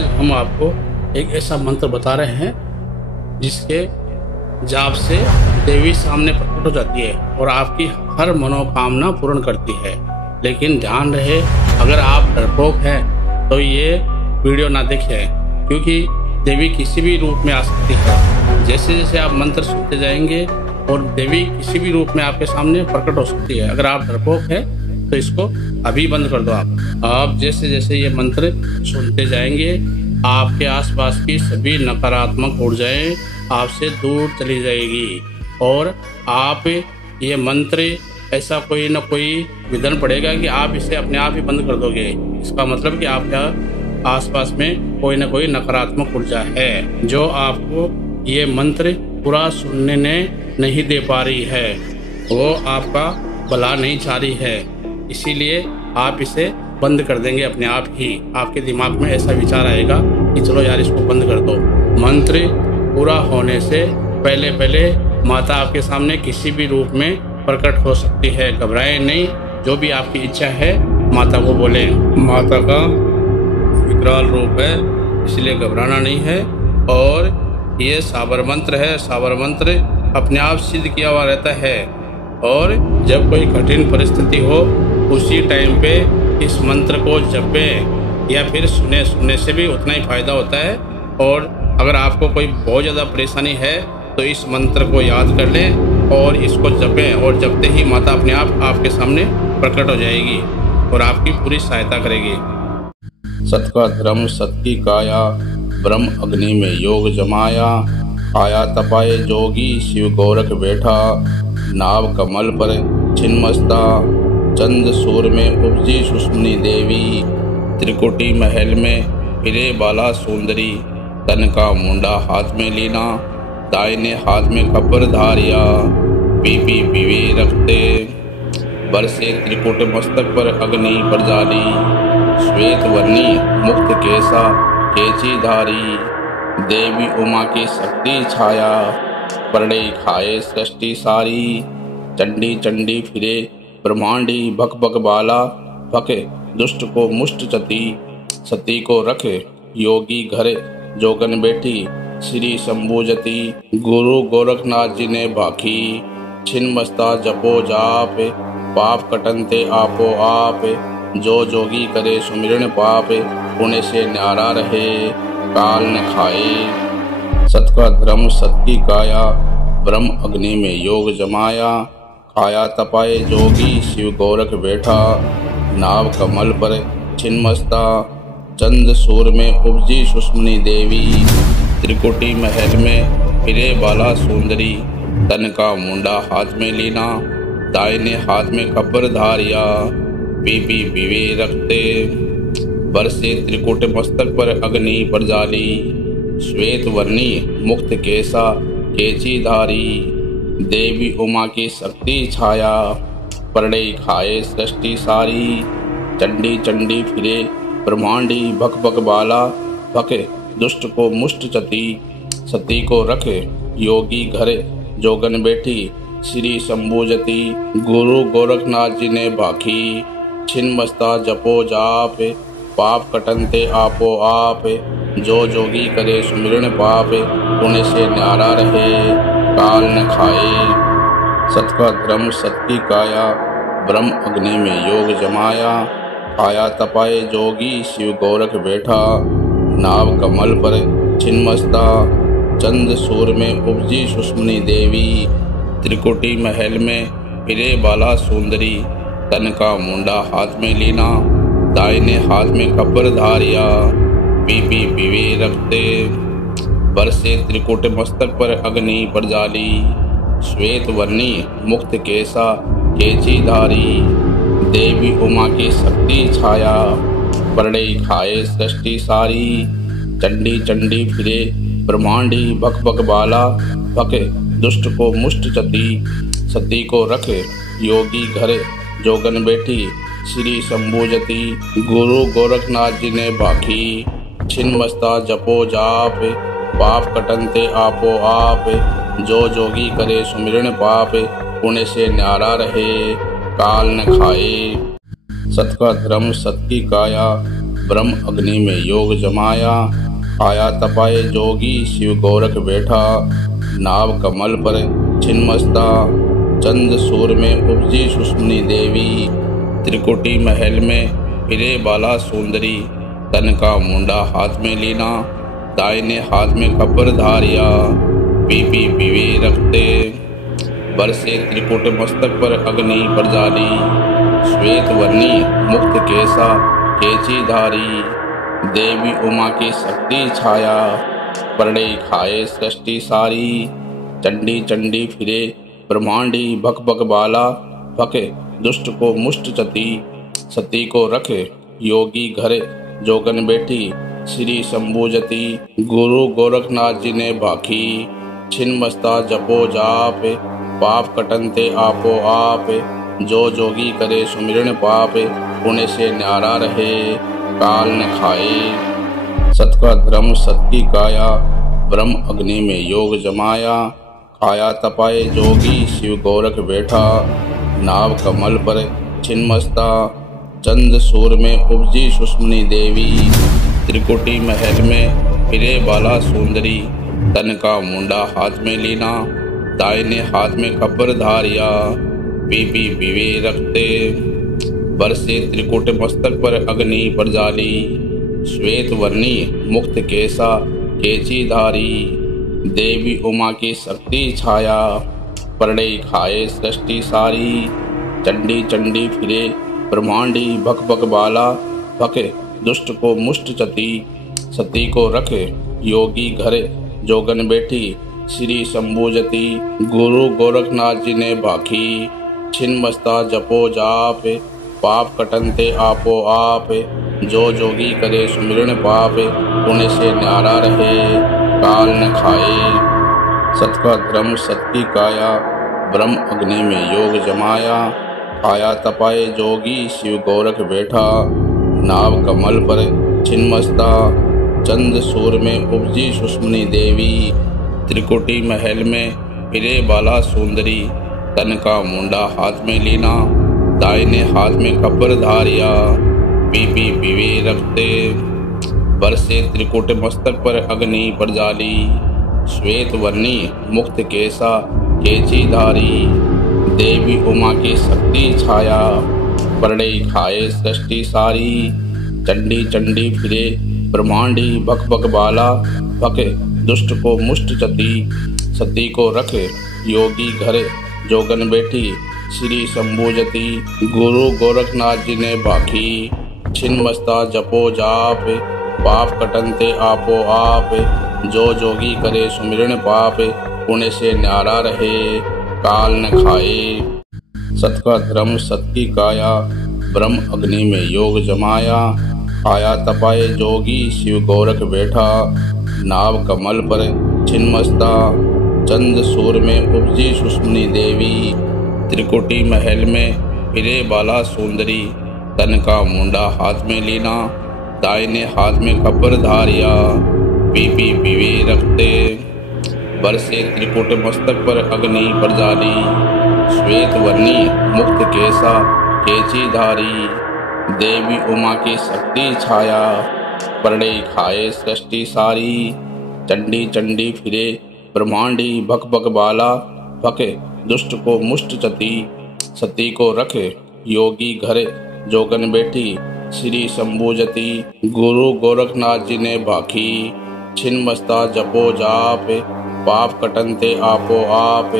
आज हम आपको एक ऐसा मंत्र बता रहे हैं जिसके जाप से देवी सामने प्रकट हो जाती है और आपकी हर मनोकामना पूर्ण करती है। लेकिन ध्यान रहे, अगर आप डरपोक हैं तो ये वीडियो ना देखें, क्योंकि देवी किसी भी रूप में आ सकती है। जैसे जैसे आप मंत्र सुनते जाएंगे और देवी किसी भी रूप में आपके सामने प्रकट हो सकती है। अगर आप डरपोक हैं तो इसको अभी बंद कर दो। आप जैसे जैसे ये मंत्र सुनते जाएंगे, आपके आसपास की सभी नकारात्मक ऊर्जाएं आपसे दूर चली जाएगी और आप ये मंत्र ऐसा कोई ना कोई विघ्न पड़ेगा कि आप इसे अपने आप ही बंद कर दोगे। इसका मतलब कि आपके आसपास में कोई ना कोई नकारात्मक ऊर्जा है जो आपको ये मंत्र पूरा सुनने नहीं दे पा रही है, वो आपका भला नहीं चाह रही है। इसीलिए आप इसे बंद कर देंगे अपने आप ही। आपके दिमाग में ऐसा विचार आएगा कि चलो यार इसको बंद कर दो। मंत्र पूरा होने से पहले पहले माता आपके सामने किसी भी रूप में प्रकट हो सकती है। घबराएं नहीं, जो भी आपकी इच्छा है माता को बोले। माता का विकराल रूप है, इसलिए घबराना नहीं है। और ये साबर मंत्र है। साबर मंत्र अपने आप सिद्ध किया हुआ रहता है और जब कोई कठिन परिस्थिति हो उसी टाइम पे इस मंत्र को जपें या फिर सुनने से भी उतना ही फायदा होता है। और अगर आपको कोई बहुत ज़्यादा परेशानी है तो इस मंत्र को याद कर लें और इसको जपें, और जपते ही माता अपने आप आपके सामने प्रकट हो जाएगी और आपकी पूरी सहायता करेगी। सत का धर्म सत की काया, ब्रह्म अग्नि में योग जमाया। आया तपाए जोगी शिव गोरख बैठा, नाव कमल पर छिन्मस्ता। चंद सूर में उपजी सुष्मनी देवी, त्रिकुटी महल में फिरे बाला सुंदरी। तन का मुंडा हाथ में लीना, दाहिने हाथ में खबर धारिया। पीपी पीवे रखते बरसे त्रिकुट मस्तक पर अग्नि प्रजाली। श्वेत वर्णी मुक्त केसा केची धारी, देवी उमा की शक्ति छाया। परड़े खाए सृष्टि सारी, चंडी चंडी फिरे ब्रह्मांडी। भक भक बाला भके दुष्ट को मुष्ट चती। सती को रखे योगी घर जोगन बैठी। श्री शंभुजती गुरु गोरखनाथ जी ने भाखी। छिन्मस्ता जपो जाप, पाप कटनते आपो आप। जो जोगी करे सुमिरन पाप, पुण्य से न्यारा रहे काल न खाए। सत का धर्म सत की काया, ब्रह्म अग्नि में योग जमाया। आया तपाए जोगी शिव गोरख बैठा, नाव कमल पर छिन्मस्ता। चंद सूर में उपजी सुष्मनी देवी, त्रिकुटी महल में फिरे बाला सुंदरी। तन का मुंडा हाथ में लीना, दाहिने हाथ में खबर धारिया। पीपी पीवे रखते बरसे त्रिकुट मस्तक पर अग्नि प्रजाली। श्वेत वर्णी मुक्त केसा केची धारी, देवी उमा की शक्ति छाया। परड़े खाए सृष्टि सारी, चंडी चंडी फिरे ब्रह्मांडी। भक भक बाला भके दुष्ट को मुष्ट चती। सती को रखे योगी घर जोगन बैठी। श्री शंभुजती गुरु गोरखनाथ जी ने भाखी। छिन्मस्ता जपो जाप, पाप कटनते आपो आप। जो जोगी करे सुमिरन पाप, पुण्य से न्यारा रहे काल न खाए। सत का धर्म सत की काया, ब्रह्म अग्नि में योग जमाया। आया तपाए जोगी शिव गोरख बैठा, नाव कमल पर छिन्मस्ता। चंद सूर में उपजी सुष्मनी देवी, त्रिकुटी महल में फिरे बाला सुंदरी। तन का मुंडा हाथ में लीना, दाहिने हाथ में खबर धारिया। पीपी पीवे रखते बरसे त्रिकुट मस्तक पर अग्नि प्रजाली। श्वेत वर्णी मुक्त केसा केची धारी, देवी उमा की शक्ति छाया। परड़े खाए सृष्टि सारी, चंडी चंडी फिरे ब्रह्मांडी। भक भक बाला भके दुष्ट को मुष्ट चती। सती को रखे योगी घर जोगन बैठी। श्री शंभुजती गुरु गोरखनाथ जी ने भाखी। छिन्मस्ता जपो जाप, पाप कटनते आपो आप। जो जोगी करे सुमिरन पाप, पुण्य से न्यारा रहे काल न खाए। सत का धर्म सत की काया, ब्रह्म अग्नि में योग जमाया। आया तपाए जोगी शिव गोरख बैठा, नाभ कमल पर छिन्मस्ता। चंद्र सूर में उपजी सुष्मनी देवी, त्रिकुटी महल में फिरे बाला सुंदरी। तन का मुंडा हाथ में लीना, दाहिने हाथ में खपर धारिया। पीपी पीवे रखते बरसे त्रिकुट मस्तक पर अग्नि प्रजाली। श्वेत वर्णी मुक्त केसा केची धारी, देवी उमा की शक्ति छाया। परड़े खाए सृष्टि सारी, चंडी चंडी फिरे ब्रह्मांडी। भक भक बाला भके दुष्ट को मुष्ट चती। सती को रखे योगी घरे जोगन बैठी। श्री शंभुजती गुरु गोरखनाथ जी ने भाखी। छिन्मस्ता जपो जाप, पाप कटनते आपो आप। जो जोगी करे सुमिरन पाप, पुण्य से न्यारा रहे काल न खाए। सत का धर्म सत की काया, ब्रह्म अग्नि में योग जमाया। आया तपाए जोगी शिव गोरख बैठा, नाभ कमल पर छिन्मस्ता। चंद्र सूर में उपजी सुष्मनी देवी, त्रिकुटी महल में फिरे बाला सुंदरी। तन का मुंडा हाथ में लीना, दाहिने हाथ में खपर धारिया। पीपी पीवे रखते बरसे त्रिकुट मस्तक पर अग्नि प्रजाली। श्वेत वर्णी मुक्त केसा केची धारी, देवी उमा की शक्ति छाया। परड़े खाए सृष्टि सारी, चंडी चंडी फिरे ब्रह्मांडी। भक भक बाला भके दुष्ट को मुष्ट चती। सती को रखे योगी घरे जोगन बैठी। श्री शंभुजती गुरु गोरखनाथ जी ने भाखी। छिन्मस्ता जपो जाप, पाप कटनते आपो आप। जो जोगी करे सुमिरन पाप, पुण्य से न्यारा रहे काल न खाए। सत का धर्म सत की काया, ब्रह्म अग्नि में योग जमाया। आया तपाए जोगी शिव गोरख बैठा, नाभ कमल पर छिन्मस्ता। चंद्र सूर में उपजी सुष्मनी देवी, त्रिकुटी महल में फिरे बाला सुंदरी। तन का मुंडा हाथ में लीना, दाहिने हाथ में खपर धारिया। पीपी पीवे रखते बरसे त्रिकुट मस्तक पर अग्नि प्रजाली। श्वेत वर्णी मुक्त केसा केची धारी, देवी उमा की शक्ति छाया। परड़े खाए सृष्टि सारी, चंडी चंडी फिरे ब्रह्मांडी। भक भक बाला भके दुष्ट को मुष्ट चती। सती को रखे योगी घरे जोगन बैठी। श्री शंभुजती गुरु गोरखनाथ जी ने भाखी। छिन्मस्ता जपो जाप, पाप कटनते आपो आप। जो जोगी करे सुमिरन पाप, पुण्य से न्यारा रहे काल न खाए। सत का धर्म सत की काया, ब्रह्म अग्नि में योग जमाया। आया तपाए जोगी शिव गोरख बैठा, नाभ कमल पर छिन्मस्ता। चंद्र सूर में उपजी सुष्मनी देवी, त्रिकुटी महल में फिरे बाला सुंदरी। तन का मुंडा हाथ में लीना, दाहिने हाथ में खपर धारिया। पीपी पीवे रखते बरसे त्रिकुट मस्तक पर अग्नि प्रजाली। श्वेत वर्णी मुक्त केसा केची धारी, देवी उमा की शक्ति छाया। परड़े खाए सृष्टि सारी, चंडी चंडी फिरे ब्रह्मांडी। भक भक बाला भके दुष्ट को मुष्ट चती। सती को रखे योगी घरे जोगन बैठी। श्री शंभुजती गुरु गोरखनाथ जी ने भाखी। छिन्मस्ता जपो जाप, पाप कटनते आपो आप।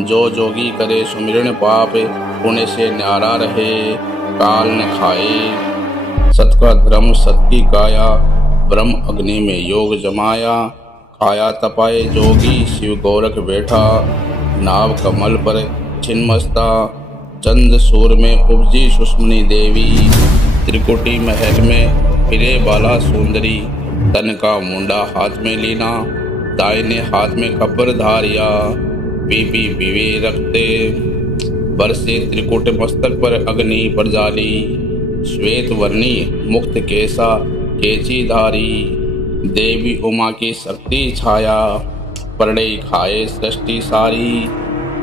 जो जोगी करे सुमिरन पाप, पुण्य से न्यारा रहे काल न खाए। सत का धर्म सत की काया, ब्रह्म अग्नि में योग जमाया। आया तपाए जोगी शिव गोरख बैठा, नाभ कमल पर छिन्मस्ता। चंद्र सूर में उपजी सुष्मनी देवी, त्रिकुटी महल में फिरे बाला सुंदरी। तन का मुंडा हाथ में लीना, दाहिने हाथ में खपर धारिया। पीपी पीवे रखते बरसे त्रिकुट मस्तक पर अग्नि प्रजाली। श्वेत वर्णी मुक्त केसा केची धारी, देवी उमा की शक्ति छाया। परड़े खाए सृष्टि सारी,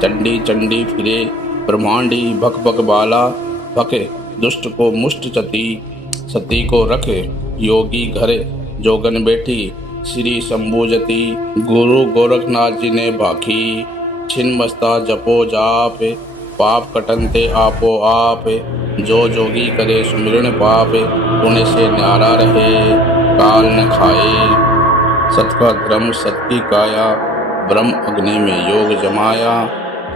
चंडी चंडी फिरे ब्रह्मांडी। भक भक बाला भके दुष्ट को मुष्ट चती। सती को रखे योगी घर जोगन बैठी श्री शंभुजति। गुरु गोरखनाथ जी ने भाखी छिन्मस्ता जपो जाप, पाप कटनते आपो आप। जो जोगी करे सुमिरन पाप, पुण्य से न्यारा रहे काल न खाए। सत का धर्म सत की काया, ब्रह्म अग्नि में योग जमाया।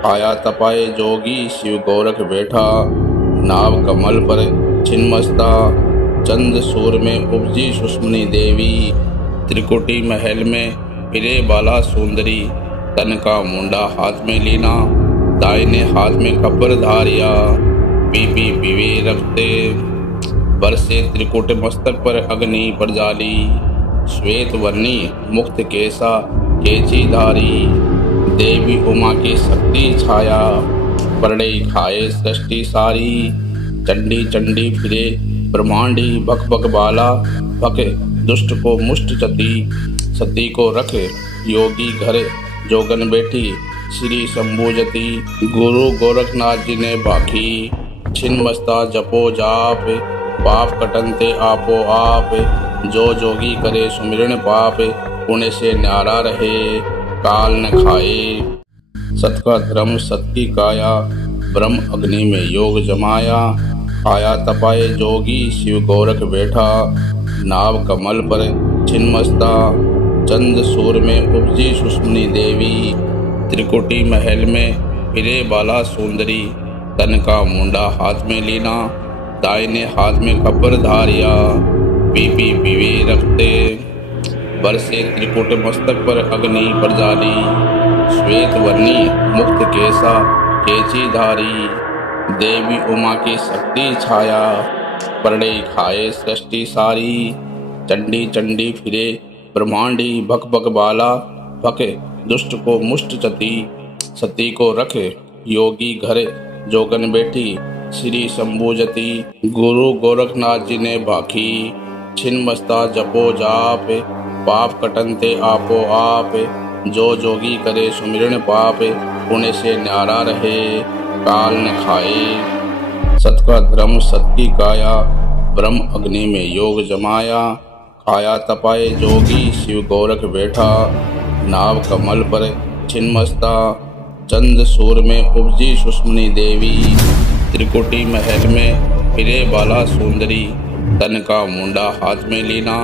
आया तपाए जोगी शिव गोरख बैठा, नाव कमल पर छिन्मस्ता। चंद सूर में उपजी सुष्मनी देवी, त्रिकुटी महल में फिरे बाला सुंदरी। तन का मुंडा हाथ में लीना, दाहिने हाथ में कपर धारिया। पीपी पीवे रखते बरसे त्रिकुट मस्तक पर अग्नि प्रजाली। श्वेत वर्णी मुक्त केसा केची धारी, देवी उमा की शक्ति छाया। परड़े खाए सृष्टि सारी, चंडी चंडी फिरे ब्रह्मांडी। भक भक बाला भके दुष्ट को मुष्ट चती। सती को रखे योगी घर जोगन बैठी श्री शंभुजति। गुरु गोरखनाथ जी ने भाखी छिन्मस्ता जपो जाप, पाप कटनते आपो आप। जो जोगी करे सुमिरन पाप, पुण्य से न्यारा रहे काल न खाए। सत का धर्म सत की काया, ब्रह्म अग्नि में योग जमाया। आया तपाए जोगी शिव गोरख बैठा, नाव कमल पर छिन्मस्ता। चंद सूर में उपजी सुष्मनी देवी, त्रिकुटी महल में फिरे बाला सुंदरी। तन का मुंडा हाथ में लीना, दाहिने हाथ में कपर धारिया। पीपी पीवे रखते बरसे त्रिकुट मस्तक पर अग्नि प्रजाली। श्वेत वर्णी मुक्त केसा केची धारी, देवी उमा की शक्ति छाया। परड़े खाए सृष्टि सारी, चंडी चंडी फिरे ब्रह्मांडी। भक भक बाला भके दुष्ट को मुष्ट चती। सती को रखे योगी घर जोगन बैठी श्री शंभुजति। गुरु गोरखनाथ जी ने भाखी छिन्मस्ता जपो जाप, पाप कटनते आपो आप। जो जोगी करे सुमिरन पाप, पुण्य से न्यारा रहे काल न खाए। सत का धर्म सत की काया, ब्रह्म अग्नि में योग जमाया। आया तपाए जोगी शिव गोरख बैठा, नाव कमल पर छिन्मस्ता। चंद सूर में उपजी सुष्मनी देवी, त्रिकुटी महल में फिरे बाला सुंदरी। तन का मुंडा हाथ में लीना,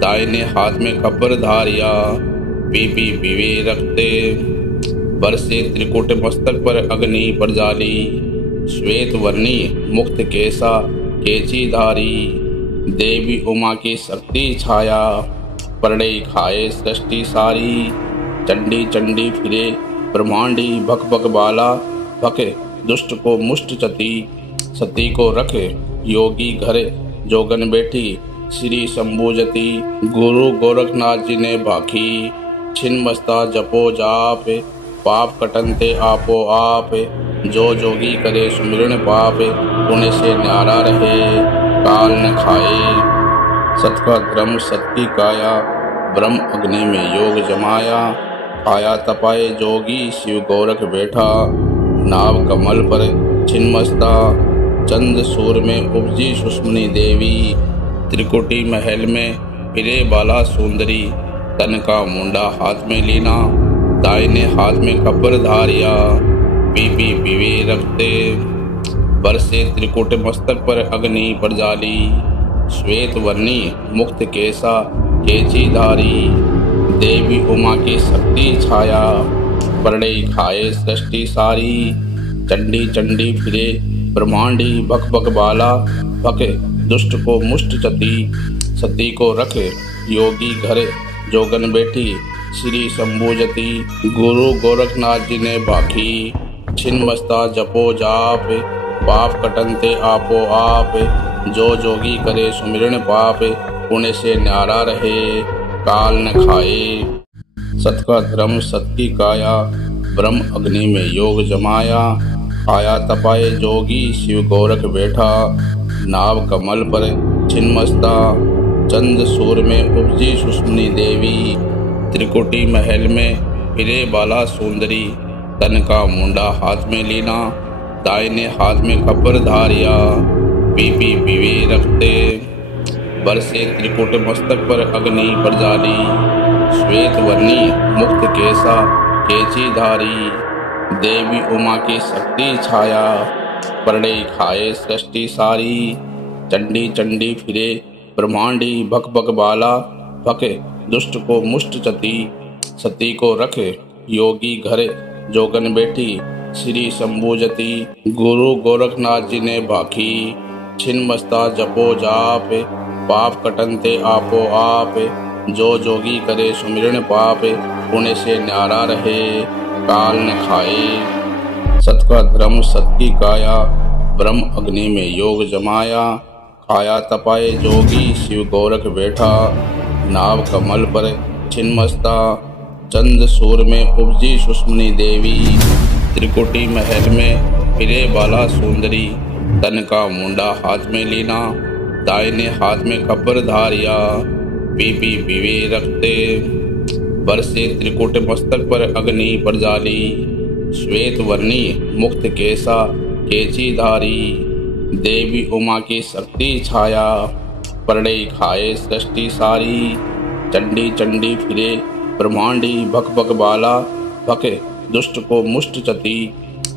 दाहिने हाथ में कपर धारिया। पीपी पीवे रखते बरसे त्रिकुट मस्तक पर अग्नि प्रजाली। श्वेत वर्णी मुक्त केसा केची धारी, देवी उमा की शक्ति छाया। परड़े खाए सृष्टि सारी, चंडी चंडी फिरे ब्रह्मांडी। भक भक बाला भके दुष्ट को मुष्ट चती। सती को रखे योगी घर जोगन बैठी श्री शंभुजति। गुरु गोरखनाथ जी ने भाखी छिन्मस्ता जपो जाप, पाप कटनते आपो आप। जो जोगी करे सुमिरन पाप, पुण्य से न्यारा रहे काल न खाए। सत का धर्म सत की काया, ब्रह्म अग्नि में योग जमाया। आया तपाए जोगी शिव गोरख बैठा, नाव कमल पर छिन्मस्ता। चंद सूर में उपजी सुष्मनी देवी, त्रिकुटी महल में फिरे बाला सुंदरी। तन का मुंडा हाथ में लीना, दाहिने हाथ में कपर धारिया। पीपी पीवे रखते बरसे त्रिकुट मस्तक पर अग्नि प्रजाली। श्वेत वर्णी मुक्त केसा केची धारी, देवी उमा की शक्ति छाया। परड़े खाए सृष्टि सारी, चंडी चंडी फिरे ब्रह्मांडी। भक भक बाला भके दुष्ट को मुष्ट चती। सती को रखे योगी घर जोगन बैठी श्री शंभुजति। गुरु गोरखनाथ जी ने भाखी छिन्मस्ता जपो जाप, पाप कटनते आपो आप। जो जोगी करे सुमिरन पाप, पुण्य से न्यारा रहे काल न खाए। सत का धर्म सत की काया, ब्रह्म अग्नि में योग जमाया। आया तपाए जोगी शिव गोरख बैठा, नाव कमल पर छिन्मस्ता। चंद सूर में उपजी सुष्मनी देवी, त्रिकुटी महल में फिरे बाला सुंदरी। तन का मुंडा हाथ में लीना, दाहिने हाथ में कपर धारिया। पीपी पीवे रखते बरसे त्रिकुट मस्तक पर अग्नि प्रजाली। श्वेत वर्णी मुक्त केसा केची धारी। देवी उमा की शक्ति छाया परड़े खाए सृष्टि सारी। चंडी चंडी फिरे ब्रह्मांडी भक भक बाला। भके दुष्ट को मुष्ट चती सती को रखे योगी घरे जोगन बैठी। श्री शंभुजती गुरु गोरखनाथ जी ने भाखी। छिन मस्ता जपो जाप पाप कटनते आपो आप। जो जोगी करे सुमिरन पाप पुण्य से न्यारा रहे काल न खाए। सत का धर्म सत की काया ब्रह्म अग्नि में योग जमाया। काया तपाए जोगी शिव गोरख बैठा। नाव कमल पर छिन्मस्ता चंद सूर में उपजी सुष्मनी देवी। त्रिकुटी महल में फिरे बाला सुंदरी। तन का मुंडा हाथ में लीना दाहिने हाथ में खबर धारिया। पीपी पीवे रखते बरसे त्रिकुट मस्तक पर अग्नि प्रजाली। श्वेत वर्णी मुक्त केसा केची धारी। देवी उमा की शक्ति छाया परड़े खाए सृष्टि सारी। चंडी चंडी फिरे ब्रह्मांडी भक भक बाला। भके दुष्ट को मुष्ट चती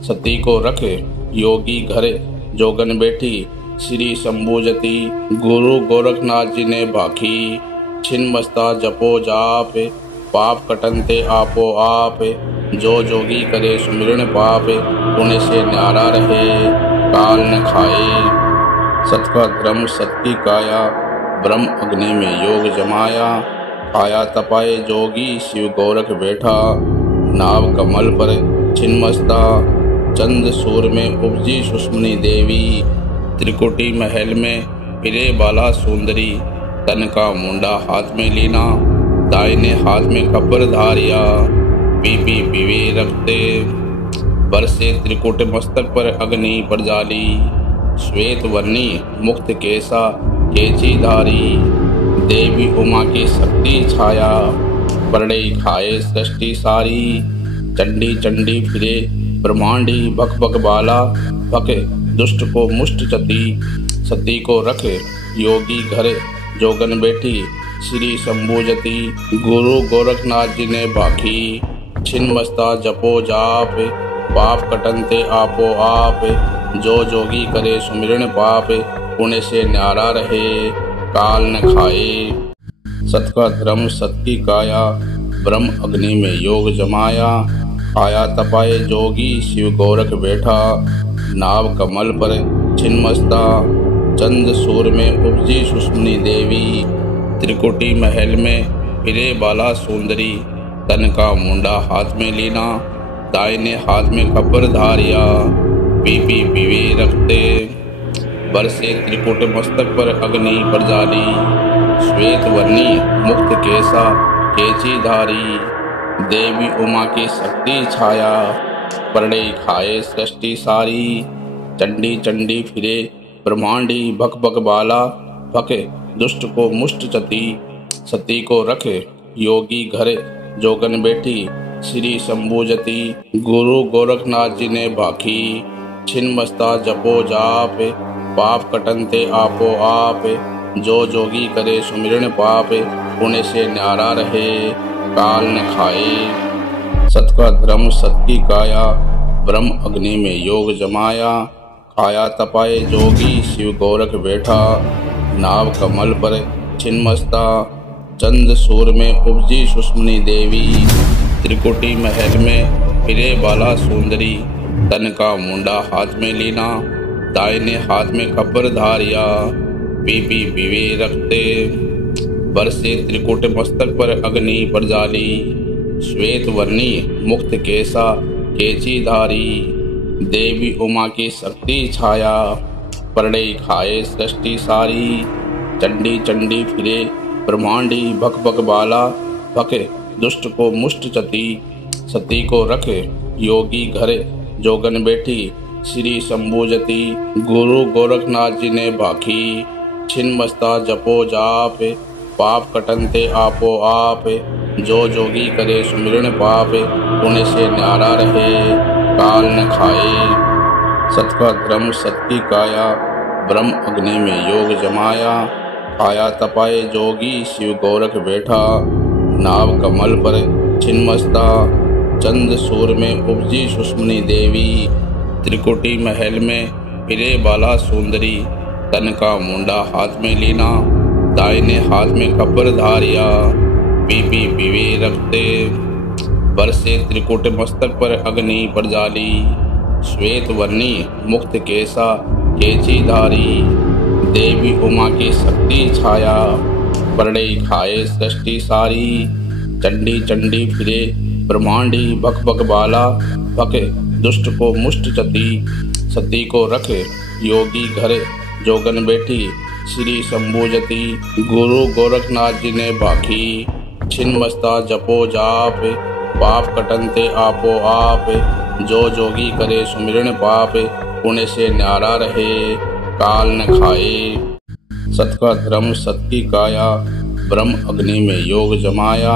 सती को रखे योगी घरे जोगन बैठी। श्री शंभुजती गुरु गोरखनाथ जी ने भाखी। छिन मस्ता जपो जाप पाप कटनते आपो आप। जो जोगी करे सुमिरन पाप पुण्य से न्यारा रहे काल न खाए। सत का धर्म सत की काया ब्रह्म अग्नि में योग जमाया। काया तपाए जोगी शिव गोरख बैठा। नाव कमल पर छिन्मस्ता चंद सूर में उपजी सुष्मनी देवी। त्रिकुटी महल में फिरे बाला सुंदरी। तन का मुंडा हाथ में लीना दाहिने हाथ में खबर धारिया। पीपी पीवे रखते बरसे त्रिकुट मस्तक पर अग्नि प्रजाली। श्वेत वर्णी मुक्त केसा केची धारी। देवी उमा की शक्ति छाया परड़े खाए सृष्टि सारी। चंडी चंडी फिरे ब्रह्मांडी भक भक बाला। भके दुष्ट को मुष्ट चती सती को रखे योगी घरे जोगन बैठी। श्री शंभुजती गुरु गोरखनाथ जी ने भाखी। छिन मस्ता जपो जाप पाप कटनते आपो आप। जो जोगी करे सुमिरन पाप पुण्य से न्यारा रहे काल न खाए। सत का धर्म सत की काया ब्रह्म अग्नि में योग जमाया। काया तपाए जोगी शिव गोरख बैठा। नाव कमल पर छिन्मस्ता चंद सूर में उपजी सुष्मनी देवी। त्रिकुटी महल में फिरे बाला सुंदरी। तन का मुंडा हाथ में लीना दाहिने हाथ में खबर धारिया। पीपी पीवे रखते बरसे त्रिकुट मस्तक पर अग्नि प्रजाली। श्वेत वर्णी मुक्त केसा केची धारी। देवी उमा की शक्ति छाया परड़े खाए सृष्टि सारी। चंडी चंडी फिरे ब्रह्मांडी भक भक बाला। भके दुष्ट को मुष्ट चती सती को रखे योगी घरे जोगन बैठी। श्री शंभुजती गुरु गोरखनाथ जी ने भाखी। छिन मस्ता जपो जाप पाप कटनते आपो आप। जो जोगी करे सुमिरन पाप पुण्य से न्यारा रहे काल न खाए। सत का धर्म सत की काया ब्रह्म अग्नि में योग जमाया। काया तपाए जोगी शिव गोरख बैठा। नाव कमल पर छिन्मस्ता चंद सूर में उपजी सुष्मनी देवी। त्रिकुटी महल में फिरे बाला सुंदरी। तन का मुंडा हाथ में लीना दाहिने हाथ में खबर धारिया। पीपी पीवे रखते बरसे त्रिकुट मस्तक पर अग्नि प्रजाली। श्वेत वर्णी मुक्त केसा केची धारी। देवी उमा की शक्ति छाया परड़े खाए सृष्टि सारी। चंडी चंडी फिरे ब्रह्मांडी भक भक बाला। भके दुष्ट को मुष्ट चती सती को रखे योगी घरे जोगन बैठी। श्री शंभुजती गुरु गोरखनाथ जी ने भाखी। छिन मस्ता जपो जाप पाप कटनते आपो आप। जो जोगी करे सुमिरन पाप पुण्य से न्यारा रहे काल न खाए। सत का धर्म सत की काया ब्रह्म अग्नि में योग जमाया। आया तपाए जोगी शिव गोरख बैठा, नाव कमल पर छिन्मस्ता, चंद सूर में उपजी सुषमनी देवी, त्रिकुटी महल में फिरे बाला सुंदरी, तन का मुंडा हाथ में लीना, दाहिने हाथ में कपर धारिया, पीपी पीवे रखते, बरसे त्रिकुट मस्तक पर अग्नि प्रजाली, श्वेत वर्णी मुक्त केसा केची धारी, देवी उमा की शक्ति छाया, परड़े खाए सृष्टि सारी, चंडी चंडी फिरे ब्रह्मांडी, बक बक बाला बक दुष्ट को मुष्ट चती, सती को रख योगी घर जोगन बैठी, श्री शंभुजती, गुरु गोरखनाथ जी ने बाकी, छिन्मस्ता जपो जाप, पाप कटनते आपो आप, जो जोगी करे सुमिरन पाप, पुण्य से न्यारा रहे काल न खाए। सत का धर्म सत की काया, ब्रह्म अग्नि में योग जमाया,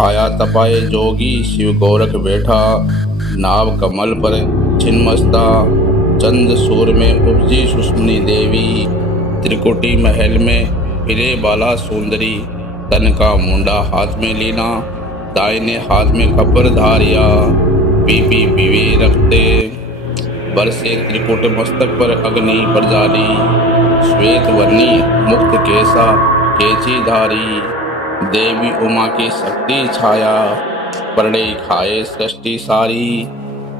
आया तपाए जोगी शिव गोरख बैठा, नाव कमल पर छिन्मस्ता, चंद सूर में उपजी सुषमनी देवी, त्रिकुटी महल में फिरे बाला सुंदरी, तन का मुंडा हाथ में लीना, दाहिने हाथ में कपर धारिया, पीपी पीवे रखते, बरसे त्रिकुट मस्तक पर अग्नि प्रजाली, श्वेत वर्णी मुक्त केसा केची धारी, देवी उमा की शक्ति छाया, परड़े खाए सृष्टि सारी,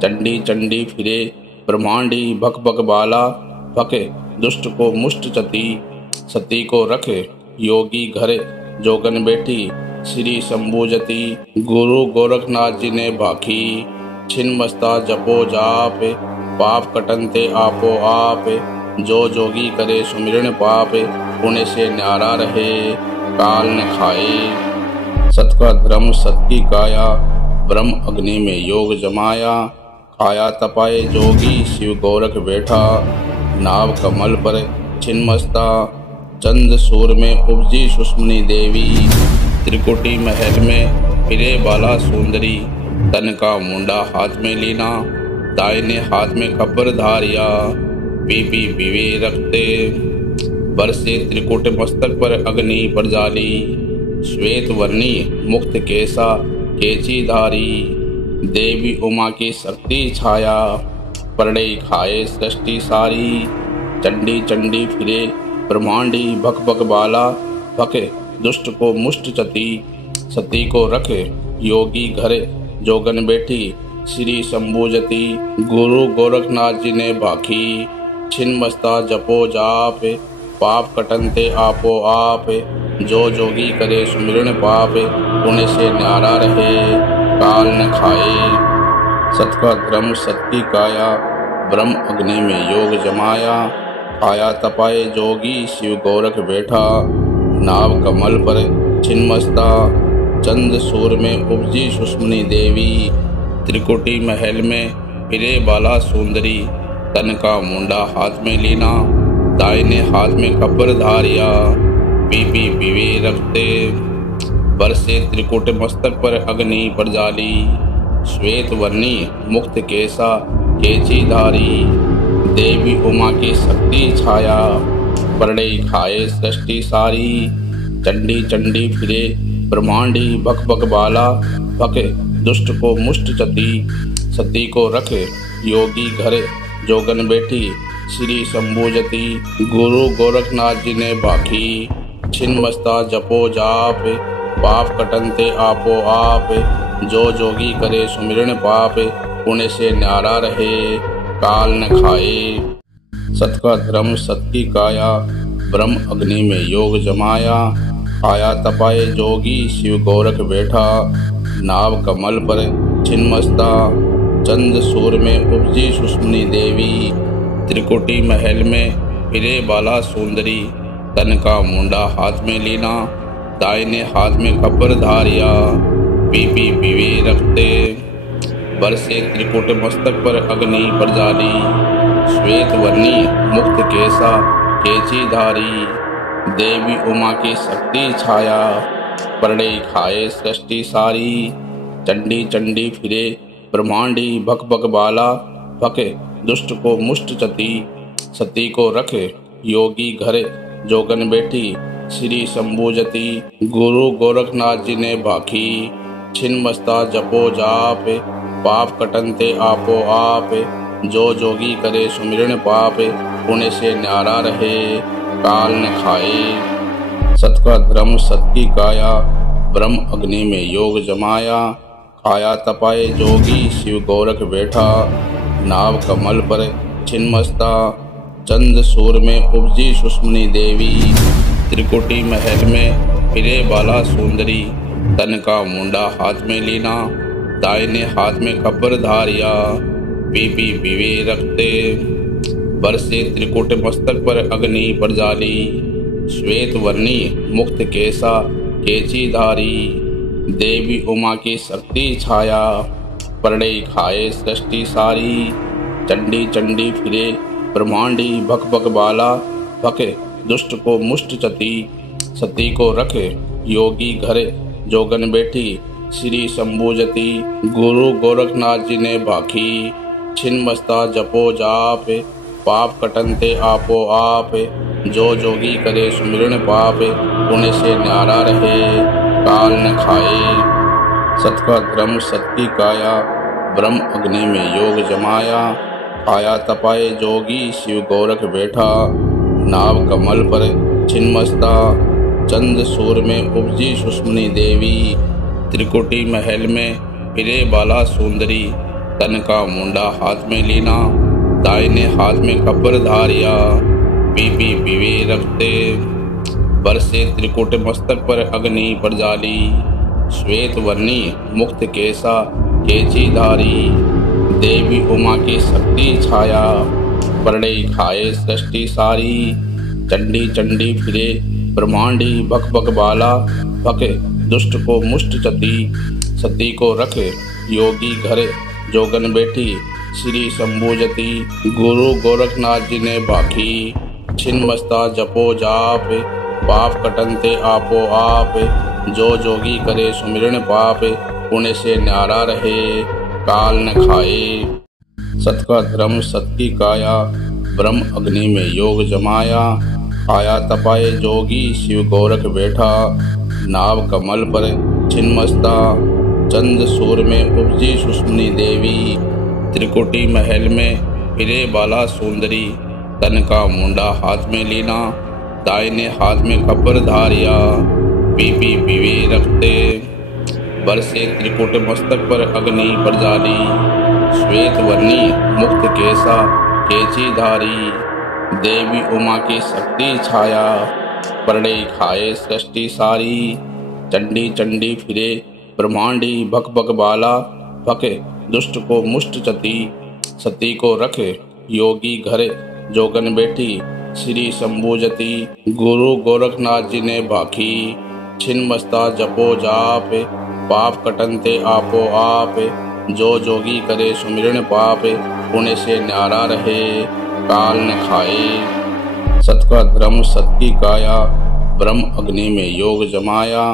चंडी चंडी फिरे ब्रह्मांडी, भक भक बाला भक दुष्ट को मुष्ट चती, सती को रख योगी घर जोगन बैठी, श्री शंभुजती, गुरु गोरखनाथ जी ने बाकी, छिन्मस्ता जपो जाप, पाप कटनते आपो आप, जो जोगी करे सुमिरन पाप, पुण्य से न्यारा रहे काल न खाए। सत का धर्म सत की काया, ब्रह्म अग्नि में योग जमाया, आया तपाए जोगी शिव गोरख बैठा, नाव कमल पर छिन्मस्ता, चंद सूर में उपजी सुषमनी देवी, त्रिकुटी महल में फिरे बाला सुंदरी, तन का मुंडा हाथ में लीना, दाहिने हाथ में कपर धारिया, पीपी पीवे रखते, बरसे त्रिकुट मस्तक पर अग्नि प्रजाली, श्वेत वर्णी मुक्त केसा केची धारी, देवी उमा की शक्ति छाया, परड़े खाए सृष्टि सारी, चंडी चंडी फिरे ब्रह्मांडी, भक भक बाला भक दुष्ट को मुष्ट चती, सती को रख योगी घर जोगन बैठी, श्री शंभुजती, गुरु गोरखनाथ जी ने बाकी, छिन्मस्ता जपो जाप, पाप कटनते आपो आप, जो जोगी करे सुमिरन पाप, पुण्य से न्यारा रहे काल न खाए। सत का धर्म सत की काया, ब्रह्म अग्नि में योग जमाया, आया तपाए जोगी शिव गोरख बैठा, नाव कमल पर छिन्मस्ता, चंद सूर में उपजी सुषमनी देवी, त्रिकुटी महल में फिरे बाला सुंदरी, तन का मुंडा हाथ में लीना, दाहिने हाथ में कपर धारिया, पीपी पीवे रखते, बरसे त्रिकुट मस्तक पर अग्नि प्रजाली, श्वेत वर्णी मुक्त केसा केची धारी, देवी उमा की शक्ति छाया, परड़े खाए सृष्टि सारी, चंडी चंडी फिरे ब्रह्मांडी, भक भक बाला भक दुष्ट को मुष्ट चती, सती को रख योगी घर जोगन बैठी, श्री शंभुजती, गुरु गोरखनाथ जी ने बाकी, छिन्मस्ता जपो जाप, पाप कटनते आपो आप, जो जोगी करे सुमिरन पाप, पुण्य से न्यारा रहे काल न खाए। सत का धर्म सत की काया, ब्रह्म अग्नि में योग जमाया, आया तपाए जोगी शिव गोरख बैठा, नाव कमल पर छिन्मस्ता, चंद सूर में उपजी सुषमनी देवी, त्रिकुटी महल में फिरे बाला सुंदरी, तन का मुंडा हाथ में लीना, दाहिने हाथ में कपर धारिया, पीपी पीवे रखते, बरसे त्रिकुट मस्तक पर अग्नि प्रजाली, श्वेत वर्णी मुक्त केसा केची धारी, देवी उमा की शक्ति छाया, परड़े खाए सृष्टि सारी, चंडी चंडी फिरे ब्रह्मांडी, भक भक बाला भक दुष्ट को मुष्ट चती, सती को रख योगी घर जोगन बैठी, श्री शंभुजति। गुरु गोरखनाथ जी ने भाखी, छिन्मस्ता जपो जाप, पाप कटनते आपो आप। जो जोगी करे सुमिरन पाप, पुण्य से न्यारा रहे काल न खाए। सत का धर्म सत की काया, ब्रह्म अग्नि में योग जमाया। खाया तपाए जोगी शिव गोरख बैठा, नाव कमल पर छिन्मस्ता। चंद सूर में उपजी सुष्मनी देवी, त्रिकुटी महल में फिरे बाला सुंदरी। तन का मुंडा हाथ में लीना, दाहिने हाथ में खबर धारिया। पीपी पीवे रखते, बरसे त्रिकुट मस्तक पर अग्नि पर जाली। श्वेत वर्णी मुक्त केसा केची धारी, देवी उमा की शक्ति छाया। परड़े खाए सृष्टि सारी, चंडी चंडी फिरे ब्रह्मांडी। भक भक बाला भके दुष्ट को मुष्ट चती। सती को रखे योगी घरे जोगन बैठी, श्री शंभुजति। गुरु गोरखनाथ जी ने भाखी, छिन्मस्ता जपो जाप, पाप कटनते आपो आप। जो जोगी करे सुमिरन पाप, पुण्य से न्यारा रहे काल न खाए। सत का धर्म सत की काया, ब्रह्म अग्नि में योग जमाया। खाया तपाए जोगी शिव गोरख बैठा, नाव कमल पर छिन्मस्ता। चंद सूर में उपजी सुष्मनी देवी, त्रिकुटी महल में फिरे बाला सुंदरी। तन का मुंडा हाथ में लीना, दाहिने हाथ में खबर धारिया। पीपी पीवे रखते, बरसे त्रिकुट मस्तक पर अग्नि पर जाली। श्वेत वर्णी मुक्त केसा केची धारी, देवी उमा की शक्ति छाया। परड़े खाए सृष्टि सारी, चंडी चंडी फिरे ब्रह्मांडी। भक भक बाला भके दुष्ट को मुष्ट चती। सती को रखे योगी घरे जोगन बैठी, श्री शंभुजति। गुरु गोरखनाथ जी ने भाखी, छिन्मस्ता जपो जाप, पाप कटनते आपो आप। जो जोगी करे सुमिरन पाप, पुण्य से न्यारा रहे काल न खाए। सत का धर्म सत की काया, ब्रह्म अग्नि में योग जमाया। खाया तपाए जोगी शिव गोरख बैठा, नाव कमल पर छिन्मस्ता। चंद सूर में उपजी सुष्मनी देवी, त्रिकुटी महल में फिरे बाला सुंदरी। तन का मुंडा हाथ में लीना, दाहिने हाथ में खबर धारिया। पीपी पीवे रखते, बरसे त्रिकुट मस्तक पर अग्नि पर जाली। श्वेत वर्णी मुक्त केसा केची धारी, देवी उमा की शक्ति छाया। परड़े खाए सृष्टि सारी, चंडी चंडी फिरे ब्रह्मांडी। भक भक बाला भके दुष्ट को मुष्ट चती। सती को रखे योगी घरे जोगन बैठी, श्री शंभुजति। गुरु गोरखनाथ जी ने भाखी, छिन्मस्ता जपो जाप, पाप कटनते आपो आप। जो जोगी करे सुमिरन पाप, पुण्य से न्यारा रहे काल न खाए। सत का धर्म सत की काया, ब्रह्म अग्नि में योग जमाया।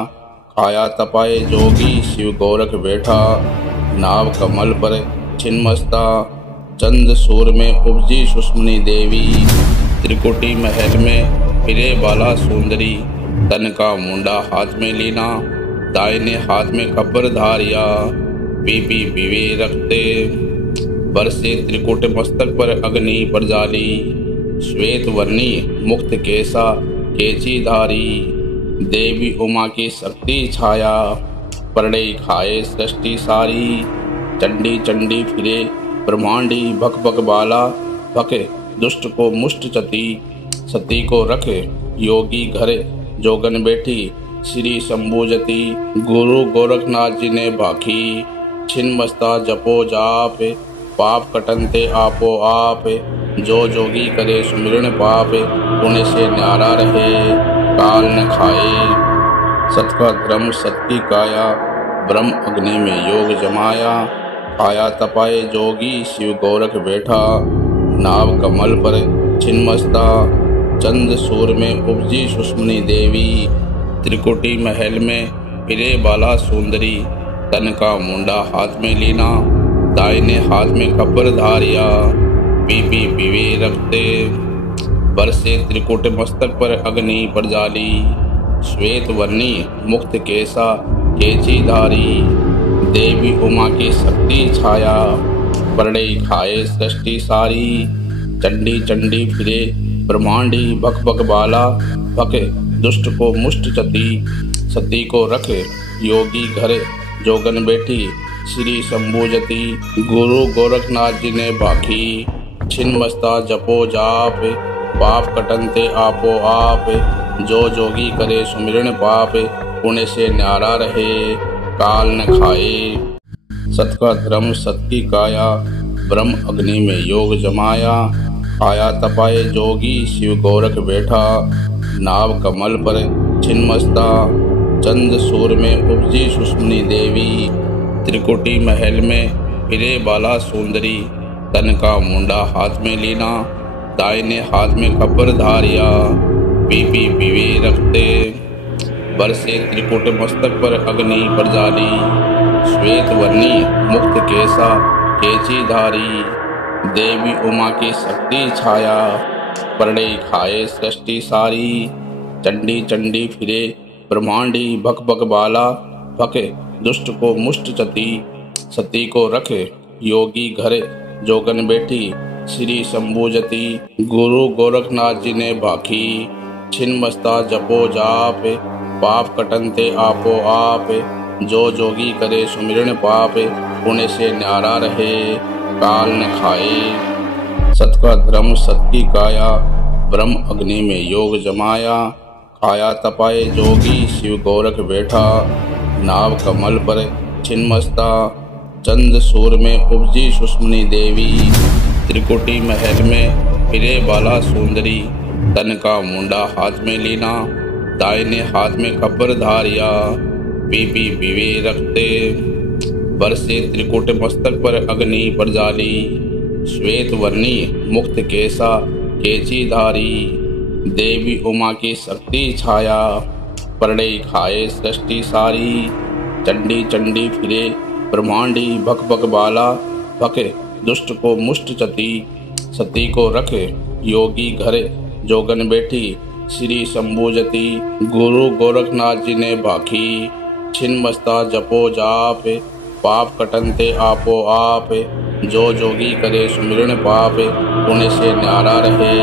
खाया तपाए जोगी शिव गोरख बैठा, नाव कमल पर छिन्मस्ता। चंद सूर में उपजी सुष्मनी देवी, त्रिकुटी महल में फिरे बाला सुंदरी। तन का मुंडा हाथ में लीना, दाहिने हाथ में खबर धारिया। पीपी पीवे रखते, बरसे त्रिकुट मस्तक पर अग्नि पर जाली। श्वेत वर्णी मुक्त केसा केची धारी, देवी उमा की शक्ति छाया। परड़े खाए सृष्टि सारी, चंडी चंडी फिरे ब्रह्मांडी। भक भक बाला भके दुष्ट को मुष्ट चती। सती को रखे योगी घरे जोगन बैठी, श्री शंभुजति। गुरु गोरखनाथ जी ने भाखी, छिन्मस्ता जपो जाप, पाप कटनते आपो आप। जो जोगी करे सुमिरन पाप, पुण्य से न्यारा रहे काल न खाए। सत का धर्म सत की काया, ब्रह्म अग्नि में योग जमाया। खाया तपाए जोगी शिव गोरख बैठा, नाव कमल पर छिन्मस्ता। चंद सूर में उपजी सुष्मनी देवी, त्रिकुटी महल में फिरे बाला सुंदरी। तन का मुंडा हाथ में लीना, दाहिने हाथ में खबर धारिया। पीपी पीवे रखते, बरसे त्रिकुट मस्तक पर अग्नि पर जाली। श्वेत वर्णी मुक्त केसा केची धारी, देवी उमा की शक्ति छाया, परड़े खाए सृष्टि सारी। चंडी चंडी फिरे ब्रह्मांडी, भक भक बाला, भके दुष्ट को मुष्ट चती, सती को रखे योगी घरे जोगन बैठी। श्री शंभुजती गुरु गोरखनाथ जी ने भाखी, छिन्मस्ता जपो जाप, पाप कटनते आपो आप। जो जोगी करे सुमिरन पाप, पुण्य से न्यारा रहे काल न खाए। सत का धर्म सत की काया, ब्रह्म अग्नि में योग जमाया। आया तपाए जोगी शिव गोरख बैठा, नाव कमल पर छिन्मस्ता। चंद सूर में उपजी सुष्मनी देवी, त्रिकुटी महल में फिरे बाला सुंदरी। तन का मुंडा हाथ में लीना, दाहिने हाथ में खबर धारिया। पीपी पीवे रखते बरसे त्रिकुट मस्तक पर अग्नि प्रजाली। श्वेत वर्णी मुक्त केसा केची धारी, देवी उमा की शक्ति छाया, परड़े खाए सृष्टि सारी। चंडी चंडी फिरे ब्रह्मांडी, भक भक बाला, भके दुष्ट को मुष्ट चती, सती को रखे योगी घरे जोगन बैठी। श्री शंभुजती गुरु गोरखनाथ जी ने भाखी, छिन्मस्ता जपो जाप, पाप कटनते आपो आप। जो जोगी करे सुमिरन पाप, पुण्य से न्यारा रहे काल न खाए। सत का धर्म सत की काया, ब्रह्म अग्नि में योग जमाया। आया तपाए जोगी शिव गोरख बैठा, नाव कमल पर छिन्मस्ता। चंद सूर में उपजी सुष्मनी देवी, त्रिकुटी महल में फिरे बाला सुंदरी। तन का मुंडा हाथ में लीना, दाहिने हाथ में खबर धारिया। पीपी पीवे रखते बरसे त्रिकुट मस्तक पर अग्नि प्रजाली। श्वेत वर्णी मुक्त केसा केची धारी, देवी उमा की शक्ति छाया, परड़े खाए सृष्टि सारी। चंडी चंडी फिरे ब्रह्मांडी, भक भक बाला, भके दुष्ट को मुष्ट चती, सती को रखे योगी घरे जोगन बैठी। श्री शंभुजती गुरु गोरखनाथ जी ने भाखी, छिन्मस्ता जपो जाप, पाप कटनते आपो आप। जो जोगी करे सुमिरन पाप, पुण्य से न्यारा रहे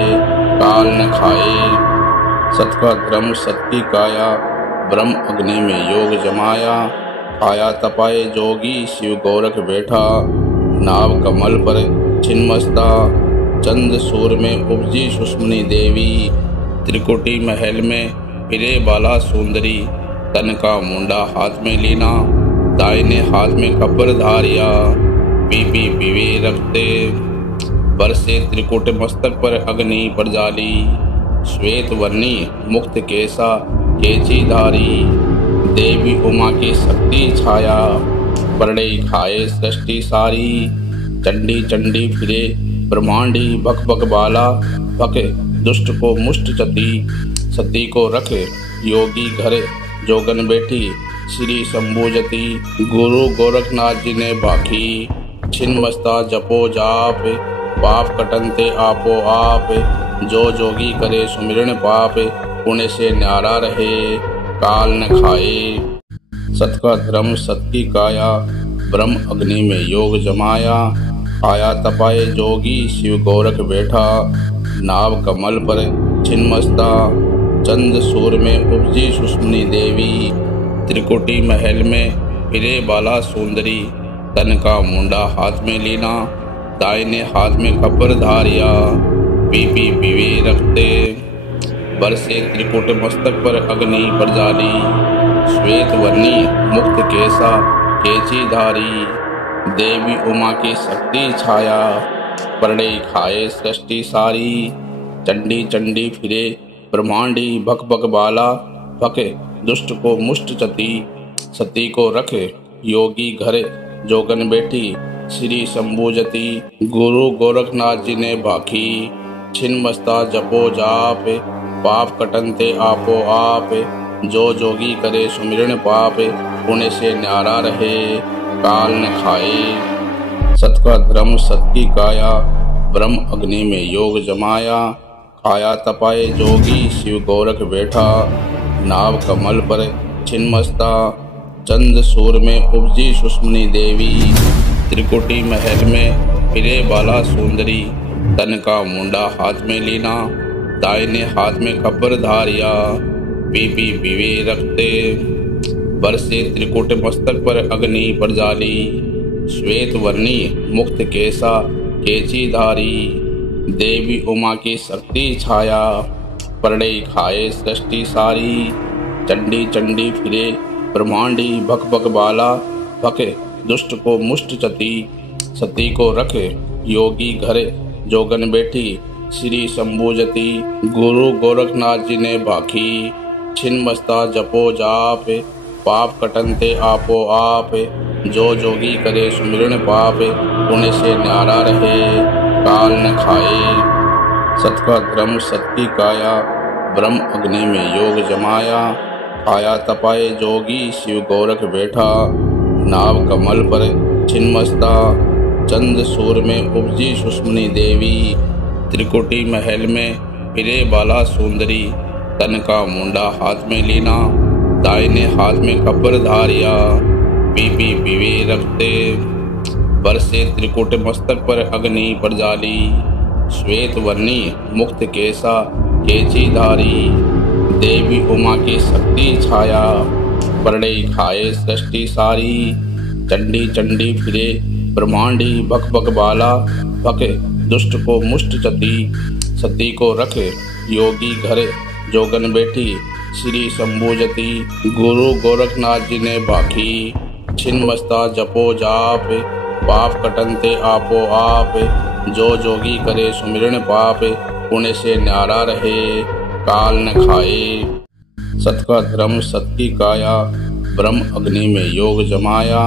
काल न खाए। सत का धर्म सत की काया, ब्रह्म अग्नि में योग जमाया। आया तपाए जोगी शिव गोरख बैठा, नाव कमल पर छिन्मस्ता। चंद सूर में उपजी सुष्मनी देवी, त्रिकुटी महल में फिरे बाला सुंदरी। तन का मुंडा हाथ में लीना, दाहिने हाथ में खबर धारिया। पीपी पीवे रखते बरसे त्रिकुट मस्तक पर अग्नि प्रजाली। श्वेत वर्णी मुक्त केसा केची धारी, देवी उमा की शक्ति छाया, परड़े खाए सृष्टि सारी। चंडी चंडी फिरे ब्रह्मांडी, भक भक बाला, भके दुष्ट को मुष्ट चती, सती को रखे योगी घरे जोगन बैठी। श्री शंभुजती गुरु गोरखनाथ जी ने भाखी, छिन्मस्ता जपो जाप, पाप कटनते आपो आप। जो जोगी करे सुमिरन पाप, पुण्य से न्यारा रहे काल न खाए। सत का धर्म सत की काया, ब्रह्म अग्नि में योग जमाया। आया तपाए जोगी शिव गोरख बैठा, नाव कमल पर छिन्मस्ता। चंद सूर में उपजी सुष्मनी देवी, त्रिकुटी महल में फिरे बाला सुंदरी। तन का मुंडा हाथ में लीना, दाहिने हाथ में खबर धारिया। पीपी पीवे रखते बरसे त्रिकुट मस्तक पर अग्नि प्रजाली। श्वेत वर्णी मुक्त केसा केची धारी, देवी उमा की शक्ति छाया, परड़े खाए सृष्टि सारी। चंडी चंडी फिरे ब्रह्मांडी, भक भक बाला, भके दुष्ट को मुष्ट चती, सती को रखे योगी घरे जोगन बैठी। श्री शंभुजती गुरु गोरखनाथ जी ने भाखी, छिन्मस्ता जपो जाप, पाप कटनते आपो आप। जो जोगी करे सुमिरन पाप, पुण्य से न्यारा रहे काल न खाए। सत का धर्म सत की काया, ब्रह्म अग्नि में योग जमाया। आया तपाए जोगी शिव गोरख बैठा, नाव कमल पर छिन्मस्ता। चंद सूर में उपजी सुष्मनी देवी, त्रिकुटी महल में फिरे बाला सुंदरी। तन का मुंडा हाथ में लीना, दाहिने हाथ में खबर धारिया। पीपी पीवे रखते बरसे त्रिकुट मस्तक पर अग्नि प्रजाली। श्वेत वर्णी मुक्त केसा केची धारी, देवी उमा की शक्ति छाया। परड़े खाए सृष्टि सारी, चंडी चंडी फिरे ब्रह्मांडी। भक भक बाला भके दुष्ट को मुष्ट चती। सती को रखे योगी घरे जोगन बैठी। श्री शंभुजती गुरु गोरखनाथ जी ने भाखी। छिन्मस्ता जपो जाप, पाप कटनते आपो आप। जो जोगी करे सुमिरन पाप, पुण्य से न्यारा रहे काल न खाए। सत का धर्म सत की काया, ब्रह्म अग्नि में योग जमाया। आया तपाए जोगी शिव गोरख बैठा। नाव कमल पर छिन्मस्ता। चंद सूर में उपजी सुष्मनी देवी, त्रिकुटी महल में फिरे बाला सुंदरी। तन का मुंडा हाथ में लीना, दाहिने हाथ में खबर धारिया। पीपी पीवे रखते बरसे त्रिकुट मस्तक पर अग्नि प्रजाली। श्वेत वर्णी मुक्त केसा केची धारी, देवी उमा की शक्ति छाया। परड़े खाए सृष्टि सारी, चंडी चंडी फिरे ब्रह्मांडी। भक भक बाला भके दुष्ट को मुष्ट चती। सती को रखे योगी घरे जोगन बैठी। श्री शंभुजती गुरु गोरखनाथ जी ने भाखी। छिन्मस्ता जपो जाप, पाप कटनते आपो आप। जो जोगी करे सुमिरन पाप, पुण्य से न्यारा रहे काल न खाए। सत का धर्म सत की काया, ब्रह्म अग्नि में योग जमाया।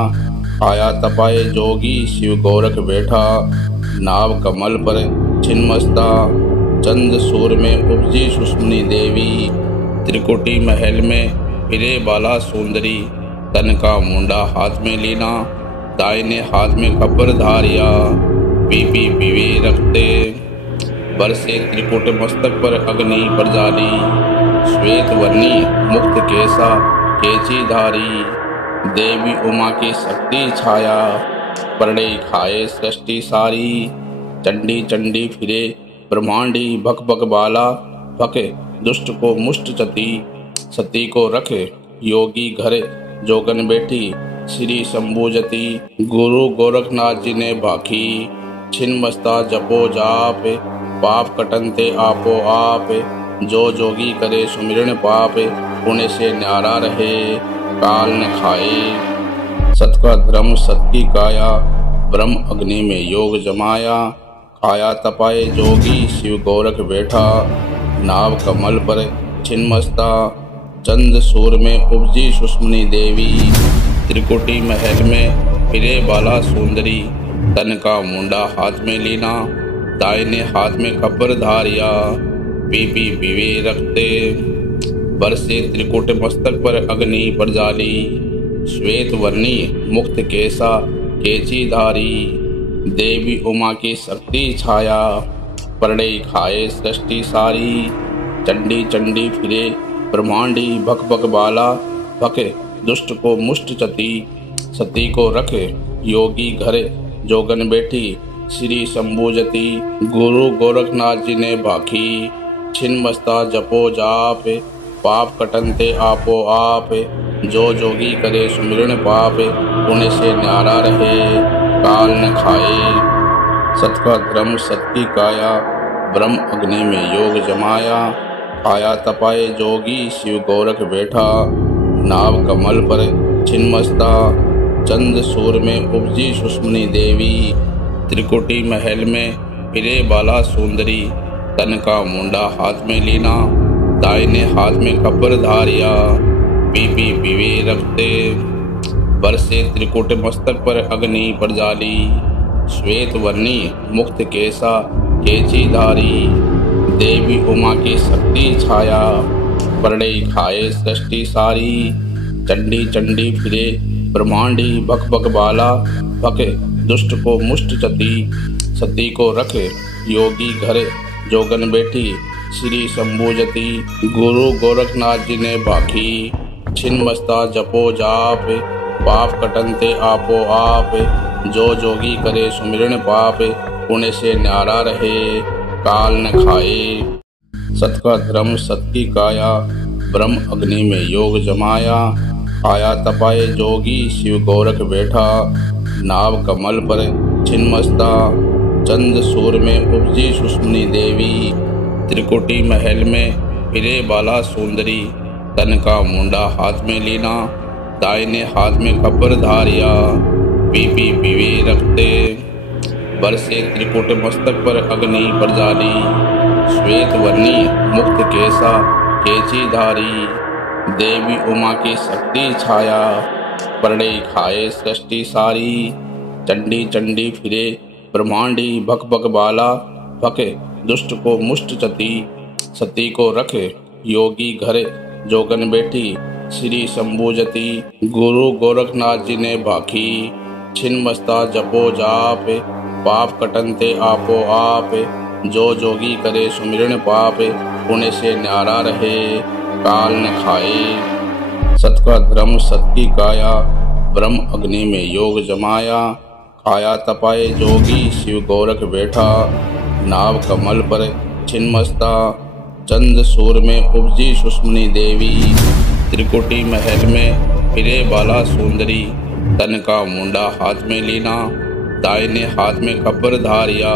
आया तपाए जोगी शिव गोरख बैठा। नाव कमल पर छिन्मस्ता। चंद सूर में उपजी सुष्मनी देवी, त्रिकुटी महल में फिरे बाला सुंदरी। तन का मुंडा हाथ में लीना, दाहिने हाथ में खबर धारिया। पीपी पीवे रखते बरसे त्रिकुट मस्तक पर अग्नि प्रजाली। श्वेत वर्णी मुक्त केसा केची धारी, देवी उमा की शक्ति छाया। परड़े खाए सृष्टि सारी, चंडी चंडी फिरे ब्रह्मांडी। भक भक बाला भके दुष्ट को मुष्ट चती। सती को रखे योगी घरे जोगन बैठी। श्री शंभुजती गुरु गोरखनाथ जी ने भाखी। छिन्मस्ता जपो जाप, पाप कटनते आपो आप। जो जोगी करे सुमिरन पाप, पुण्य से न्यारा रहे काल न खाए। सत का धर्म सत की काया, ब्रह्म अग्नि में योग जमाया। आया तपाए जोगी शिव गोरख बैठा। नाव कमल पर छिन्मस्ता। चंद सूर में उपजी सुष्मनी देवी, त्रिकुटी महल में फिरे बाला सुंदरी। तन का मुंडा हाथ में लीना, दाहिने हाथ में खबर धारिया। पीपी पीवे रखते बरसे त्रिकुट मस्तक पर अग्नि प्रजाली। श्वेत वर्णी मुक्त केसा केची धारी, देवी उमा की शक्ति छाया। परड़े खाए सृष्टि सारी, चंडी चंडी फिरे ब्रह्मांडी। भक भक बाला भके दुष्ट को मुष्ट चती। सती को रखे योगी घरे जोगन बैठी। श्री शंभुजती गुरु गोरखनाथ जी ने भाखी। छिन्मस्ता जपो जाप, पाप कटनते आपो आप। जो जोगी करे सुमिरन पाप, पुण्य से न्यारा रहे काल न खाए। सत का धर्म सत की काया, ब्रह्म अग्नि में योग जमाया। आया तपाए जोगी शिव गोरख बैठा। नाव कमल पर छिन्मस्ता। चंद सूर में उपजी सुष्मनी देवी, त्रिकुटी महल में फिरे बाला सुंदरी। तन का मुंडा हाथ में लीना, दाहिने हाथ में खबर धारिया। पीपी पीवे रखते बरसे त्रिकुट मस्तक पर अग्नि प्रजाली। श्वेत वर्णी मुक्त केसा केची धारी, देवी उमा की शक्ति छाया। परड़े खाए सृष्टि सारी, चंडी चंडी फिरे ब्रह्मांडी। भक भक बाला भके दुष्ट को मुष्ट चती। सती को रखे योगी घरे जोगन बैठी। श्री शंभुजति गुरु गोरखनाथ जी ने भाखी छिन्मस्ता जपो जाप पाप कटनते आपो आप जो जोगी करे सुमिरन पाप पुण्य से न्यारा रहे काल न खाए। सत का धर्म सत की काया ब्रह्म अग्नि में योग जमाया आया तपाए जोगी शिव गोरख बैठा नाव कमल पर छिन्मस्ता चंद सूर में उपजी सुष्मनी देवी त्रिकुटी महल में फिरे बाला सुंदरी तन का मुंडा हाथ में लीना दाहिने हाथ में कब्र धारिया पीपी पीवे रखते बरसे त्रिकुट मस्तक पर अग्नि प्रजाली श्वेत वर्णी मुक्त केसा केची धारी देवी उमा की शक्ति छाया परड़े खाए सृष्टि सारी चंडी चंडी फिरे ब्रह्मांडी भक भक बाला भके दुष्ट को मुष्ट चती सती को रखे योगी घर जोगन बैठी श्री शंभुजति गुरु गोरखनाथ जी ने भाखी छिन्मस्ता जपो जाप पाप कटनते आपो आप जो जोगी करे सुमिरन पाप पुण्य से न्यारा रहे काल न खाए। सत का धर्म सत की काया ब्रह्म अग्नि में योग जमाया काया तपाए जोगी शिव गोरख बैठा नाव कमल पर छिन्मस्ता चंद सूर में उपजी सुष्मनी देवी त्रिकुटी महल में फिरे बाला सुंदरी तन का मुंडा हाथ में लीना दाहिने हाथ में कब्र धारिया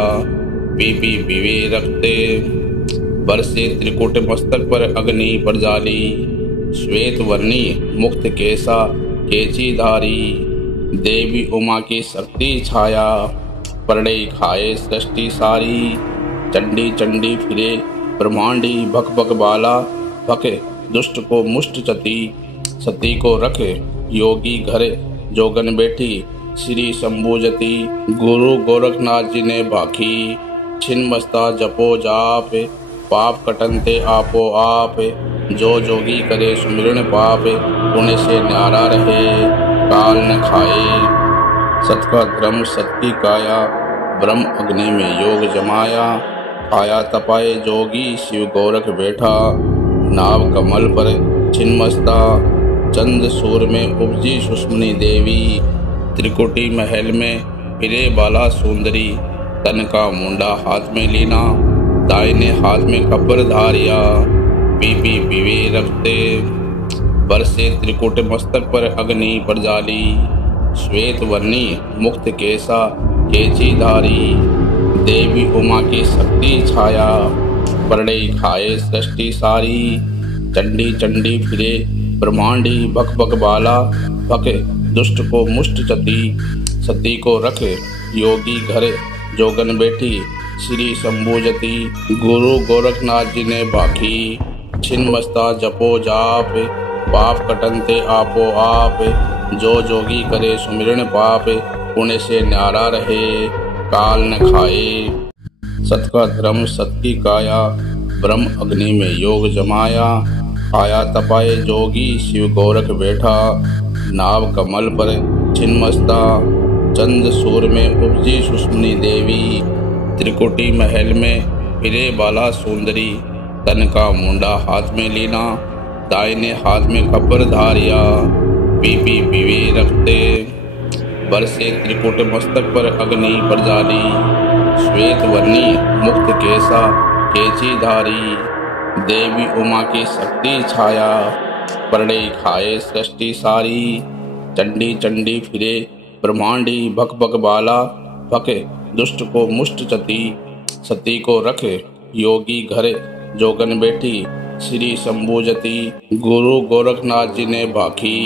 पीपी पीवे रखते बरसे त्रिकुट मस्तक पर अग्नि प्रजाली श्वेत वर्णी मुक्त केसा केची धारी देवी उमा की शक्ति छाया परड़े खाए सृष्टि सारी चंडी चंडी फिरे ब्रह्मांडी भक भक बाला भके दुष्ट को मुष्ट चती सती को रखे योगी घर जोगन बैठी श्री शंभुजति गुरु गोरखनाथ जी ने भाखी छिन्मस्ता जपो जाप पाप कटनते आपो आप जो जोगी करे सुमिरन पाप पुण्य से न्यारा रहे काल न खाए। सत का धर्म सत की काया ब्रह्म अग्नि में योग जमाया आया तपाए जोगी शिव गोरख बैठा नाव कमल पर छिन्मस्ता चंद सूर में उपजी सुष्मनी देवी त्रिकुटी महल में फिरे बाला सुंदरी तन का मुंडा हाथ में लीना दाहिने हाथ में कब्र धारिया पीपी पीवे रखते बरसे त्रिकुट मस्तक पर अग्नि प्रजाली श्वेत वर्णी मुक्त केसा केची धारी देवी उमा की शक्ति छाया परड़े खाए सृष्टि सारी चंडी चंडी फिरे ब्रह्मांडी भक भक बाला भके दुष्ट को मुष्ट चती सती को रखे योगी घर जोगन बैठी श्री शंभुजति गुरु गोरखनाथ जी ने भाखी छिन्मस्ता जपो जाप पाप कटनते आपो आप जो जोगी करे सुमिरन पाप पुण्य से न्यारा रहे काल न खाए। सत का धर्म सत की काया ब्रह्म अग्नि में योग जमाया आया तपाए जोगी शिव गोरख बैठा नाव कमल पर छिन्मस्ता चंद सूर में उपजी सुष्मनी देवी त्रिकुटी महल में फिरे बाला सुंदरी तन का मुंडा हाथ में लीना दाहिने हाथ में कब्र धारिया पीपी पीवे रखते बरसे त्रिकुट मस्तक पर अग्नि प्रजाली श्वेत वर्णी मुक्त केसा केची धारी देवी उमा की शक्ति छाया परड़े खाए सृष्टि सारी चंडी चंडी फिरे ब्रह्मांडी भक भक बाला भके दुष्ट को मुष्ट चती सती को रखे योगी घर जोगन बैठी श्री शंभुजति गुरु गोरखनाथ जी ने भाखी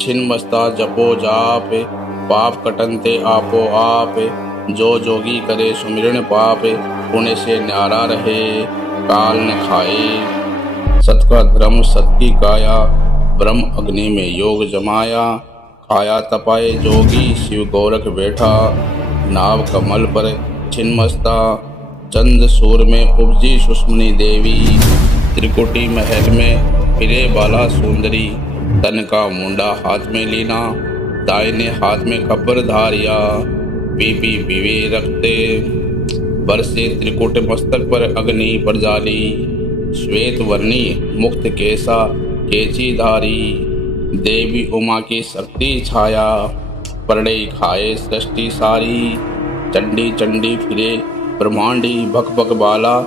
छिन्मस्ता जपो जाप पाप कटनते आपो आप जो जोगी करे सुमिरन पाप पुण्य से न्यारा रहे काल न खाए। सत का धर्म सत की काया ब्रह्म अग्नि में योग जमाया आया तपाए जोगी शिव गोरख बैठा नाव कमल पर छिन्मस्ता चंद सूर में उपजी सुष्मनी देवी त्रिकुटी महल में फिरे बाला सुंदरी तन का मुंडा हाथ में लीना दाहिने हाथ में कब्र धारिया पीपी पीवे रखते बरसे त्रिकुट मस्तक पर अग्नि प्रजाली श्वेत वर्णी मुक्त केसा केची धारी, देवी उमा की शक्ति छाया, परड़े खाए सृष्टि सारी। चंडी चंडी फिरे ब्रह्मांडी, भक भक बाला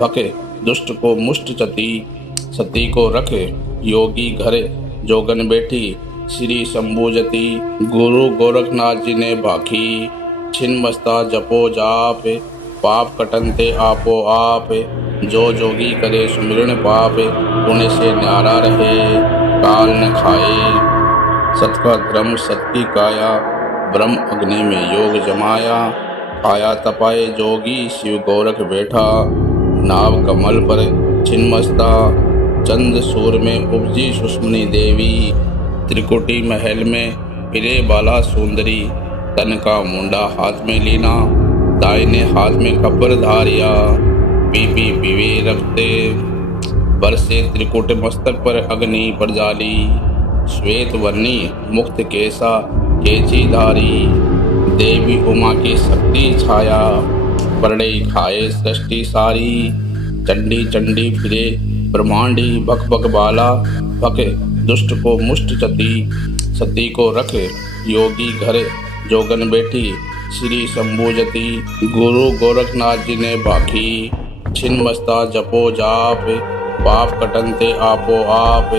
भके दुष्ट को मुष्ट चती, सती को रखे योगी घरे जोगन बैठी, श्री शंभुजती। गुरु गोरखनाथ जी ने भाखी, छिन्मस्ता जपो जाप, पाप कटनते आपो आप। जो जोगी करे सुमिरन पाप, पुण्य से न्यारा रहे काल न खाए। सत का धर्म सत की काया, ब्रह्म अग्नि में योग जमाया। आया तपाए जोगी शिव गोरख बैठा, नाव कमल पर छिन्मस्ता। चंद सूर में उपजी सुष्मनी देवी, त्रिकुटी महल में फिरे बाला सुंदरी। तन का मुंडा हाथ में लीना, दाहिने हाथ में कपर धारिया। पीपी पीवे रखते बरसे त्रिकुट मस्तक पर अग्नि पर जाली। श्वेत वर्णी मुक्त केसा केची धारी, देवी उमा की शक्ति छाया, परड़े खाए सृष्टि सारी। चंडी चंडी फिरे ब्रह्मांडी, भक भक बाला भके दुष्ट को मुष्ट चती, सती को रखे योगी घरे जोगन बैठी, श्री शंभुजती। गुरु गोरखनाथ जी ने भाखी, छिन्मस्ता जपो जाप, पाप कटनते आपो आप।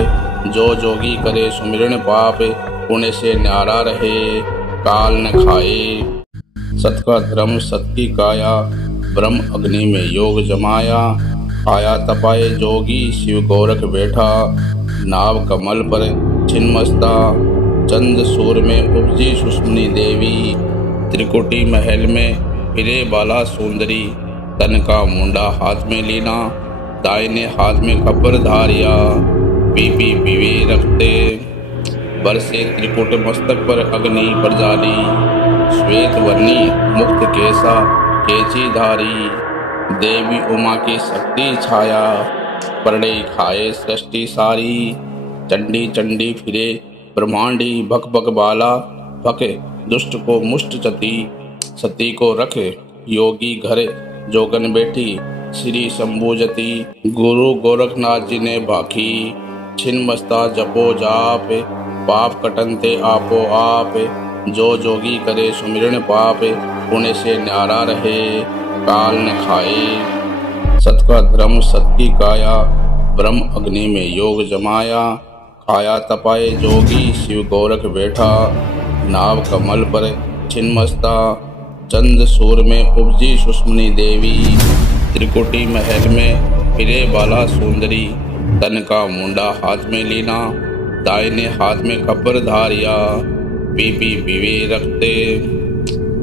जो जोगी करे सुमिरन पाप, पुण्य से न्यारा रहे काल न खाए। सत का धर्म सत की काया, ब्रह्म अग्नि में योग जमाया। आया तपाए जोगी शिव गोरख बैठा, नाव कमल पर छिन्मस्ता। चंद सूर में उपजी सुष्मनी देवी, त्रिकुटी महल में फिरे बाला सुंदरी। तन का मुंडा हाथ में लीना, दाहिने हाथ में कपर धारिया। पीपी पीवे रखते बरसे त्रिकुट मस्तक पर अग्नि पर जाली। श्वेत वर्णी मुक्त केसा केची धारी, देवी उमा की शक्ति छाया, परड़े खाए सृष्टि सारी। चंडी चंडी फिरे ब्रह्मांडी, भक भक बाला भके दुष्ट को मुष्ट चती, सती को रखे योगी घरे जोगन बैठी, श्री शंभुजती। गुरु गोरखनाथ जी ने भाखी, छिन्मस्ता जपो जाप, पाप कटनते आपो आप। जो जोगी करे सुमिरन पाप, पुण्य से न्यारा रहे काल न खाए। सत का धर्म सत की काया, ब्रह्म अग्नि में योग जमाया। आया तपाए जोगी शिव गोरख बैठा, नाव कमल पर छिन्मस्ता। चंद सूर में उपजी सुष्मनी देवी, त्रिकुटी महल में फिरे बाला सुंदरी। तन का मुंडा हाथ में लीना, दाहिने हाथ में कपर धारिया। पीपी पीवे रखते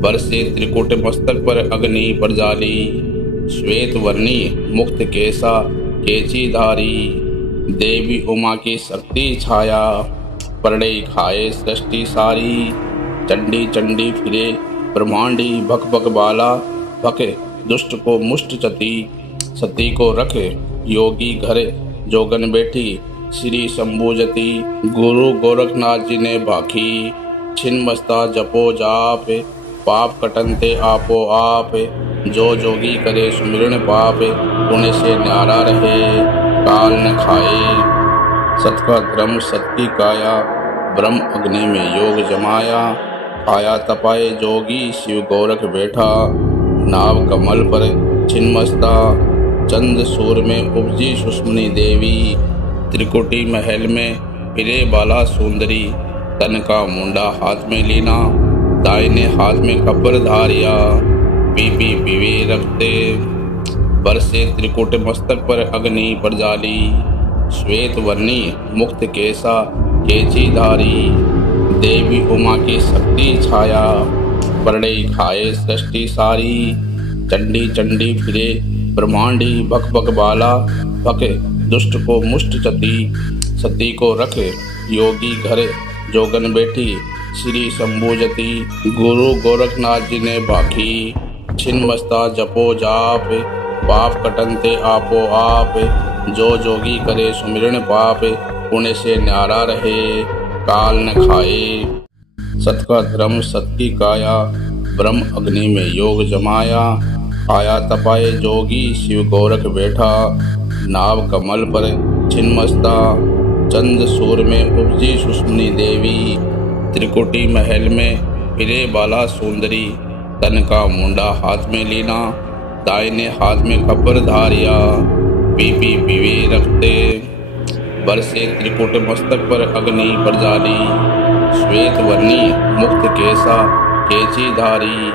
बरसे त्रिकुट मस्तक पर अग्नि पर जाली। श्वेत वर्णी मुक्त केसा केची धारी, देवी उमा की शक्ति छाया, परड़े खाए सृष्टि सारी। चंडी चंडी फिरे ब्रह्मांडी, भक भक बाला भके दुष्ट को मुष्ट चती, सती को रखे योगी घरे जोगन बैठी, श्री शंभुजती। गुरु गोरखनाथ जी ने भाखी, छिन्मस्ता जपो जाप, पाप कटनते आपो आप। जो जोगी करे सुमिरन पाप, पुण्य से न्यारा रहे काल न खाए। सत का धर्म सत की काया, ब्रह्म अग्नि में योग जमाया। आया तपाए जोगी शिव गोरख बैठा, नाव कमल पर छिन्मस्ता। चंद सूर में उपजी सुष्मनी देवी, त्रिकुटी महल में फिरे बाला सुंदरी। तन का मुंडा हाथ में लीना, दाहिने हाथ में कपर धारिया। पीपी पीवे रखते बरसे त्रिकुट मस्तक पर अग्नि पर जाली। श्वेत वर्णी मुक्त केसा केची धारी, देवी उमा की शक्ति छाया, परड़े खाए सृष्टि सारी। चंडी चंडी फिरे ब्रह्मांडी, भक भक बाला भके दुष्ट को मुष्ट चती, सती को रखे योगी घरे जोगन बैठी, श्री शंभुजती। गुरु गोरखनाथ जी ने भाखी, छिन्मस्ता जपो जाप, पाप कटनते आपो आप। जो जोगी करे सुमिरन पाप, पुण्य से न्यारा रहे काल न खाए। सत का धर्म सत की काया, ब्रह्म अग्नि में योग जमाया। आया तपाए जोगी शिव गोरख बैठा, नाव कमल पर छिन्मस्ता, चंद सूर में उपजी सुषमनी देवी, त्रिकुटी महल में फिरे बाला सुंदरी, तन का मुंडा हाथ में लीना, दाहिने हाथ में खपर धारिया, पीपी पीवे रखते, बरसे त्रिकुट मस्तक पर अग्नि प्रजाली, श्वेत वर्णी मुक्त केसा केची धारी,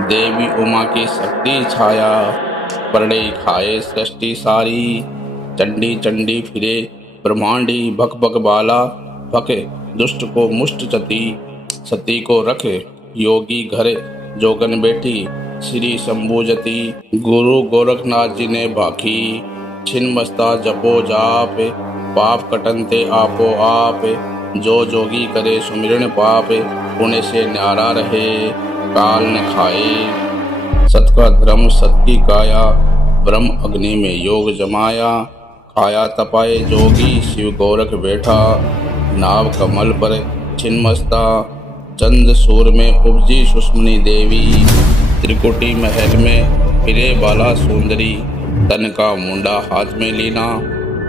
देवी उमा की शक्ति छाया, परड़े खाए सृष्टि सारी, चंडी चंडी फिरे ब्रह्मांडी, भक भक बाला भके दुष्ट को मुष्ट चती, सती को रखे योगी घरे जोगन बैठी, श्री शंभुजती, गुरु गोरखनाथ जी ने भाखी, छिन्मस्ता जपो जाप, पाप कटनते आपो आप, जो जोगी करे सुमिरन पाप, पुण्य से न्यारा रहे काल न खाए। सत का धर्म सत की काया, ब्रह्म अग्नि में योग जमाया, आया तपाए जोगी शिव गोरख बैठा, नाव कमल पर छिन्मस्ता, चंद सूर में उपजी सुषमनी देवी, त्रिकुटी महल में फिरे बाला सुंदरी, तन का मुंडा हाथ में लीना,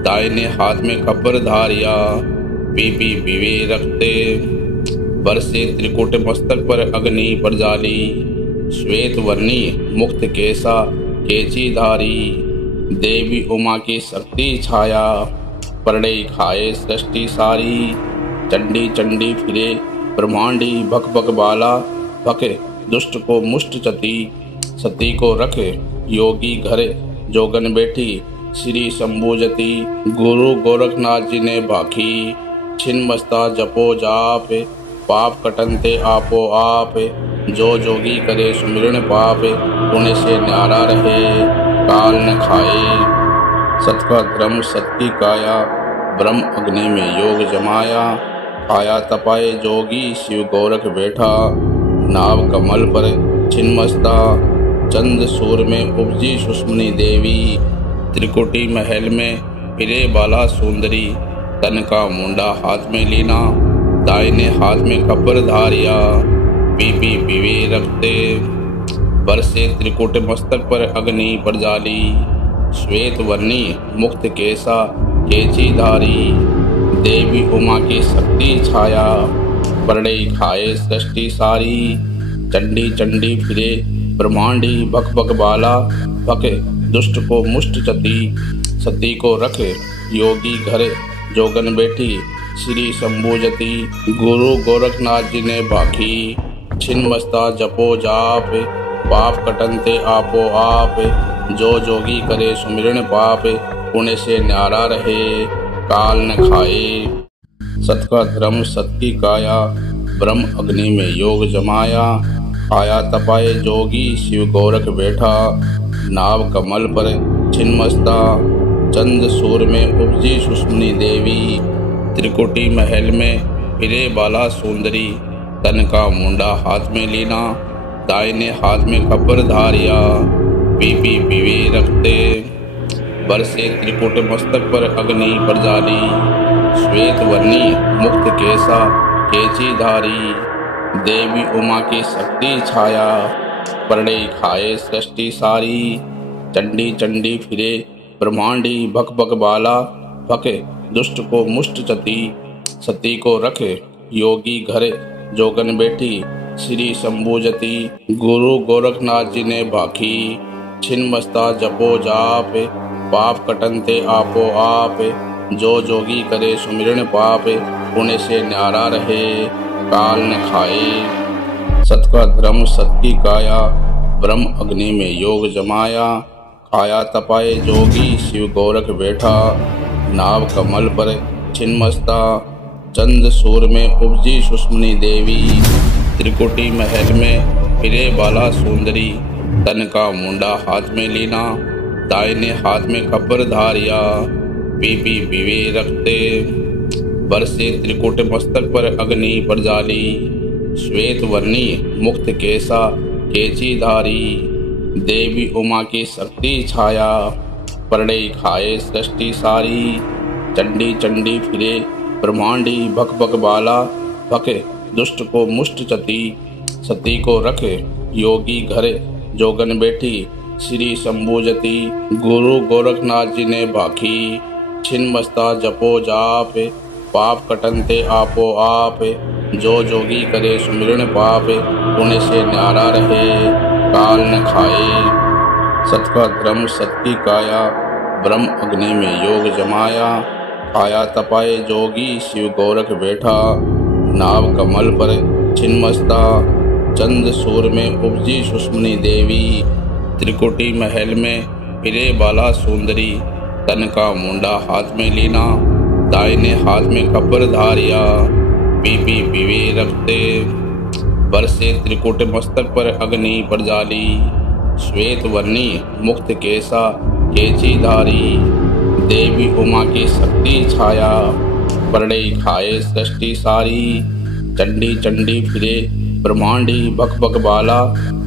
दाहिने हाथ में खपर धारिया, पीपी पीवे रखते, बरसे त्रिकुट मस्तक पर अग्नि प्रजाली, श्वेत वर्णी मुक्त केसा केची धारी, देवी उमा की शक्ति छाया, परड़े खाए सृष्टि सारी, चंडी चंडी फिरे ब्रह्मांडी, भक भक बाला भके दुष्ट को मुष्ट चती, सती को रखे योगी घरे जोगन बैठी, श्री शंभुजती, गुरु गोरखनाथ जी ने भाखी, छिन्मस्ता जपो जाप, पाप कटनते आपो आप, जो जोगी करे सुमिरन पाप, पुण्य से न्यारा रहे काल न खाए। सत का धर्म सत की काया, ब्रह्म अग्नि में योग जमाया, आया तपाए जोगी शिव गोरख बैठा, नाव कमल पर छिन्मस्ता, चंद सूर में उपजी सुषमनी देवी, त्रिकुटी महल में फिरे बाला सुंदरी, तन का मुंडा हाथ में लीना, दाहिने हाथ में खपर धारिया, पीपी पीवे रखते, बरसे त्रिकुट मस्तक पर अग्नि प्रजाली, श्वेत वर्णी मुक्त केसा केची धारी, देवी उमा की शक्ति छाया, परड़े खाए सृष्टि सारी, चंडी चंडी फिरे ब्रह्मांडी, भक भक बाला भके दुष्ट को मुष्ट चती, सती को रखे योगी घरे जोगन बैठी, श्री शंभुजती, गुरु गोरखनाथ जी ने भाखी, छिन्मस्ता जपो जाप, पाप कटनते आपो आप, जो जोगी करे सुमिरन पाप, पुण्य से न्यारा रहे काल न खाए। सत का धर्म सत की काया, ब्रह्म अग्नि में योग जमाया, आया तपाए जोगी शिव गोरख बैठा, नाव कमल पर छिन्मस्ता, चंद सूर में उपजी सुषमनी देवी, त्रिकुटी महल में फिरे बाला सुंदरी, तन का मुंडा हाथ में लीना, दाहिने हाथ में खपर धारिया, पीपी पीवे रखते, बरसे त्रिकुट मस्तक पर अग्नि प्रजाली, श्वेत वर्णी मुक्त केसा केची धारी, देवी उमा की शक्ति छाया, परड़े खाए सृष्टि सारी, चंडी चंडी फिरे ब्रह्मांडी, भक भक बाला भके दुष्ट को मुष्ट चती, सती को रखे योगी घरे जोगन बैठी, श्री शंभुजती, गुरु गोरखनाथ जी ने भाखी, छिन्मस्ता जपो जाप, पाप कटनते आपो आप, जो जोगी करे सुमिरन पाप, पुण्य से न्यारा रहे काल न खाए। सत का धर्म सत की काया, ब्रह्म अग्नि में योग जमाया, आया तपाए जोगी शिव गोरख बैठा, नाव कमल पर छिन्मस्ता, चंद सूर में उपजी सुषमनी देवी, त्रिकुटी महल में फिरे बाला सुंदरी, तन का मुंडा हाथ में लीना, दाहिने हाथ में खपर धारिया, पीपी पीवे रखते, बरसे त्रिकुट मस्तक पर अग्नि प्रजाली, श्वेत वर्णी मुक्त केसा केची धारी, देवी उमा की शक्ति छाया, परड़े खाए सृष्टि सारी, चंडी चंडी फिरे ब्रह्मांडी, भक भक बाला भके दुष्ट को मुष्ट चती, सती को रखे योगी घरे जोगन बैठी, श्री शंभुजति। गुरु गोरखनाथ जी ने भाखी छिन्मस्ता जपो जाप, पाप कटनते आपो आप। जो जोगी करे सुमिरन पाप, पुण्य से न्यारा रहे काल न खाए। सत का धर्म सत की काया, ब्रह्म अग्नि में योग जमाया। आया तपाए जोगी शिव गोरख बैठा, नाव कमल पर छिन्मस्ता। चंद सूर में उपजी सुष्मनी देवी, त्रिकुटी महल में फिरे बाला सुंदरी। तन का मुंडा हाथ में लीना, दाहिने हाथ में कपर धारिया। पीपी पीवे रखते बरसे त्रिकुट मस्तक पर अग्नि प्रजाली। श्वेत वर्णी मुक्त केसा केची धारी, देवी उमा की शक्ति छाया। परड़े खाए सृष्टि सारी, चंडी चंडी फिरे ब्रह्मांडी। भक भक बाला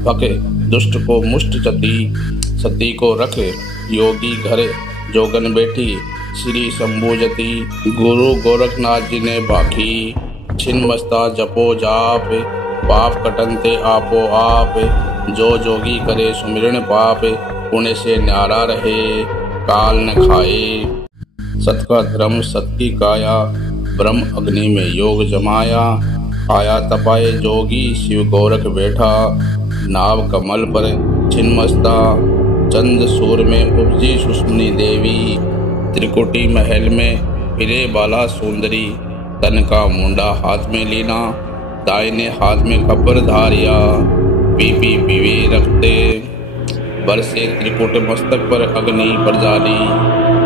भके दुष्ट को मुष्ट चती। सती को रखे योगी घरे जोगन बैठी, श्री शंभुजति। गुरु गोरखनाथ जी ने भाखी छिन्मस्ता जपो जाप, पाप कटनते आपो आप। जो जोगी करे सुमिरन पाप, पुण्य से न्यारा रहे काल न खाए। सत का धर्म सत की काया, ब्रह्म अग्नि में योग जमाया। आया तपाए जोगी शिव गोरख बैठा, नाव कमल पर छिन्मस्ता। चंद सूर में उपजी सुष्मनी देवी, त्रिकुटी महल में फिरे बाला सुंदरी। तन का मुंडा हाथ में लीना, दाहिने हाथ में कपर धारिया। पीपी पीवे रखते बरसे त्रिकुट मस्तक पर अग्नि प्रजाली।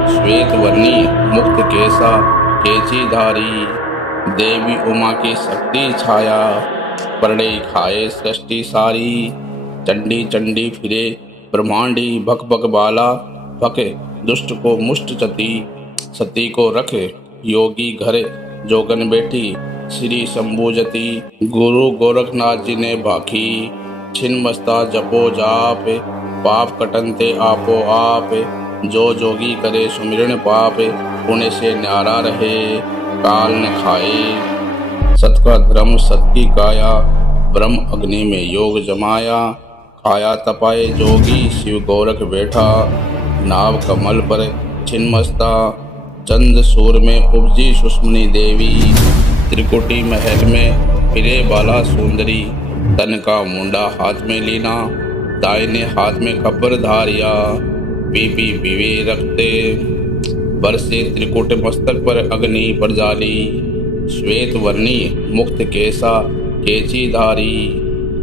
श्वेत वर्णी मुक्त केसा केची धारी, देवी उमा की शक्ति छाया। परड़े खाए सृष्टि सारी, चंडी चंडी फिरे ब्रह्मांडी। भक भक बाला भके दुष्ट को मुष्ट चती। सती को रखे योगी घरे जोगन बैठी, श्री शंभुजति। गुरु गोरखनाथ जी ने भाखी छिन्मस्ता जपो जाप, पाप कटनते आपो आप। जो जोगी करे सुमिरन पाप, पुण्य से न्यारा रहे काल न खाए। सत का धर्म सत की काया, ब्रह्म अग्नि में योग जमाया। आया तपाए जोगी शिव गोरख बैठा, नाव कमल पर छिन्मस्ता। चंद सूर में उपजी सुष्मनी देवी, त्रिकुटी महल में फिरे बाला सुंदरी। तन का मुंडा हाथ में लीना, दाहिने हाथ में कपर धारिया। पीपी पीवे रखते बरसे त्रिकुट मस्तक पर अग्नि प्रजाली। श्वेत वर्णी मुक्त केसा केची धारी,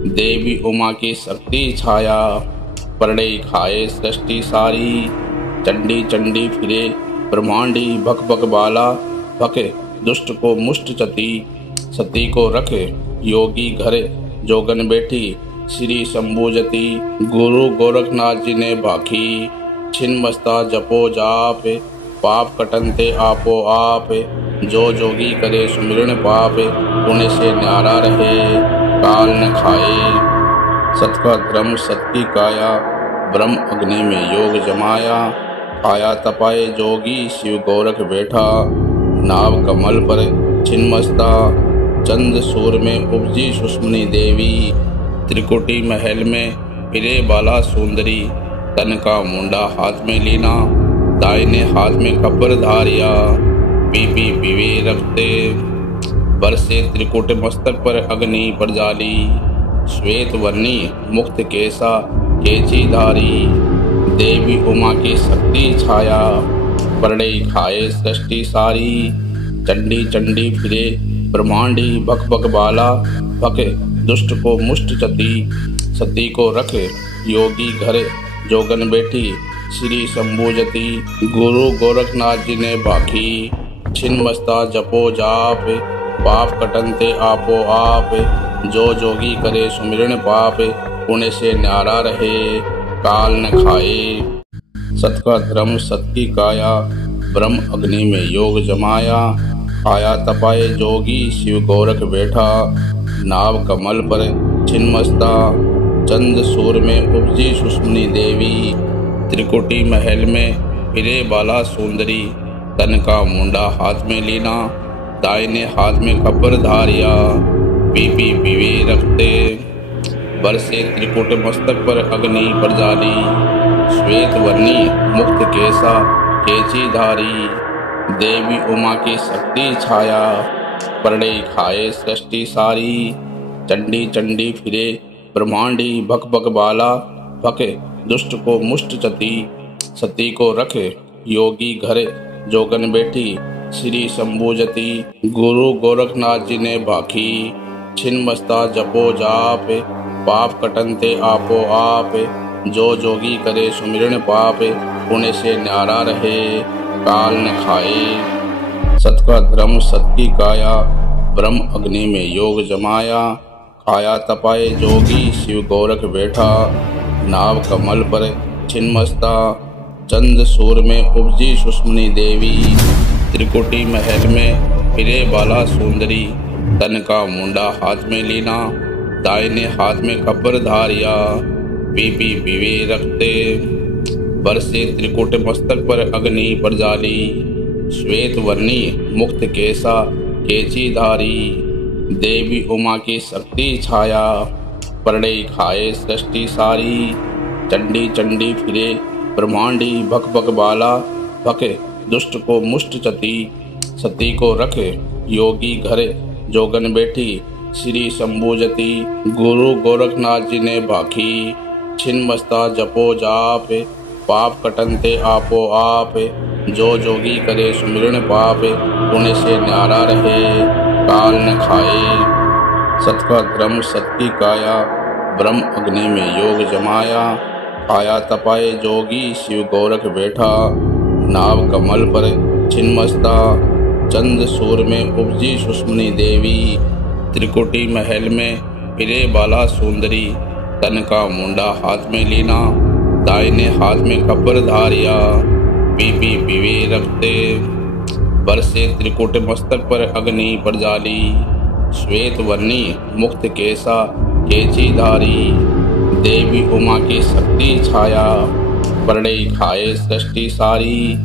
देवी उमा की शक्ति छाया। परड़े खाए सृष्टि सारी, चंडी चंडी फिरे ब्रह्मांडी। भक भक बाला भके दुष्ट को मुष्ट चती। सती को रखे योगी घरे जोगन बैठी, श्री शंभुजति। गुरु गोरखनाथ जी ने भाखी छिन्मस्ता जपो जाप, पाप कटनते आपो आप। जो जोगी करे सुमिरन पाप, पुण्य से न्यारा रहे काल न खाए। सत का धर्म सत की काया, ब्रह्म अग्नि में योग जमाया। आया तपाए जोगी शिव गोरख बैठा, नाव कमल पर छिन्मस्ता। चंद सूर में उपजी सुष्मनी देवी, त्रिकुटी महल में फिरे बाला सुंदरी। तन का मुंडा हाथ में लीना, दाहिने हाथ में कपर धारिया। पीपी पीवे रखते बरसे त्रिकुट मस्तक पर अग्नि प्रजाली। श्वेत वर्णी मुक्त केसा केची धारी, देवी उमा की शक्ति छाया। परड़े खाए सृष्टि सारी, चंडी चंडी फिरे ब्रह्मांडी। भक भक बाला भके दुष्ट को मुष्ट चती। सती को रखे योगी घरे जोगन बैठी, श्री शंभुजति। गुरु गोरखनाथ जी ने भाखी छिन्मस्ता जपो जाप, पाप कटनते आपो आप। जो जोगी करे सुमिरन पाप, पुण्य से न्यारा रहे काल न खाए। सत का धर्म सत की काया, ब्रह्म अग्नि में योग जमाया। आया तपाए जोगी शिव गोरख बैठा, नाव कमल पर छिन्मस्ता। चंद सूर में उपजी सुष्मनी देवी, त्रिकुटी महल में फिरे बाला सुंदरी। तन का मुंडा हाथ में लीना, दाहिने हाथ में कपर धारिया। पीपी पीवे रखते बरसे त्रिकुट मस्तक पर अग्नि प्रजाली। श्वेत वर्णी मुक्त केसा केची धारी, देवी उमा की शक्ति छाया, परड़े खाए सृष्टि सारी। चंडी चंडी फिरे ब्रह्मांडी, भक भक बाला, भके दुष्ट को मुष्ट चती, सती को रखे योगी घरे जोगन बैठी, श्री शंभुजती। गुरु गोरखनाथ जी ने भाखी, छिन मस्ता जपो जाप, पाप कटनते आपो आप, जो जोगी करे सुमिरन पाप, पुण्य से न्यारा रहे काल न खाए। सत का धर्म सत की काया, ब्रह्म अग्नि में योग जमाया, काया तपाए जोगी शिव गोरख बैठा, नाव कमल पर छिन्मस्ता, चंद सूर में उपजी सुष्मनी देवी, त्रिकुटी महल में फिरे बाला सुंदरी, तन का मुंडा हाथ में लीना, दाहिने हाथ में खबर धारिया, पीपी पीवे रखते, बरसे त्रिकुट मस्तक पर अग्नि प्रजाली, श्वेत वर्णी मुक्त केसा केची धारी, देवी उमा की शक्ति छाया, परड़े खाए सृष्टि सारी। चंडी चंडी फिरे ब्रह्मांडी, भक भक बाला, भके दुष्ट को मुष्ट चती, सती को रखे योगी घरे जोगन बैठी, श्री शंभुजती। गुरु गोरखनाथ जी ने भाखी, छिन मस्ता जपो जाप, पाप कटनते आपो आप, जो जोगी करे सुमिरन पाप, पुण्य से न्यारा रहे काल न खाए। सत का धर्म सत की काया, ब्रह्म अग्नि में योग जमाया, काया तपाए जोगी शिव गोरख बैठा, नाव कमल पर छिन्मस्ता, चंद सूर में उपजी सुष्मनी देवी, त्रिकुटी महल में फिरे बाला सुंदरी, तन का मुंडा हाथ में लीना, दाहिने हाथ में खबर धारिया, पीपी पीवे रखते, बरसे त्रिकुट मस्तक पर अग्नि प्रजाली, श्वेत वर्णी मुक्त केसा केची धारी, देवी उमा की शक्ति छाया, परड़े खाए सृष्टि सारी।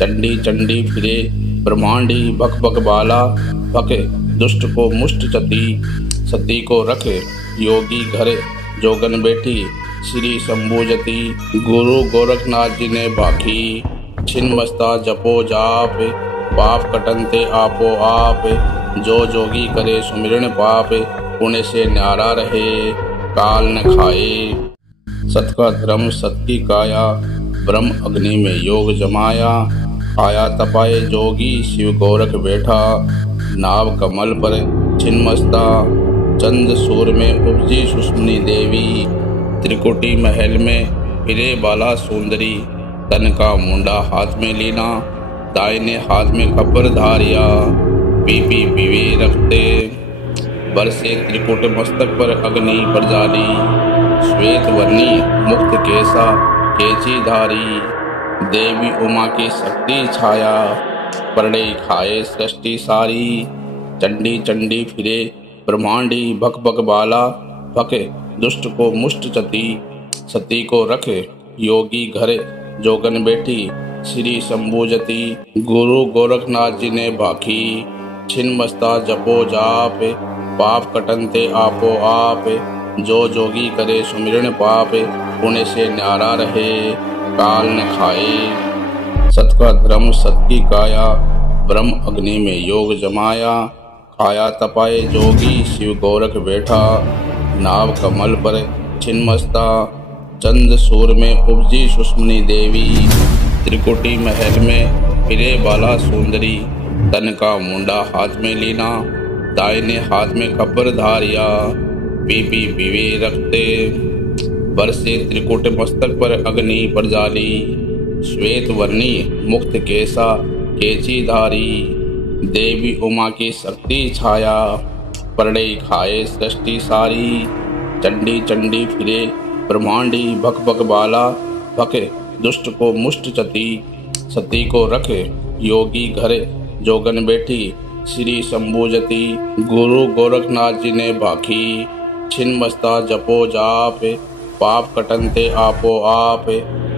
चंडी चंडी फिरे ब्रह्मांडी, भक भक बाला, भके दुष्ट को मुष्ट चती, सती को रखे योगी घरे जोगन बैठी, श्री शंभुजती। गुरु गोरखनाथ जी ने भाखी, छिन मस्ता जपो जाप, पाप कटनते आपो आप, जो जोगी करे सुमिरन पाप, पुण्य से न्यारा रहे काल न खाए। सत का धर्म सत की काया, ब्रह्म अग्नि में योग जमाया, काया तपाए जोगी शिव गोरख बैठा, नाव कमल पर छिन्मस्ता, चंद सूर में उपजी सुष्मनी देवी, त्रिकुटी महल में फिरे बाला सुंदरी, तन का मुंडा हाथ में लीना, दाहिने हाथ में खबर धारिया, पीपी पीवे रखते, बरसे त्रिकुट मस्तक पर अग्नि प्रजाली, श्वेत वर्णी मुक्त केसा केची धारी, देवी उमा की शक्ति छाया, परड़े खाए सृष्टि सारी। चंडी चंडी फिरे ब्रह्मांडी, भक भक बाला, भके दुष्ट को मुष्ट चती, सती को रखे योगी घरे जोगन बैठी, श्री शंभुजती। गुरु गोरखनाथ जी ने भाखी, छिन मस्ता जपो जाप, पाप कटनते आपो आप, जो जोगी करे सुमिरन पाप, पुण्य से न्यारा रहे काल न खाए। सत का धर्म सत की काया, ब्रह्म अग्नि में योग जमाया, काया तपाए जोगी शिव गोरख बैठा, नाव कमल पर छिन्मस्ता, चंद सूर में उपजी सुष्मनी देवी, त्रिकुटी महल में फिरे बाला सुंदरी, तन का मुंडा हाथ में लीना, दाहिने हाथ में खबर धारिया, पीपी पीवे रखते, बरसे त्रिकुट मस्तक पर अग्नि प्रजाली, श्वेत वर्णी मुक्त केसा केची धारी, देवी उमा की शक्ति छाया, परड़े खाए सृष्टि सारी। चंडी चंडी फिरे ब्रह्मांडी, भक भक बाला, भके दुष्ट को मुष्ट चती, सती को रखे योगी घरे जोगन बैठी, श्री शंभुजती। गुरु गोरखनाथ जी ने भाखी, छिन मस्ता जपो जाप, पाप कटनते आपो आप,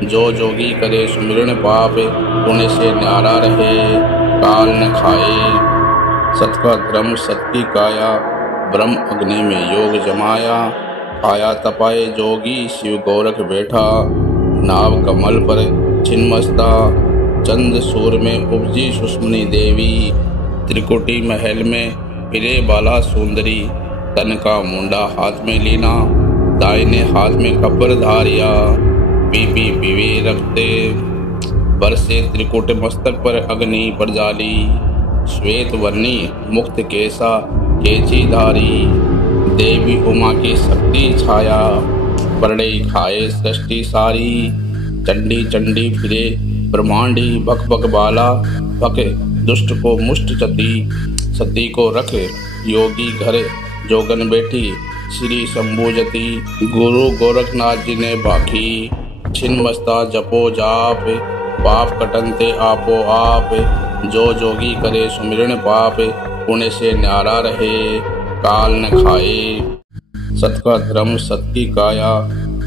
जो जोगी करे सुमिरन पाप, पुण्य से न्यारा रहे काल न खाए। सत का धर्म सत की काया, ब्रह्म अग्नि में योग जमाया, काया तपाए जोगी शिव गोरख बैठा, नाव कमल पर छिन्मस्ता। चंद सूर में उपजी सुष्मनी देवी, त्रिकुटी महल में फिरे बाला सुंदरी। तन का मुंडा हाथ में लीना, दाहिने हाथ में कपर धारिया। पीपी पीवे रखते बरसे त्रिकुट मस्तक पर अग्नि प्रजाली। श्वेत वर्णी मुक्त केसा केची धारी, देवी उमा की शक्ति छाया। परड़े खाए सृष्टि सारी, चंडी चंडी फिरे ब्रह्मांडी। बक बक बाला बक दुष्ट को मुष्ट चती। सती को रख योगी घर जोगन बैठी। श्री शंभुजती गुरु गोरखनाथ जी ने भाखी। छिन्मस्ता जपो जाप, पाप कटनते आपो आप। जो जोगी करे सुमिरन पाप, पुण्य से न्यारा रहे काल न खाए। सत का धर्म सत की काया,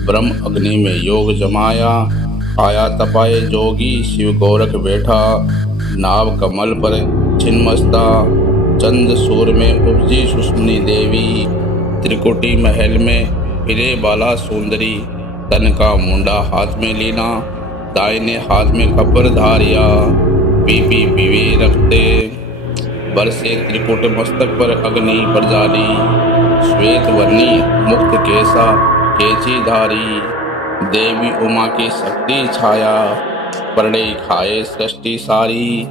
ब्रह्म अग्नि में योग जमाया। आया तपाए जोगी शिव गोरख बैठा। नाव कमल पर छिन्मस्ता। चंद सूर में उपजी सुष्मनी देवी, त्रिकुटी महल में फिरे बाला सुंदरी। तन का मुंडा हाथ में लीना, दाहिने हाथ में कपर धारिया। पीपी पीवे रखते बरसे त्रिकुट मस्तक पर अग्नि प्रजाली। श्वेत वर्णी मुक्त केसा केची धारी, देवी उमा की शक्ति छाया। परड़े खाए सृष्टि सारी,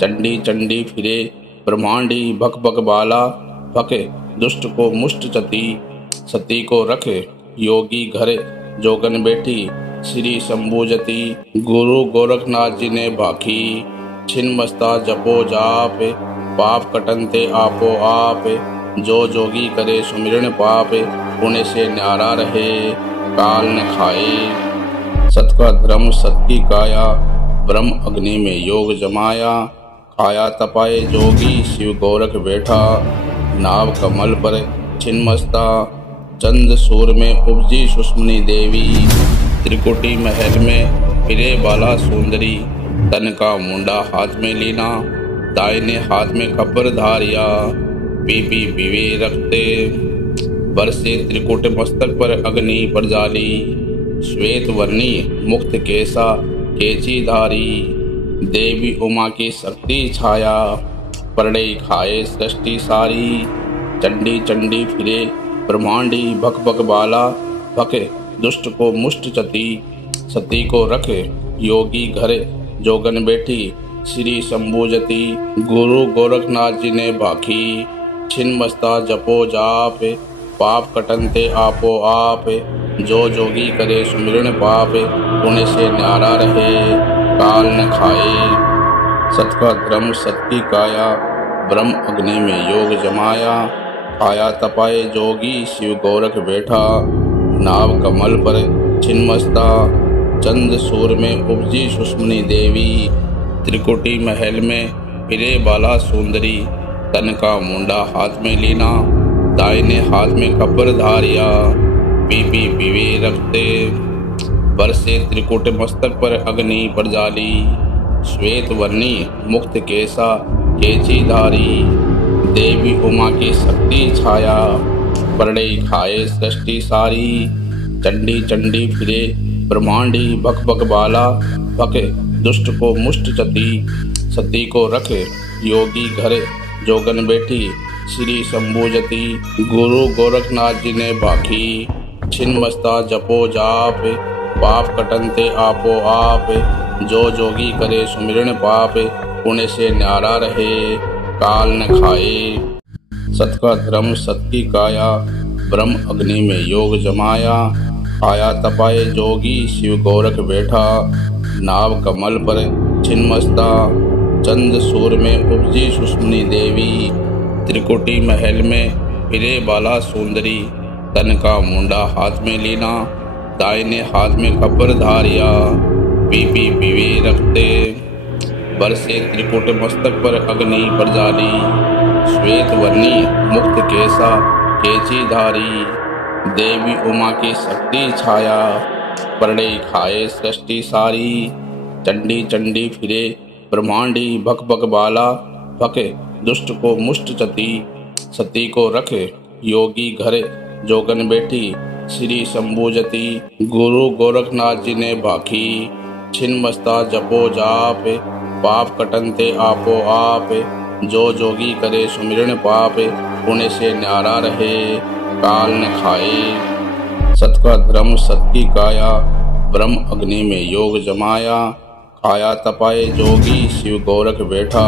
चंडी चंडी फिरे ब्रह्मांडी। भक भक बाला भक दुष्ट को मुष्ट चती। सती को रख योगी घर जोगन बैठी। श्री शंभुजती गुरु गोरखनाथ जी ने भाखी। छिन्मस्ता जपो जाप, पाप कटनते आपो आप। जो जोगी करे सुमिरन पाप, पुण्य से न्यारा रहे काल न खाए। सत का धर्म सत की काया, ब्रह्म अग्नि में योग जमाया। आया तपाए जोगी शिव गोरख बैठा। नाव कमल पर छिन्मस्ता। चंद सूर में उपजी सुष्मनी देवी, त्रिकुटी महल में फिरे बाला सुंदरी। तन का मुंडा हाथ में लीना, दाहिने हाथ में कपर धारिया। पीपी पीवे रखते बरसे त्रिकुट मस्तक पर अग्नि प्रजाली। श्वेत वर्णी मुक्त केसा केची धारी, देवी उमा की शक्ति छाया। परड़े खाए सृष्टि सारी, चंडी चंडी फिरे ब्रह्मांडी। भक भक बाला भक दुष्ट को मुष्ट चती। सती को रख योगी घर जोगन बैठी। श्री शंभुजती गुरु गोरखनाथ जी ने भाखी। छिन्मस्ता जपो जाप, पाप कटनते आपो आप। जो जोगी करे सुमिरन पाप, पुण्य से न्यारा रहे काल न खाए। सत का धर्म सत की काया, ब्रह्म अग्नि में योग जमाया। आया तपाए जोगी शिव गोरख बैठा। नाव कमल पर छिन्मस्ता। चंद सूर में उपजी सुष्मनी देवी, त्रिकुटी महल में फिरे बाला सुंदरी। तन का मुंडा हाथ में लीना, दाहिने हाथ में कपर धारिया। पीपी पीवे रखते बरसे त्रिकुट मस्तक पर अग्नि प्रजाली। श्वेत वर्णी मुक्त केसा केची धारी, देवी उमा की शक्ति छाया। परड़े खाए सृष्टि सारी, चंडी चंडी फिरे ब्रह्मांडी। भक भक बाला भक दुष्ट को मुष्ट चती। सती को रख योगी घर जोगन बैठी। श्री शंभुजती गुरु गोरखनाथ जी ने भाखी। छिन्मस्ता जपो जाप, पाप कटनते आपो आप। जो जोगी करे सुमिरन पाप, पुण्य से न्यारा रहे काल न खाए। सत का धर्म सत की काया, ब्रह्म अग्नि में योग जमाया। आया तपाए जोगी शिव गोरख बैठा। नाव कमल पर छिन्मस्ता। चंद सूर में उपजी सुष्मनी देवी, त्रिकुटी महल में फिरे बाला सुंदरी। तन का मुंडा हाथ में लीना, दाहिने हाथ में कपर धारिया। पीपी पीवे रखते बरसे त्रिकुट मस्तक पर अग्नि प्रजाली। श्वेत वर्णी मुक्त केसा केची धारी, देवी उमा की शक्ति छाया। परड़े खाए सृष्टि सारी, चंडी चंडी फिरे ब्रह्मांडी। भक भक बाला भक दुष्ट को मुष्ट चती। सती को रख योगी घर जोगन बैठी। श्री शंभुजति। गुरु गोरखनाथ जी ने भाखी, छिन्मस्ता जपो जाप, पाप कटनते आपो आप। जो जोगी करे सुमिरन पाप, पुण्य से न्यारा रहे काल न खाए। सत का धर्म सत की काया, ब्रह्म अग्नि में योग जमाया। काया तपाए जोगी शिव गोरख बैठा,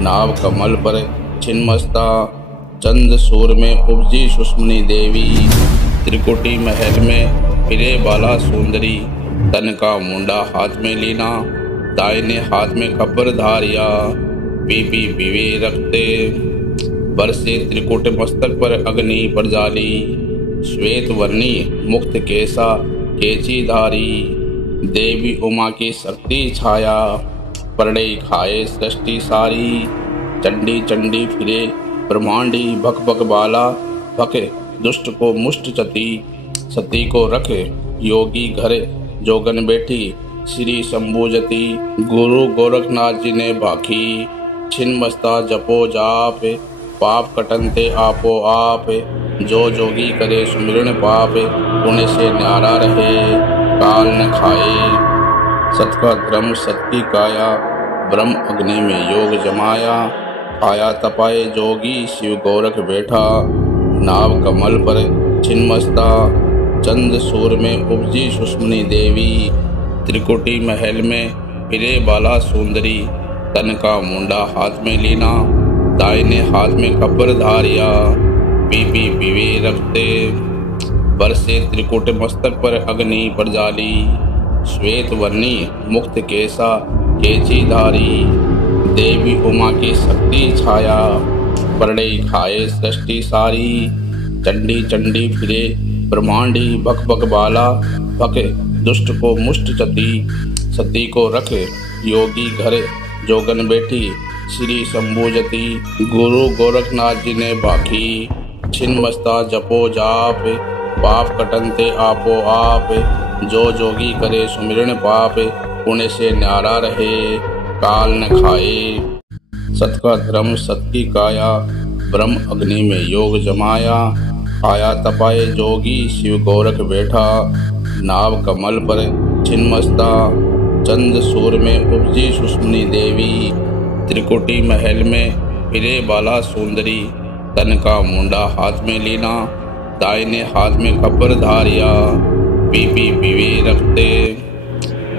नाव कमल पर छिन्मस्ता। चंद सूर में उपजी सुष्मनी देवी, त्रिकुटी महल में फिरे बाला सुंदरी। तन का मुंडा हाथ में लीना, दाहिने हाथ में खबर धारिया। पीपी पीवे रखते, बरसे त्रिकुट मस्तक पर अग्नि पर जाली। श्वेत वर्णी मुक्त केसा केची धारी, देवी उमा की शक्ति छाया। परड़े खाए सृष्टि सारी, चंडी चंडी फिरे ब्रह्मांडी। भक भक बाला भके दुष्ट को मुष्ट चती। सती को रखे योगी घर जोगन बैठी, श्री शंभुजति। गुरु गोरखनाथ जी ने भाखी, छिन्मस्ता जपो जाप, पाप कटनते आपो आप। जो जोगी करे सुमिरन पाप, पुण्य से न्यारा रहे काल न खाए। सत का धर्म सत की काया, ब्रह्म अग्नि में योग जमाया। काया तपाए जोगी शिव गोरख बैठा, नाव कमल पर छिन्मस्ता। चंद सूर में उपजी सुष्मनी देवी, त्रिकुटी महल में फिरे बाला सुंदरी। तन का मुंडा हाथ में लीना, दाहिने हाथ में खबर धारिया। पीपी पीवे रखते, बरसे त्रिकुट मस्तक पर अग्नि पर जाली। श्वेत वर्णी मुक्त केसा केची धारी, देवी उमा की शक्ति छाया। परड़े खाए सृष्टि सारी, चंडी चंडी फिरे ब्रह्मांडी। भक भक बाला भके दुष्ट को मुष्ट चती। सती को रखे योगी घर जोगन बैठी, श्री शंभुजति। गुरु गोरखनाथ जी ने भाखी, छिन्मस्ता जपो जाप, पाप कटनते आपो आप। जो जोगी करे सुमिरन पाप, पुण्य से न्यारा रहे काल न खाए। सत का धर्म सत की काया, ब्रह्म अग्नि में योग जमाया। काया तपाए जोगी शिव गोरख बैठा, नाव कमल पर छिन्मस्ता। चंद सूर में उपजी सुष्मनी देवी, त्रिकुटी महल में फिरे बाला सुंदरी। तन का मुंडा हाथ में लीना, दाहिने हाथ में खबर धारिया। पीपी पीवे रखते,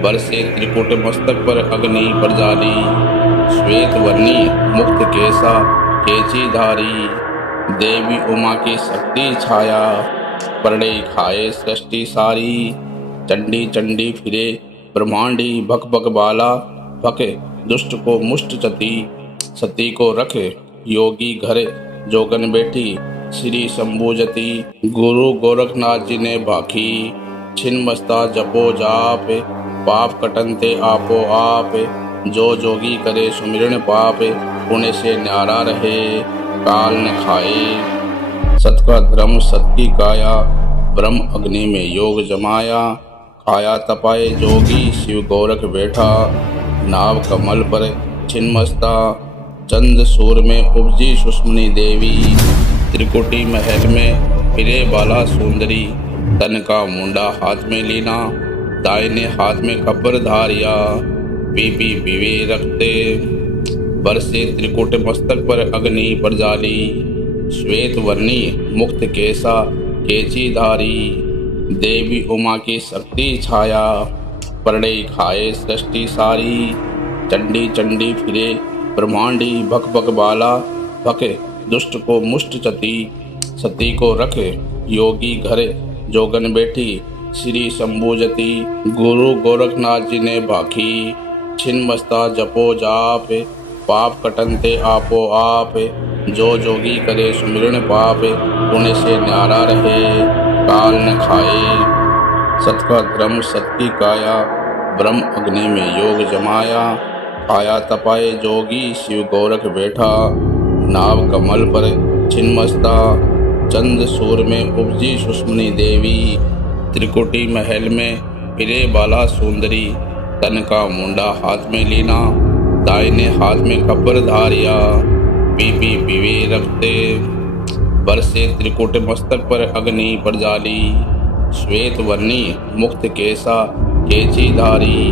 बरसे त्रिकुट मस्तक पर अग्नि पर जाली। श्वेत वर्णी मुक्त केसा केची धारी, देवी उमा की शक्ति छाया। परड़े खाए सृष्टि सारी, चंडी चंडी फिरे ब्रह्मांडी। भक भक बाला भके दुष्ट को मुष्ट चती। सती को रखे योगी घर जोगन बैठी, श्री शंभुजति। गुरु गोरखनाथ जी ने भाखी, छिन्मस्ता जपो जाप, पाप कटनते आपो आप। जो जोगी करे सुमिरन पाप, पुण्य से न्यारा रहे काल न खाए। सत का धर्म सत की काया, ब्रह्म अग्नि में योग जमाया। काया तपाए जोगी शिव गोरख बैठा, नाव कमल पर छिन्मस्ता। चंद सूर में उपजी सुष्मनी देवी, त्रिकुटी महल में फिरे बाला सुंदरी। तन का मुंडा हाथ में लीना, दाहिने हाथ में खबर धारिया। पीपी पीवे रखते, बरसे त्रिकुट मस्तक पर अग्नि पर जाली। श्वेत वर्णी मुक्त केसा केची धारी, देवी उमा की शक्ति छाया। परड़े खाए सृष्टि सारी, चंडी चंडी फिरे ब्रह्मांडी। भक भक बाला भके दुष्ट को मुष्ट चती। सती को रखे योगी घर जोगन बैठी, श्री शंभुजति। गुरु गोरखनाथ जी ने भाखी, छिन्मस्ता जपो जाप, पाप कटनते आपो आप। जो जोगी करे सुमिरन पाप, पुण्य से न्यारा रहे काल न खाए। सत का धर्म सत की काया, ब्रह्म अग्नि में योग जमाया। काया तपाए जोगी शिव गोरख बैठा, नाव कमल पर छिन्मस्ता। चंद सूर में उपजी सुष्मनी देवी, त्रिकुटी महल में फिरे बाला सुंदरी। तन का मुंडा हाथ में लीना, दाहिने हाथ में खबर धारिया। पीपी पीवे रखते, बरसे त्रिकुट मस्तक पर अग्नि पर जाली। श्वेत वर्णी मुक्त केसा केची धारी,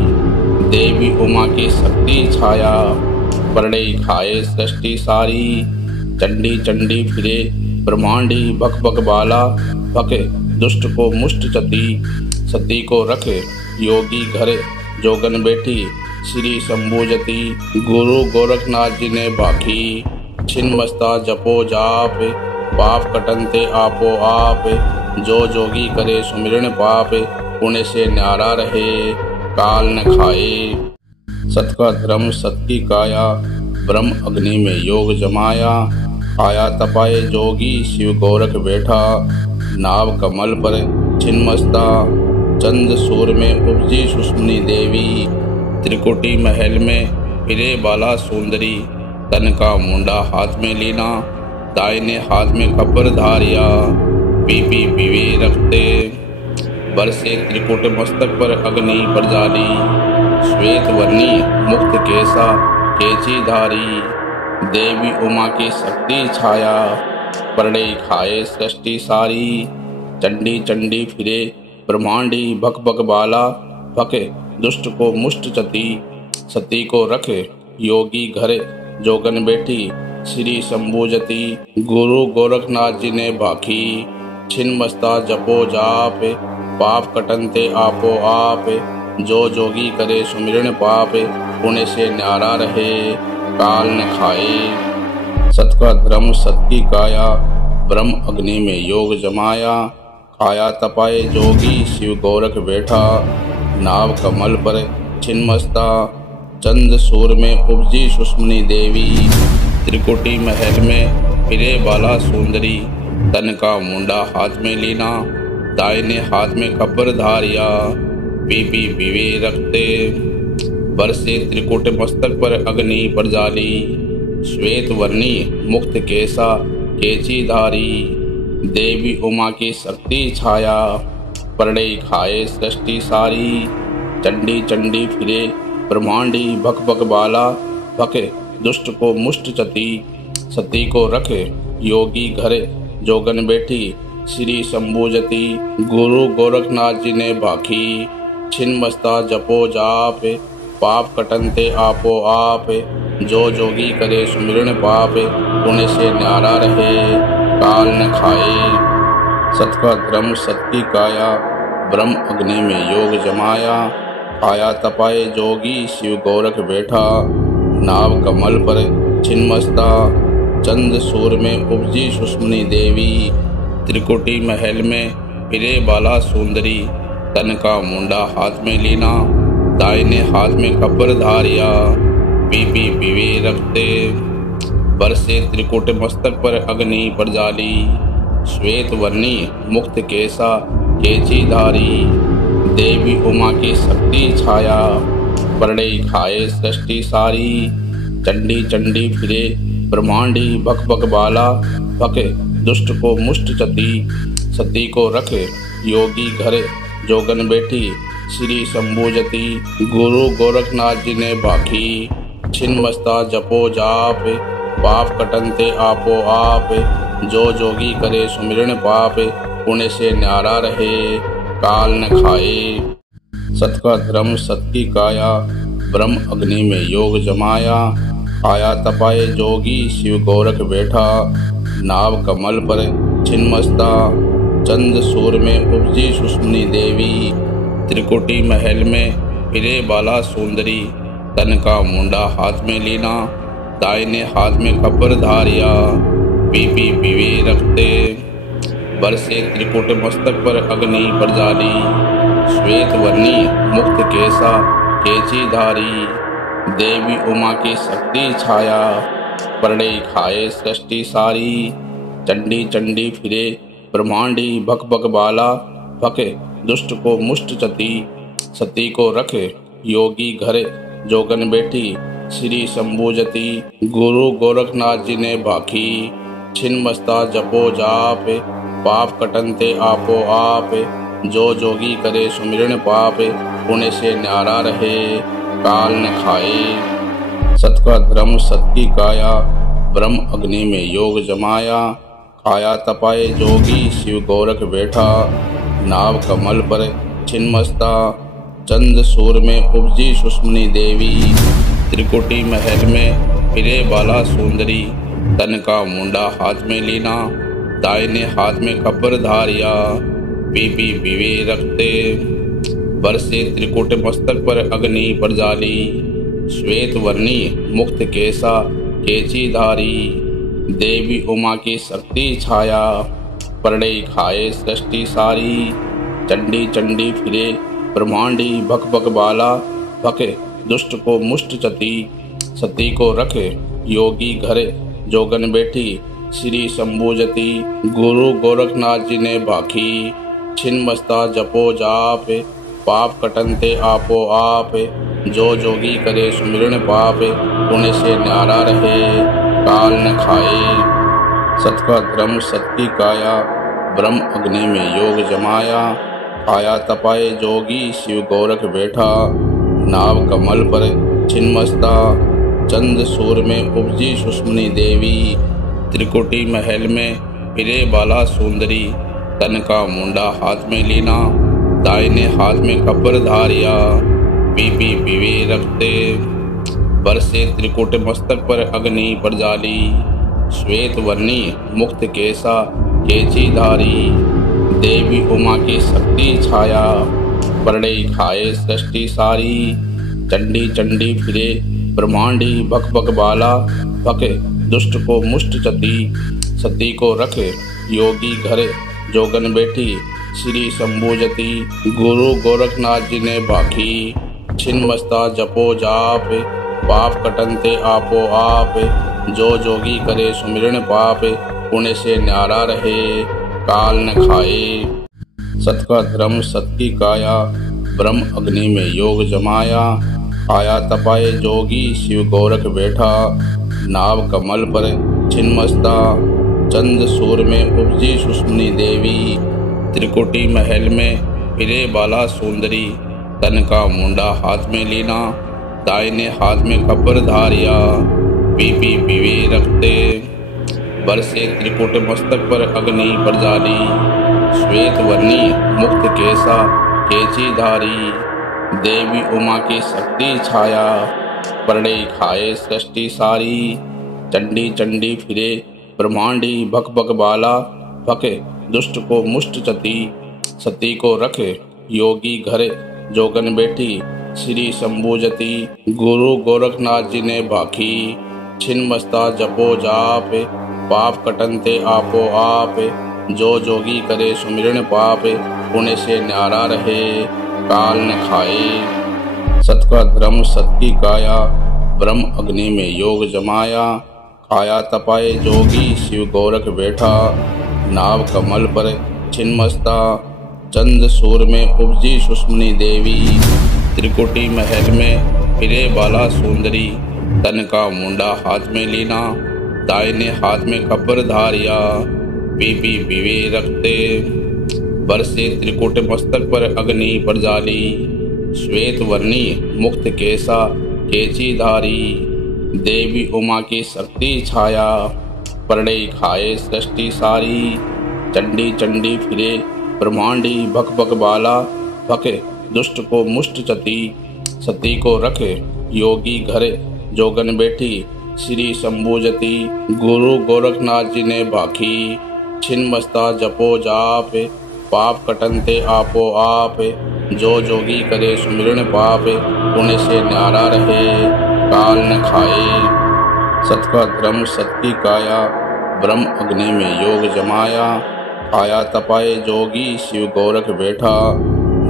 देवी उमा की शक्ति छाया, परड़े खाए सृष्टि सारी। चंडी चंडी फिरे ब्रह्मांडी, भक भक बाला, भके दुष्ट को मुष्ट चती, सती को रखे योगी घरे, जोगन बैठी श्री शंभुजती। गुरु गोरखनाथ जी ने भाखी, छिन्मस्ता जपो जाप, पाप कटनते आपो आप। जो जोगी करे सुमिरन पाप, पुण्य से न्यारा रहे काल न खाए। सत का धर्म सत की काया, ब्रह्म अग्नि में योग जमाया। आया तपाए जोगी शिव गोरख बैठा, नाव कमल पर छिन्मस्ता। चंद सूर में उपजी सुष्मनी देवी, त्रिकुटी महल में फिरे बाला सुंदरी। तन का मुंडा हाथ में लीना, दाहिने हाथ में खबर धारिया। पीपी पीवे रखते बरसे त्रिकुट मस्तक पर अग्नि प्रजाली। श्वेत वर्णी मुक्त केसा केची धारी, देवी उमा की शक्ति छाया, परड़े खाए सृष्टि सारी। चंडी चंडी फिरे ब्रह्मांडी, भक भक बाला, भके दुष्ट को मुष्ट चती। सती को रखे योगी घरे, जोगन बैठी श्री शंभुजती। गुरु गोरखनाथ जी ने भाखी, छिन्मस्ता जपो जाप, पाप कटनते आपो आप। जो जोगी करे सुमिरन पाप, पुण्य से न्यारा रहे काल न खाए। सत का धर्म सत की काया, ब्रह्म अग्नि में योग जमाया। आया तपाए जोगी शिव गोरख बैठा, नाव कमल पर छिन्मस्ता। चंद सूर में उपजी सुष्मनी देवी, त्रिकुटी महल में फिरे बाला सुंदरी। तन का मुंडा हाथ में लीना, दाहिने हाथ में खबर धारिया। पीपी पीवे रखते बरसे त्रिकुट मस्तक पर अग्नि प्रजाली। श्वेत वर्णी मुक्त केसा केची धारी, देवी उमा की शक्ति छाया, परड़े खाए सृष्टि सारी। चंडी चंडी फिरे ब्रह्मांडी, भक भक बाला, भके दुष्ट को मुष्ट चती। सती को रखे योगी घरे, जोगन बैठी श्री शंभुजती। गुरु गोरखनाथ जी ने भाखी, छिन्मस्ता जपो जाप, पाप कटनते आपो आप। जो जोगी करे सुमिरन पाप, पुण्य से न्यारा रहे काल न खाए। सत का धर्म सत की काया, ब्रह्म अग्नि में योग जमाया। आया तपाए जोगी शिव गोरख बैठा, नाव कमल पर छिन्मस्ता। चंद सूर में उपजी सुष्मनी देवी, त्रिकुटी महल में फिरे बाला सुंदरी। तन का मुंडा हाथ में लीना, दाहिने हाथ में खबर धारिया। पीपी पीवे रखते बरसे त्रिकुट मस्तक पर अग्नि प्रजाली। श्वेत वर्णी मुक्त केसा केची धारी, देवी उमा की शक्ति छाया, परड़े खाए सृष्टि सारी। चंडी चंडी फिरे ब्रह्मांडी, भक भक बाला, भके दुष्ट को मुष्ट चती। सती को रखे योगी घरे, जोगन बैठी श्री शंभुजती। गुरु गोरखनाथ जी ने भाखी, छिन्मस्ता जपो जाप, पाप कटनते आपो आप। जो जोगी करे सुमिरन पाप, पुण्य से न्यारा रहे काल न खाए। सत का धर्म सत की काया, ब्रह्म अग्नि में योग जमाया। आया तपाए जोगी शिव गोरख बैठा, नाव कमल पर छिन्मस्ता। चंद सूर में उपजी सुष्मनी देवी, त्रिकुटी महल में फिरे बाला सुंदरी। तन का मुंडा हाथ में लीना, दाहिने हाथ में खबर धारिया। पीपी पीवे रखते बरसे त्रिकुट मस्तक पर अग्नि प्रजाली। श्वेत वर्णी मुक्त केसा केची धारी, देवी उमा की शक्ति छाया, परड़े खाए सृष्टि सारी। चंडी चंडी फिरे ब्रह्मांडी, भक भक बाला, भके दुष्ट को मुष्ट चती। सती को रखे योगी घरे, जोगन बैठी श्री शंभुजती। गुरु गोरखनाथ जी ने भाखी, छिन्मस्ता जपो जाप, पाप कटनते आपो आप। जो जोगी करे सुमिरन पाप, पुण्य से न्यारा रहे काल न खाए। सत का धर्म सत की काया, ब्रह्म अग्नि में योग जमाया। आया तपाए जोगी शिव गोरख बैठा, नाव कमल पर छिन्मस्ता। चंद सूर में उपजी सुष्मनी देवी, त्रिकुटी महल में फिरे बाला सुंदरी। तन का मुंडा हाथ में लीना, दाहिने हाथ में खबर धारिया। पीपी पीवे रखते बरसे त्रिकुट मस्तक पर अग्नि प्रजाली। श्वेत वर्णी मुक्त केसा केची धारी, देवी उमा की शक्ति छाया। परड़े खाए सृष्टि सारी, चंडी चंडी फिरे ब्रह्मांडी। भक भक बाला भके दुष्ट को मुष्ट चती। सती को रखे योगी घरे जोगन बैठी। श्री शंभुजती गुरु गोरखनाथ जी ने भाखी। छिन्मस्ता जपो जाप, पाप कटनते आपो आप। जो जोगी करे सुमिरन पाप, पुण्य से न्यारा रहे काल न खाए। सत का धर्म सत की काया, ब्रह्म अग्नि में योग जमाया। आया तपाए जोगी शिव गोरख बैठा। नाव कमल पर छिन्मस्ता। चंद सूर में उपजी सुष्मनी देवी, त्रिकुटी महल में फिरे बाला सुंदरी। तन का मुंडा हाथ में लीना, दाहिने हाथ में खबर धारिया। पीपी पीवे रखते बरसे त्रिकुट मस्तक पर अग्नि प्रजाली। श्वेत वर्णी मुक्त केसा केची धारी, देवी उमा की शक्ति छाया। परड़े खाए सृष्टि सारी, चंडी चंडी फिरे ब्रह्मांडी। भक भक बाला भके दुष्ट को मुष्ट चती। सती को रखे योगी घरे जोगन बैठी। श्री शंभुजती गुरु गोरखनाथ जी ने भाखी। छिन्मस्ता जपो जाप, पाप कटनते आपो आप। जो जोगी करे सुमिरन पाप, पुण्य से न्यारा रहे काल न खाए। सत का धर्म सत की काया, ब्रह्म अग्नि में योग जमाया। आया तपाए जोगी शिव गोरख बैठा। नाव कमल पर छिन्मस्ता। चंद सूर में उपजी सुष्मनी देवी, त्रिकुटी महल में फिरे बाला सुंदरी। तन का मुंडा हाथ में लीना, दाहिने हाथ में खबर धारिया। पीपी पीवे रखते बरसे त्रिकुट मस्तक पर अग्नि प्रजाली। श्वेत वर्णी मुक्त केसा केची धारी, देवी उमा की शक्ति छाया। परड़े खाए सृष्टि सारी, चंडी चंडी फिरे ब्रह्मांडी। भक भक बाला भके दुष्ट को मुष्ट चती। सती को रखे योगी घरे जोगन बैठी। श्री शंभुजती गुरु गोरखनाथ जी ने भाखी। छिन्मस्ता जपो जाप, पाप कटनते आपो आप। जो जोगी करे सुमिरन पाप, पुण्य से न्यारा रहे काल न खाए। सत का धर्म सत की काया, ब्रह्म अग्नि में योग जमाया। आया तपाए जोगी शिव गोरख बैठा। नाव कमल पर छिन्मस्ता। चंद सूर में उपजी सुष्मनी देवी, त्रिकुटी महल में फिरे बाला सुंदरी। तन का मुंडा हाथ में लीना, दाहिने हाथ में खबर धारिया। पीपी पीवे रखते बरसे त्रिकुट मस्तक पर अग्नि प्रजाली। श्वेत वर्णी मुक्त केसा केची धारी, देवी उमा की शक्ति छाया। परड़े खाए सृष्टि सारी, चंडी चंडी फिरे ब्रह्मांडी। भक भक बाला भके दुष्ट को मुष्ट चती। सती को रखे योगी घरे जोगन बैठी। श्री शंभुजती गुरु गोरखनाथ जी ने भाखी। छिन्मस्ता जपो जाप, पाप कटनते आपो आप। जो जोगी करे सुमिरन पाप, पुण्य से न्यारा रहे काल न खाए। सत का धर्म सत की काया, ब्रह्म अग्नि में योग जमाया। आया तपाए जोगी शिव गोरख बैठा।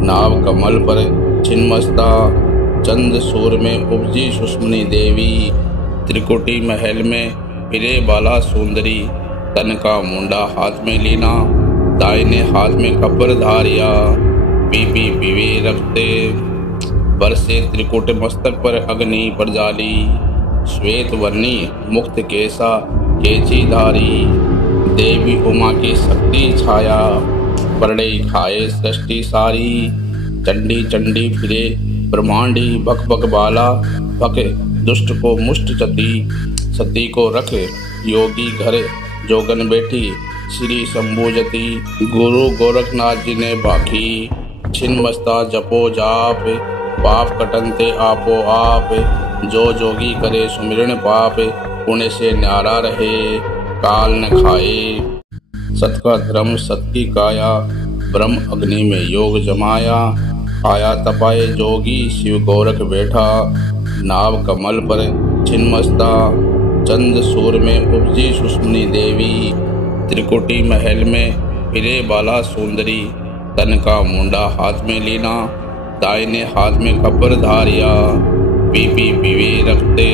नाव कमल पर छिन्मस्ता। चंद सूर में उपजी सुष्मनी देवी, त्रिकुटी महल में फिरे बाला सुंदरी। तन का मुंडा हाथ में लीना, दाहिने हाथ में खबर धारिया। पीपी पीवे रखते बरसे त्रिकुट मस्तक पर अग्नि प्रजाली। श्वेत वर्णी मुक्त केसा केची धारी, देवी उमा की शक्ति छाया। परड़े खाए सृष्टि सारी, चंडी चंडी फिरे ब्रह्मांडी। भक भक बाला भके दुष्ट को मुष्ट चती। सती को रखे योगी घरे जोगन बैठी। श्री शंभुजति गुरु गोरखनाथ जी ने भाखी छिन्मस्ता जपो जाप पाप कटनते आपो आप जो जोगी करे सुमिरन पाप पुण्य से न्यारा रहे काल न खाए। सत का धर्म सत की काया ब्रह्म अग्नि में योग जमाया आया तपाए जोगी शिव गोरख बैठा नाव कमल पर छिन्मस्ता चंद सूर में उपजी सुष्मनी देवी त्रिकुटी महल में फिरे बाला सुंदरी तन का मुंडा हाथ में लीना दाहिने हाथ में खबर धारिया पीपी पीवे रखते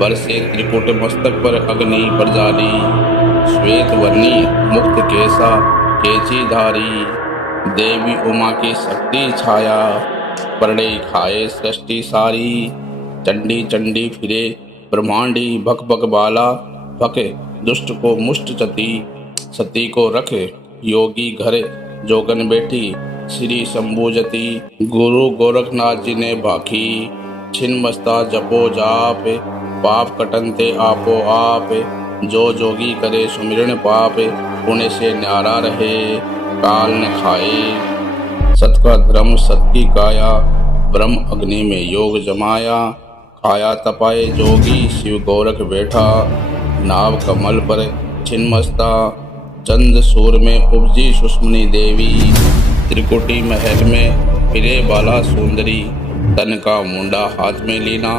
बरसे त्रिकुट मस्तक पर अग्नि प्रजाली श्वेत वर्णी मुक्त केसा केची धारी देवी उमा की शक्ति छाया परड़े खाए सृष्टि सारी चंडी चंडी फिरे ब्रह्मांडी भक भक बाला भके दुष्ट को मुष्ट चती सती को रखे योगी घरे जोगन बैठी श्री शंभुजति गुरु गोरखनाथ जी ने भाखी छिन्मस्ता जपो जाप पाप कटनते आपो आप जो जोगी करे सुमिरन पाप पुण्य से न्यारा रहे काल न खाए। सत का धर्म सत की काया ब्रह्म अग्नि में योग जमाया आया तपाए जोगी शिव गोरख बैठा नाव कमल पर छिन्मस्ता चंद सूर में उपजी सुष्मनी देवी त्रिकुटी महल में फिरे बाला सुंदरी तन का मुंडा हाथ में लीना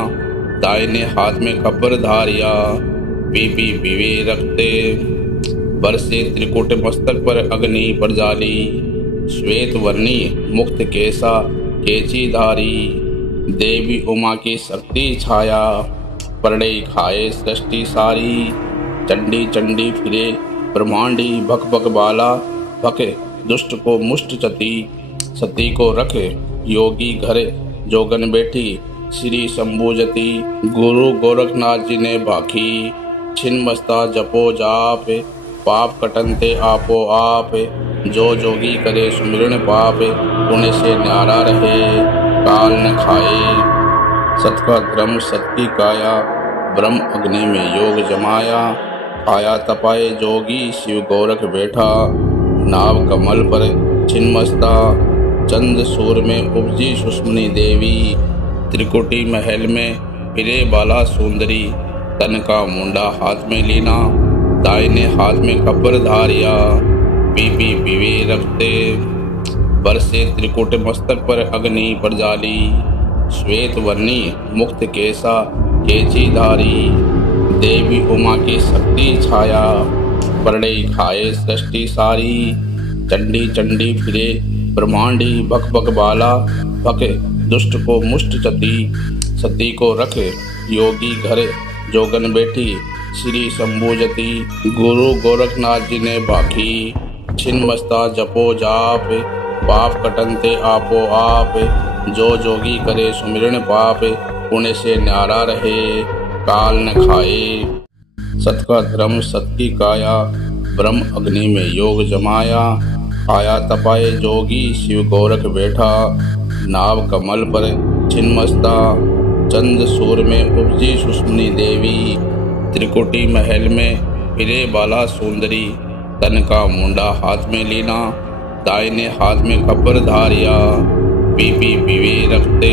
दाहिने हाथ में खबर धारिया पीपी पीवे रखते बरसे त्रिकुट मस्तक पर अग्नि प्रजाली श्वेत वर्णी मुक्त केसा केची धारी देवी उमा की शक्ति छाया परड़े खाए सृष्टि सारी चंडी चंडी फिरे ब्रह्मांडी भक भक बाला भके दुष्ट को मुष्ट चती सती को रखे योगी घरे जोगन बैठी श्री शंभुजति गुरु गोरखनाथ जी ने भाखी छिन्मस्ता जपो जाप पाप कटनते आपो आप जो जोगी करे सुमिरन पाप पुण्य से न्यारा रहे काल न खाए। सत का धर्म सत की काया ब्रह्म अग्नि में योग जमाया आया तपाए जोगी शिव गोरख बैठा नाव कमल पर छिन्मस्ता चंद सूर में उपजी सुष्मनी देवी त्रिकुटी महल में फिरे बाला सुंदरी तन का मुंडा हाथ में लीना दाहिने हाथ में खबर धारिया पीपी पीवे रखते बरसे त्रिकुट मस्तक पर अग्नि प्रजाली श्वेत वर्णी मुक्त केसा केची धारी देवी उमा की शक्ति छाया परड़े खाए सृष्टि सारी चंडी चंडी फिरे ब्रह्मांडी भक भक बाला भके दुष्ट को मुष्ट चती सती को रखे योगी घरे जोगन बैठी श्री शंभुजति गुरु गोरखनाथ जी ने भाखी छिन्मस्ता जपो जाप पाप कटनते आपो आप जो जोगी करे सुमिरन पाप पुण्य से न्यारा रहे काल न खाए। सत का धर्म सत की काया ब्रह्म अग्नि में योग जमाया आया तपाए जोगी शिव गोरख बैठा नाव कमल पर छिन्मस्ता चंद सूर में उपजी सुष्मनी देवी त्रिकुटी महल में फिरे बाला सुंदरी तन का मुंडा हाथ में लीना दाहिने हाथ में खबर धारिया पीपी पीवे रखते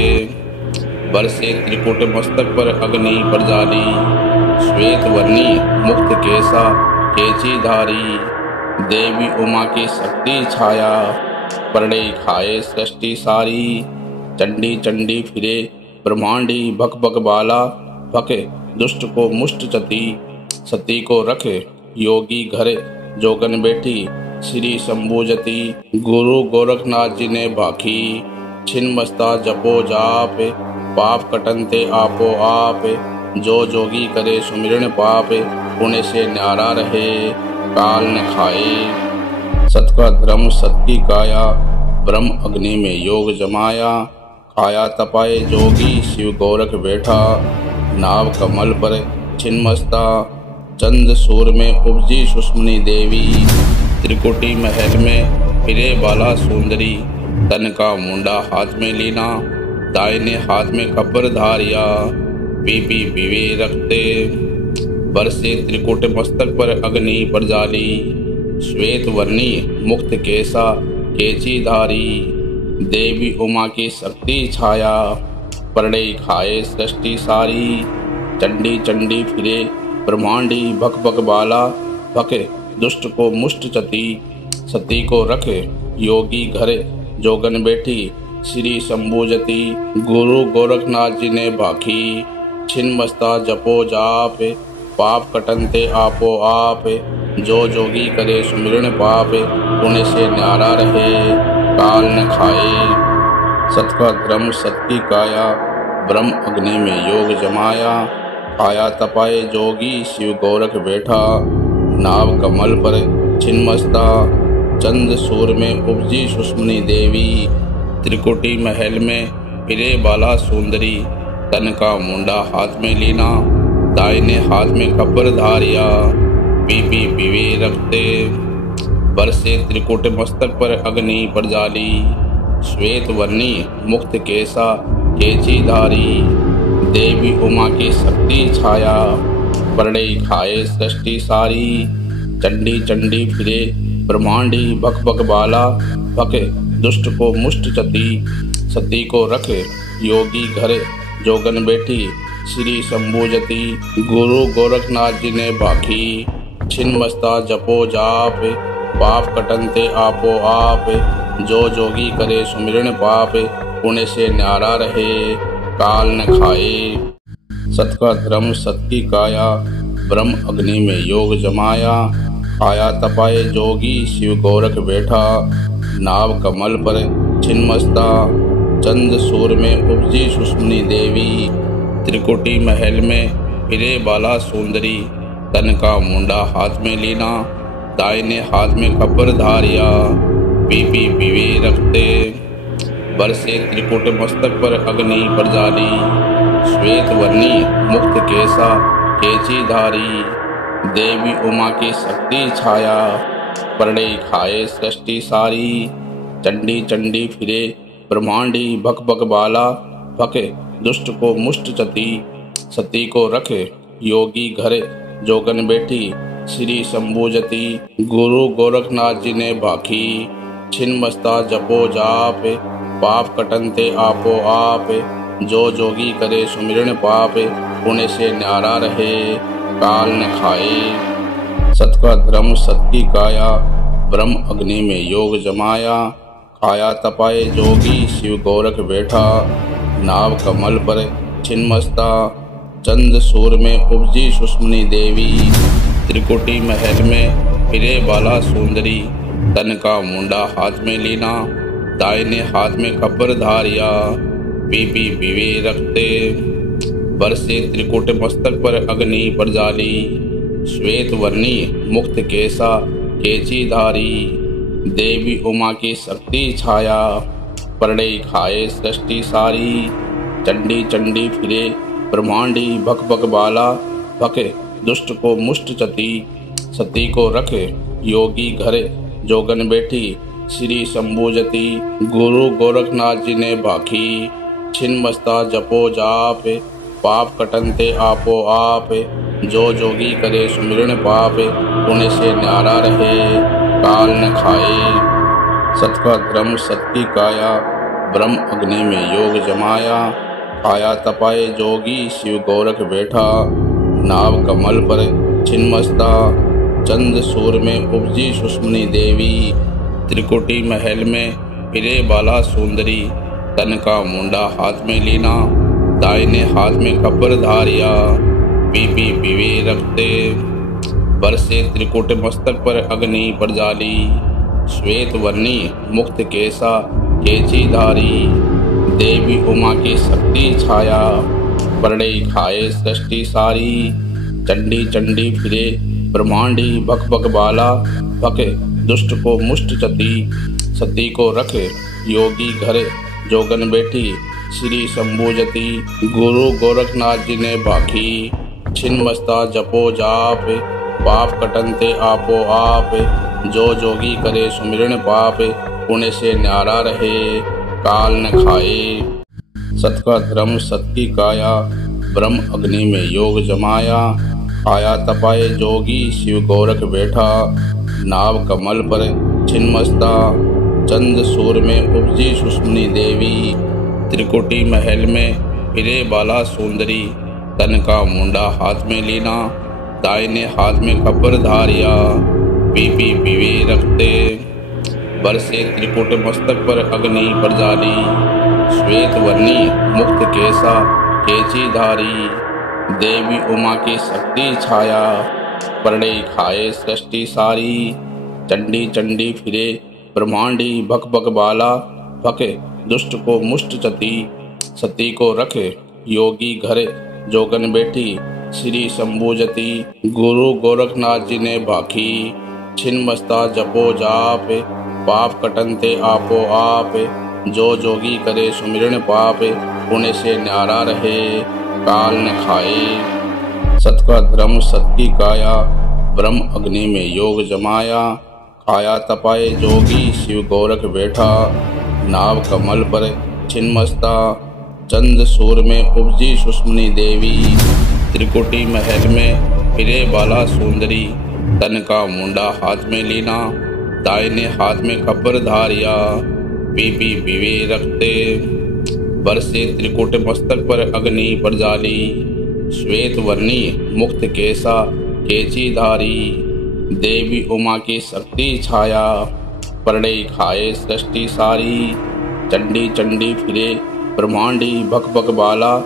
बरसे त्रिकुट मस्तक पर अग्नि प्रजाली श्वेत वर्णी मुक्त केसा केची धारी देवी उमा की शक्ति छाया परड़े खाए सृष्टि सारी चंडी चंडी फिरे ब्रह्मांडी भक भक बाला भके दुष्ट को मुष्ट चती सती को रखे योगी घरे जोगन बैठी श्री शंभुजति गुरु गोरखनाथ जी ने भाखी छिन्मस्ता जपो जाप पाप कटनते आपो आप जो जोगी करे सुमिरन पाप पुण्य से न्यारा रहे काल न खाए। सत का धर्म सत की काया ब्रह्म अग्नि में योग जमाया आया तपाए जोगी शिव गोरख बैठा नाव कमल पर छिन्मस्ता चंद सूर में उपजी सुष्मनी देवी त्रिकुटी महल में फिरे बाला सुंदरी तन का मुंडा हाथ में लीना दाहिने हाथ में खबर धारिया पीपी पीवे रखते बरसे त्रिकुट मस्तक पर अग्नि प्रजाली श्वेत वर्णी मुक्त केसा केची धारी, देवी उमा की शक्ति छाया, परड़े खाए सृष्टि सारी। चंडी चंडी फिरे ब्रह्मांडी, भक भक बाला भके दुष्ट को मुष्ट चती, सती को रखे योगी घरे जोगन बैठी, श्री शंभुजती। गुरु गोरखनाथ जी ने भाखी, छिन मस्ता जपो जाप, पाप कटनते आपो आप। जो जोगी करे सुमिरन पाप, पुण्य से न्यारा रहे काल न खाए। सत का धर्म सत की काया, ब्रह्म अग्नि में योग जमाया। आया तपाए जोगी शिव गोरख बैठा, नाव कमल पर छिन्मस्ता। चंद सूर में उपजी सुष्मनी देवी, त्रिकुटी महल में फिरे बाला सुंदरी। तन का मुंडा हाथ में लीना, दाहिने हाथ में खबर धारिया। पीपी पीवे रखते बरसे त्रिकुट मस्तक पर अग्नि प्रजाली। श्वेत वर्णी मुक्त केसा केची धारी, देवी उमा की शक्ति छाया, परड़े खाए सृष्टि सारी। चंडी चंडी फिरे ब्रह्मांडी, भक भक बाला भके दुष्ट को मुष्ट चती। सती को रखे योगी घरे जोगन बैठी, श्री शंभुजती। गुरु गोरखनाथ जी ने भाखी, छिन्मस्ता जपो जाप, पाप कटनते आपो आप। जो जोगी करे सुमिरन पाप, पुण्य से न्यारा रहे काल न खाए। सत का धर्म सत की काया, ब्रह्म अग्नि में योग जमाया। आया तपाए जोगी शिव गोरख बैठा, नाव कमल पर छिन्मस्ता। चंद सूर में उपजी सुष्मनी देवी, त्रिकुटी महल में फिरे बाला सुंदरी। तन का मुंडा हाथ में लीना, दाहिने हाथ में खबर धारिया। पीपी पीवे रखते बरसे त्रिकुट मस्तक पर अग्नि प्रजाली। श्वेत वर्णी मुक्त केसा केची धारी, देवी उमा की शक्ति छाया, परड़े खाए सृष्टि सारी। चंडी चंडी फिरे ब्रह्मांडी, भक भक बाला भके दुष्ट को मुष्ट चती। सती को रखे योगी घरे जोगन बैठी, श्री शंभुजती। गुरु गोरखनाथ जी ने भाखी, छिन्मस्ता जपो जाप, पाप कटनते आपो आप। जो जोगी करे सुमिरन पाप, पुण्य से न्यारा रहे काल न खाए। सत का धर्म सत की काया, ब्रह्म अग्नि में योग जमाया। आया तपाए जोगी शिव गोरख बैठा, नाव कमल पर छिन्मस्ता। चंद सूर में उपजी सुष्मनी देवी, त्रिकुटी महल में फिरे बाला सुंदरी। तन का मुंडा हाथ में लीना, दाहिने हाथ में खबर धारिया। पीपी पीवे रखते बरसे त्रिकुट मस्तक पर अग्नि प्रजाली। श्वेत वर्णी मुक्त केसा केची धारी, देवी उमा की शक्ति छाया, परड़े खाए सृष्टि सारी। चंडी चंडी फिरे ब्रह्मांडी, भक भक बाला भके दुष्ट को मुष्ट चती। सती को रखे योगी घरे जोगन बैठी, श्री शंभुजती। गुरु गोरखनाथ जी ने भाखी, छिन्मस्ता जपो जाप, पाप कटनते आपो आप। जो जोगी करे सुमिरन पाप, पुण्य से न्यारा रहे काल न खाए। सत का धर्म सत की काया, ब्रह्म अग्नि में योग जमाया। आया तपाए जोगी शिव गोरख बैठा, नाव कमल पर छिन्मस्ता। चंद सूर में उपजी सुष्मनी देवी, त्रिकुटी महल में फिरे बाला सुंदरी। तन का मुंडा हाथ में लीना, दाहिने हाथ में खबर धारिया। पीपी पीवे रखते बरसे त्रिकुट मस्तक पर अग्नि प्रजाली। श्वेत वर्णी मुक्त केसा केची धारी, देवी उमा की शक्ति छाया, परड़े खाए सृष्टि सारी। चंडी चंडी फिरे ब्रह्मांडी, भक भक बाला भके दुष्ट को मुष्ट चती। सती को रखे योगी घरे जोगन बैठी, श्री शंभुजती। गुरु गोरखनाथ जी ने भाखी, छिन्मस्ता जपो जाप, पाप कटनते आपो आप। जो जोगी करे सुमिरन पाप, पुण्य से न्यारा रहे काल न खाए। सत का धर्म सत की काया, ब्रह्म अग्नि में योग जमाया। आया तपाए जोगी शिव गोरख बैठा, नाव कमल पर छिन्मस्ता, चंद सूर में उपजी सुष्मनी देवी। त्रिकुटी महल में फिरे बाला सुंदरी, तन का मुंडा हाथ में लीना, दाहिने हाथ में खबर धारिया। पीपी पीवे रखते, बरसे त्रिकुट मस्तक पर अग्नि प्रजाली। श्वेत वर्णी मुक्त केसा केची धारी, देवी उमा की शक्ति छाया, परड़े खाए सृष्टि सारी। चंडी चंडी फिरे ब्रह्मांडी, भक भक बाला भके दुष्ट को मुष्ट चती। सती को रखे योगी घरे, जोगन बैठी श्री शंभुजती। गुरु गोरखनाथ जी ने भाखी, छिन्मस्ता जपो जाप, पाप कटनते आपो आप। जो जोगी करे सुमिरन पाप, पुण्य से न्यारा रहे काल न खाए। सत का धर्म सत की काया, ब्रह्म अग्नि में योग जमाया। काया तपाए जोगी शिव गोरख बैठा, नाव कमल पर छिन्मस्ता, चंद सूर में उपजी सुष्मनी देवी। त्रिकुटी महल में फिरे बाला सुंदरी, तन का मुंडा हाथ में लीना, दाहिने हाथ में खबर धारिया। पीपी पीवे रखते, बरसे त्रिकुट मस्तक पर अग्नि प्रजाली। श्वेत वर्णी मुक्त केसा केची धारी, देवी उमा की शक्ति छाया, परड़े खाए सृष्टि सारी। चंडी चंडी फिरे ब्रह्मांडी, भक भक बाला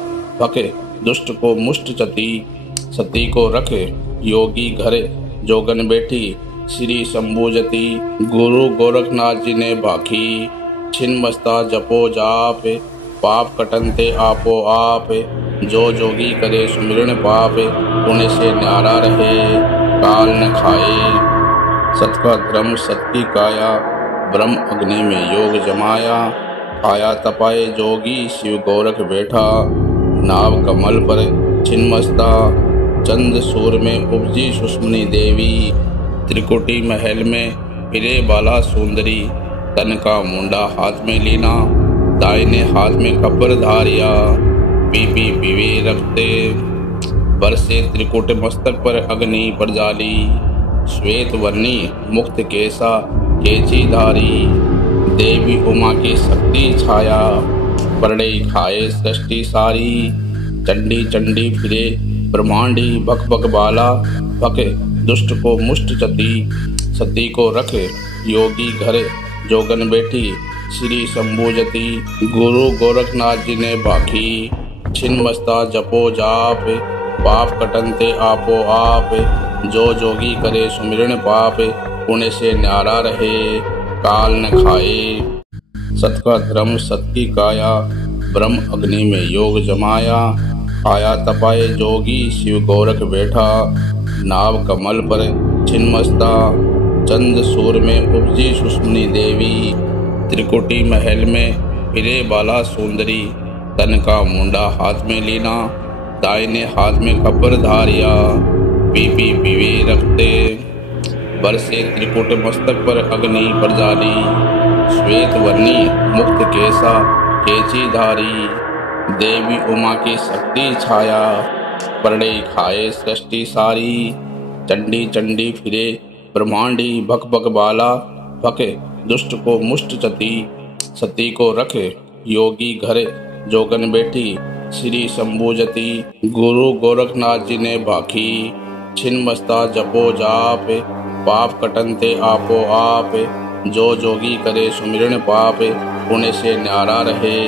भके दुष्ट को मुष्ट चती। सती को रखे योगी घरे, जोगन बैठी श्री शंभुजती। गुरु गोरखनाथ जी ने भाखी, छिन्मस्ता जपो जाप, पाप कटनते आपो आप। जो जोगी करे सुमिरन पाप, पुण्य से न्यारा रहे काल न खाए। सत का धर्म सत की काया, ब्रह्म अग्नि में योग जमाया। काया तपाए जोगी शिव गोरख बैठा, नाव कमल पर छिन्मस्ता, चंद सूर में उपजी सुष्मनी देवी। त्रिकुटी महल में फिरे बाला सुंदरी, तन का मुंडा हाथ में लीना, दाहिने हाथ में खबर धारिया। पीपी पीवे रखते, बरसे त्रिकुट मस्तक पर अग्नि प्रजाली। श्वेत वर्णी मुक्त केसा केची धारी, देवी उमा की शक्ति छाया, परड़े खाए सृष्टि सारी। चंडी चंडी फिरे ब्रह्मांडी, भक भक बाला भके दुष्ट को मुष्ट चती। सती को रखे योगी घरे, जोगन बैठी श्री शंभुजती। गुरु गोरखनाथ जी ने भाखी, छिन्मस्ता जपो जाप, पाप कटनते आपो आप। जो जोगी करे सुमिरन पाप, पुण्य से न्यारा रहे काल न खाए। सत का धर्म सत की काया, ब्रह्म अग्नि में योग जमाया। काया तपाए जोगी शिव गोरख बैठा, नाव कमल पर छिन्मस्ता, चंद सूर में उपजी सुष्मनी देवी। त्रिकुटी महल में फिरे बाला सुंदरी, तन का मुंडा हाथ में लीना, दाहिने हाथ में खबर धारिया। पीपी पीवे रखते, बरसे त्रिकुट मस्तक पर अग्नि प्रजाली। श्वेत वर्णी मुक्त केसा केची धारी, देवी उमा की शक्ति छाया, परड़े खाए सृष्टि सारी। चंडी चंडी फिरे ब्रह्मांडी, भक भक बाला भके दुष्ट को मुष्ट चती। सती को रखे योगी घरे, जोगन बैठी श्री शंभुजती। गुरु गोरखनाथ जी ने भाखी, छिन्मस्ता जपो जाप, पाप कटनते आपो आप। जो जोगी करे सुमिरन पाप, पुण्य से न्यारा रहे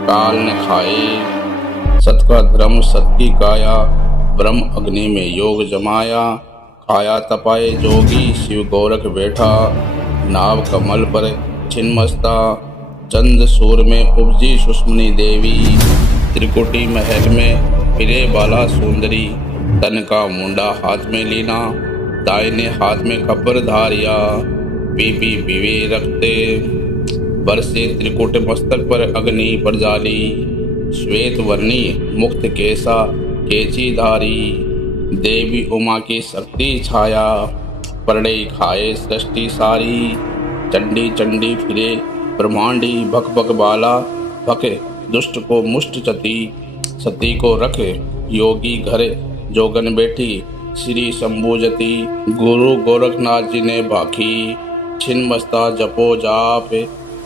काल न खाए। सत का धर्म सत की काया, ब्रह्म अग्नि में योग जमाया। काया तपाए जोगी शिव गोरख बैठा, नाव कमल पर छिन्मस्ता, चंद सूर में उपजी सुष्मनी देवी। त्रिकुटी महल में फिरे बाला सुंदरी, तन का मुंडा हाथ में लीना, दाहिने हाथ में खबर धारिया। पीपी पीवे रखते, बरसे त्रिकुट मस्तक पर अग्नि प्रजाली। श्वेत वर्णी मुक्त केसा केची धारी, देवी उमा की शक्ति छाया, परड़े खाए सृष्टि सारी। चंडी चंडी फिरे ब्रह्मांडी, भक भक बाला भके दुष्ट को मुष्ट चती। सती को रखे योगी घरे, जोगन बैठी श्री शंभुजति गुरु गोरखनाथ जी ने भाखी। छिन्मस्ता जपो जाप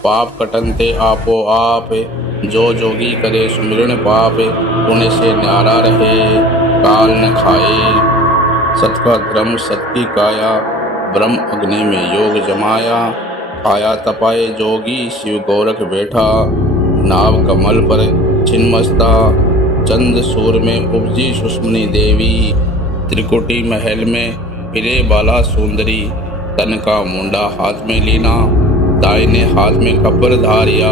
पाप कटनते आपो आप। जो जोगी करे सुमिरन पाप पुण्य से न्यारा रहे काल न खाए। सत का धर्म सत की काया ब्रह्म अग्नि में योग जमाया। आया तपाए जोगी शिव गोरख बैठा। नाव कमल पर छिन्मस्ता चंद सूर में उपजी सुष्मनी देवी। त्रिकुटी महल में फिरे बाला सुंदरी। तन का मुंडा हाथ में लीना दाहिने हाथ में कपर धारिया।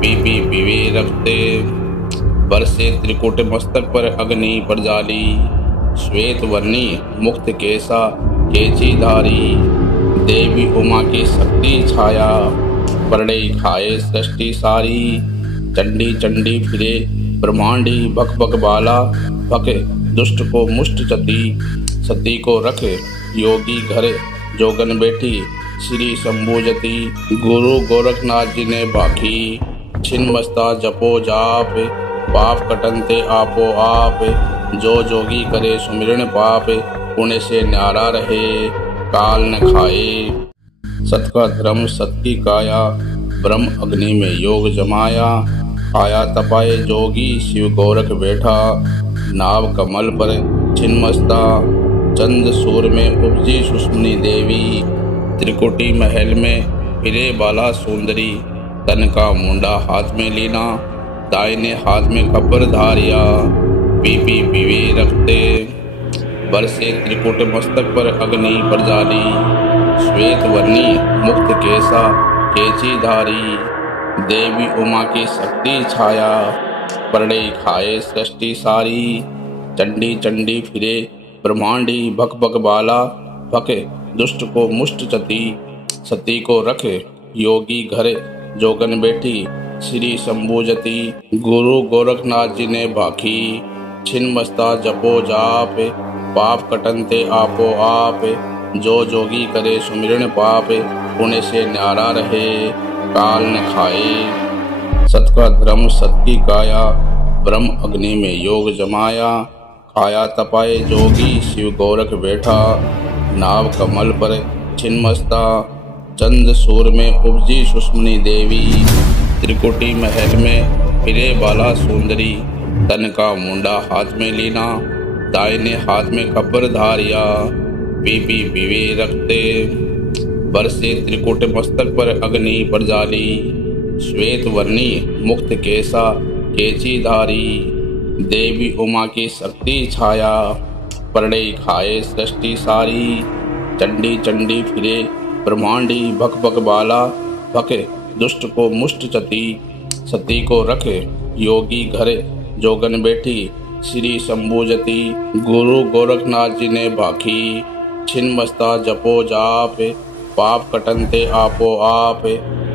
पीपी पीवे रखते बरसे त्रिकुट मस्तक पर अग्नि पर जाली। श्वेत वर्णी मुक्त केसा केची धारी। देवी उमा की शक्ति छाया परड़े खाए सृष्टि सारी। चंडी चंडी फिरे ब्रह्मांडी बक बक बाला। बक दुष्ट को मुष्ट चती सती को रखे योगी घर जोगन बैठी। श्री शंभुजति गुरु गोरखनाथ जी ने भाखी। छिन्मस्ता जपो जाप पाप कटनते आपो आप। जो जोगी करे सुमिरन पाप पुण्य से न्यारा रहे काल न खाए। सत का धर्म सत की काया ब्रह्म अग्नि में योग जमाया। आया तपाए जोगी शिव गोरख बैठा। नाव कमल पर छिन्मस्ता चंद सूर में उपजी सुष्मनी देवी। त्रिकुटी महल में फिरे बाला सुंदरी। तन का मुंडा हाथ में लीना दाहिने हाथ में कपर धारिया। पीपी पीवे रखते बरसे त्रिकुट मस्तक पर अग्नि पर जाली। श्वेत वर्णी मुक्त केसा केची धारी। देवी उमा की शक्ति छाया परड़े खाए सृष्टि सारी। चंडी चंडी फिरे ब्रह्मांडी बक बक बाला। बक दुष्ट को मुष्ट चती सती को रखे योगी घर जोगन बैठी। श्री शंभुजति गुरु गोरखनाथ जी ने भाखी। छिन्मस्ता जपो जाप पाप कटनते आपो आप। जो जोगी करे सुमिरन पाप पुण्य से न्यारा रहे काल न खाए। सत का धर्म सत की काया ब्रह्म अग्नि में योग जमाया। आया तपाए जोगी शिव गोरख बैठा। नाव कमल पर छिन्मस्ता चंद सूर में उपजी सुष्मनी देवी। त्रिकुटी महल में फिरे बाला सुंदरी। तन का मुंडा हाथ में लीना दाहिने हाथ में कपर धारिया। पीपी पीवे रखते बरसे त्रिकुट मस्तक पर अग्नि पर जाली। श्वेत वर्णी मुक्त केसा केची धारी। देवी उमा की शक्ति छाया परड़े खाए सृष्टि सारी। चंडी चंडी फिरे ब्रह्मांडी बक बक बाला। बक दुष्ट को मुष्ट चती सती को रखे योगी घर जोगन बैठी। श्री शंभुजति गुरु गोरखनाथ जी ने भाखी। छिन्मस्ता जपो जाप पाप कटनते आपो आप।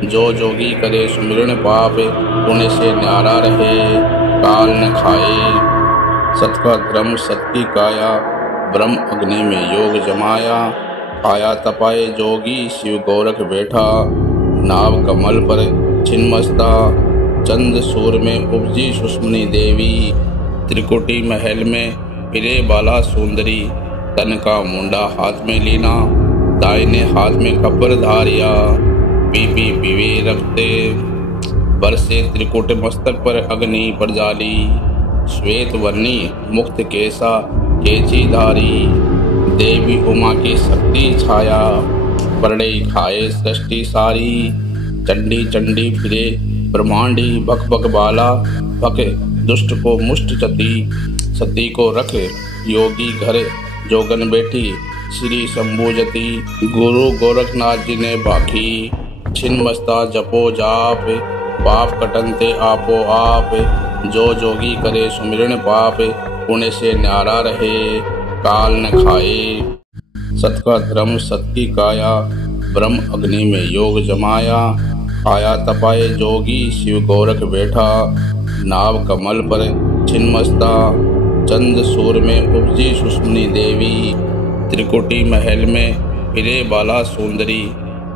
जो जोगी करे सुमिरन पाप पुण्य से न्यारा रहे काल न खाए। सत का धर्म सत की काया ब्रह्म अग्नि में योग जमाया। आया तपाए जोगी शिव गोरख बैठा। नाव कमल पर छिन्मस्ता चंद सूर में उपजी सुष्मनी देवी। त्रिकुटी महल में फिरे बाला सुंदरी। तन का मुंडा हाथ में लीना दाहिने हाथ में कपर धारिया। पीपी पीवे रखते बरसे त्रिकुट मस्तक पर अग्नि पर जाली। श्वेत वर्णी मुक्त केसा केची धारी। देवी उमा की शक्ति छाया परड़े खाए सृष्टि सारी। चंडी चंडी फिरे ब्रह्मांडी बक बक बाला। बक दुष्ट को मुष्ट चती सती को रखे योगी घर जोगन बैठी। श्री शंभुजति गुरु गोरखनाथ जी ने भाखी। छिन्मस्ता जपो जाप पाप कटनते आपो आप। जो जोगी करे सुमिरन पाप पुण्य से न्यारा रहे काल न खाए। सत का धर्म सत की काया ब्रह्म अग्नि में योग जमाया। आया तपाए जोगी शिव गोरख बैठा। नाव कमल पर छिन्मस्ता चंद सूर में उपजी सुष्मनी देवी। त्रिकुटी महल में फिरे बाला सुंदरी।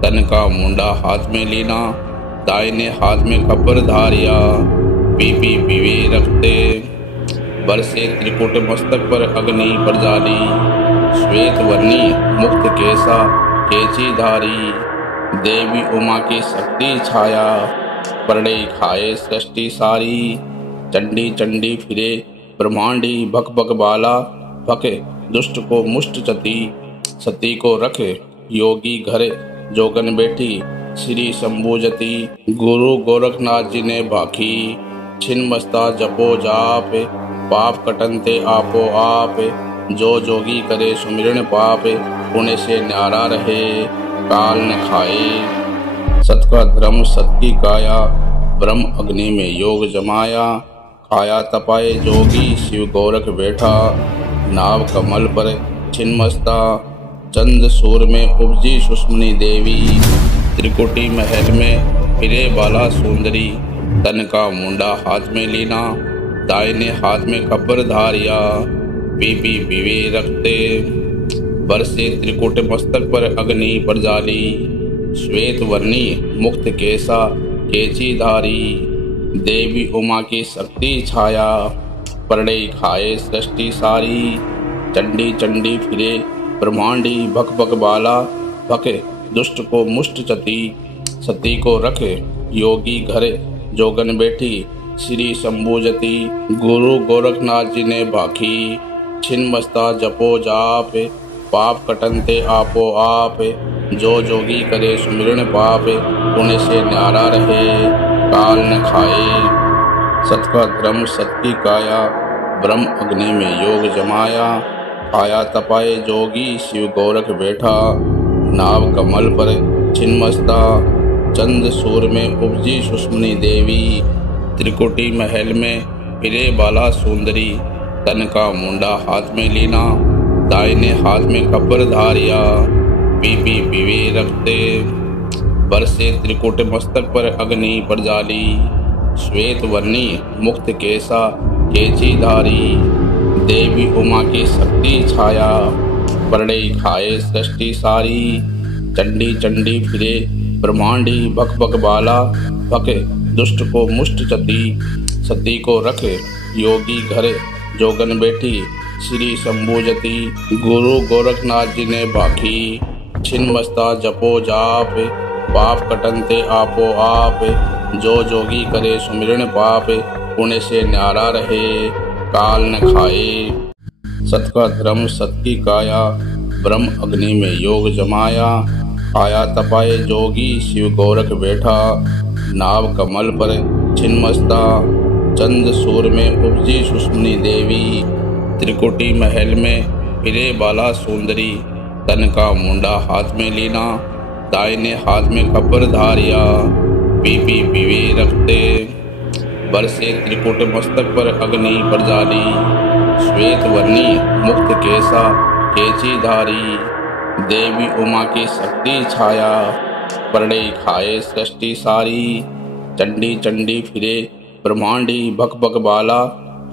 तन का मुंडा हाथ में लीना दाहिने हाथ में कपर धारिया। पीपी पीवे रखते बरसे त्रिकुट मस्तक पर अग्नि प्रजाली। श्वेत वर्णी मुक्त केसा केची धारी। देवी उमा की शक्ति छाया परड़े खाए सृष्टि सारी। चंडी चंडी फिरे ब्रह्मांडी भक भक बाला। भके दुष्ट को मुष्ट चती सती को रखे योगी घरे जोगन बैठी। श्री शंभुजती गुरु गोरखनाथ जी ने भाखी। छिन मस्ता जपो जाप पाप कटनते आपो आप। जो जोगी करे सुमिरन पाप पुण्य से न्यारा रहे काल न खाए। सत का धर्म सत की काया ब्रह्म अग्नि में योग जमाया। खाया तपाए जोगी शिव गोरख बैठा। नाव कमल पर छिन्मस्ता चंद सूर में उपजी सुष्मनी देवी। त्रिकुटी महल में फिरे बाला सुंदरी। तन का मुंडा हाथ में लीना दाहिने हाथ में कब्र धारिया। पीपी पीवे रखते बरसे त्रिकुट मस्तक पर अग्नि प्रजाली। श्वेत वर्णी मुक्त केसा केची धारी। देवी उमा की शक्ति छाया परड़े खाए सृष्टि सारी। चंडी चंडी फिरे ब्रह्मांडी भक भक बाला। भके दुष्ट को मुष्ट चती सती को रखे योगी घरे जोगन बैठी। श्री शंभुजती गुरु गोरखनाथ जी ने भाखी। छिन मस्ता जपो जाप पाप कटनते आपो आप। जो जोगी करे सुमिरन पाप पुण्य से न्यारा रहे काल न खाए। सत का धर्म सत की काया ब्रह्म अग्नि में योग जमाया। खाया तपाए जोगी शिव गोरख बैठा। नाव कमल पर छिन्मस्ता चंद सूर में उपजी सुष्मनी देवी। त्रिकुटी महल में फिरे बाला सुंदरी। तन का मुंडा हाथ में लीना दाहिने हाथ में कब्र धारिया। पीपी पीवे रखते बरसे त्रिकुट मस्तक पर अग्नि प्रजाली। श्वेत वर्णी मुक्त केसा केची धारी। देवी उमा की शक्ति छाया परड़े खाए सृष्टि सारी। चंडी चंडी फिरे ब्रह्मांडी भक भक बाला। भके दुष्ट को मुष्ट चती सती को रखे योगी घरे जोगन बैठी। श्री शंभुजती गुरु गोरखनाथ जी ने भाखी। छिन मस्ता जपो जाप पाप कटनते आपो आप। जो जोगी करे सुमिरन पाप पुण्य से न्यारा रहे काल न खाए। सत का धर्म सत की काया ब्रह्म अग्नि में योग जमाया। खाया तपाए जोगी शिव गोरख बैठा। नाव कमल पर छिन्मस्ता चंद सूर में उपजी सुष्मनी देवी। त्रिकुटी महल में फिरे बाला सुंदरी। तन का मुंडा हाथ में लीना दाहिने हाथ में कब्र धारिया। पीपी पीवे रखते बरसे त्रिकुट मस्तक पर अग्नि प्रजाली। श्वेत वर्णी मुक्त केसा केची धारी। देवी उमा की शक्ति छाया परड़े खाए सृष्टि सारी। चंडी चंडी फिरे ब्रह्मांडी भक भक बाला।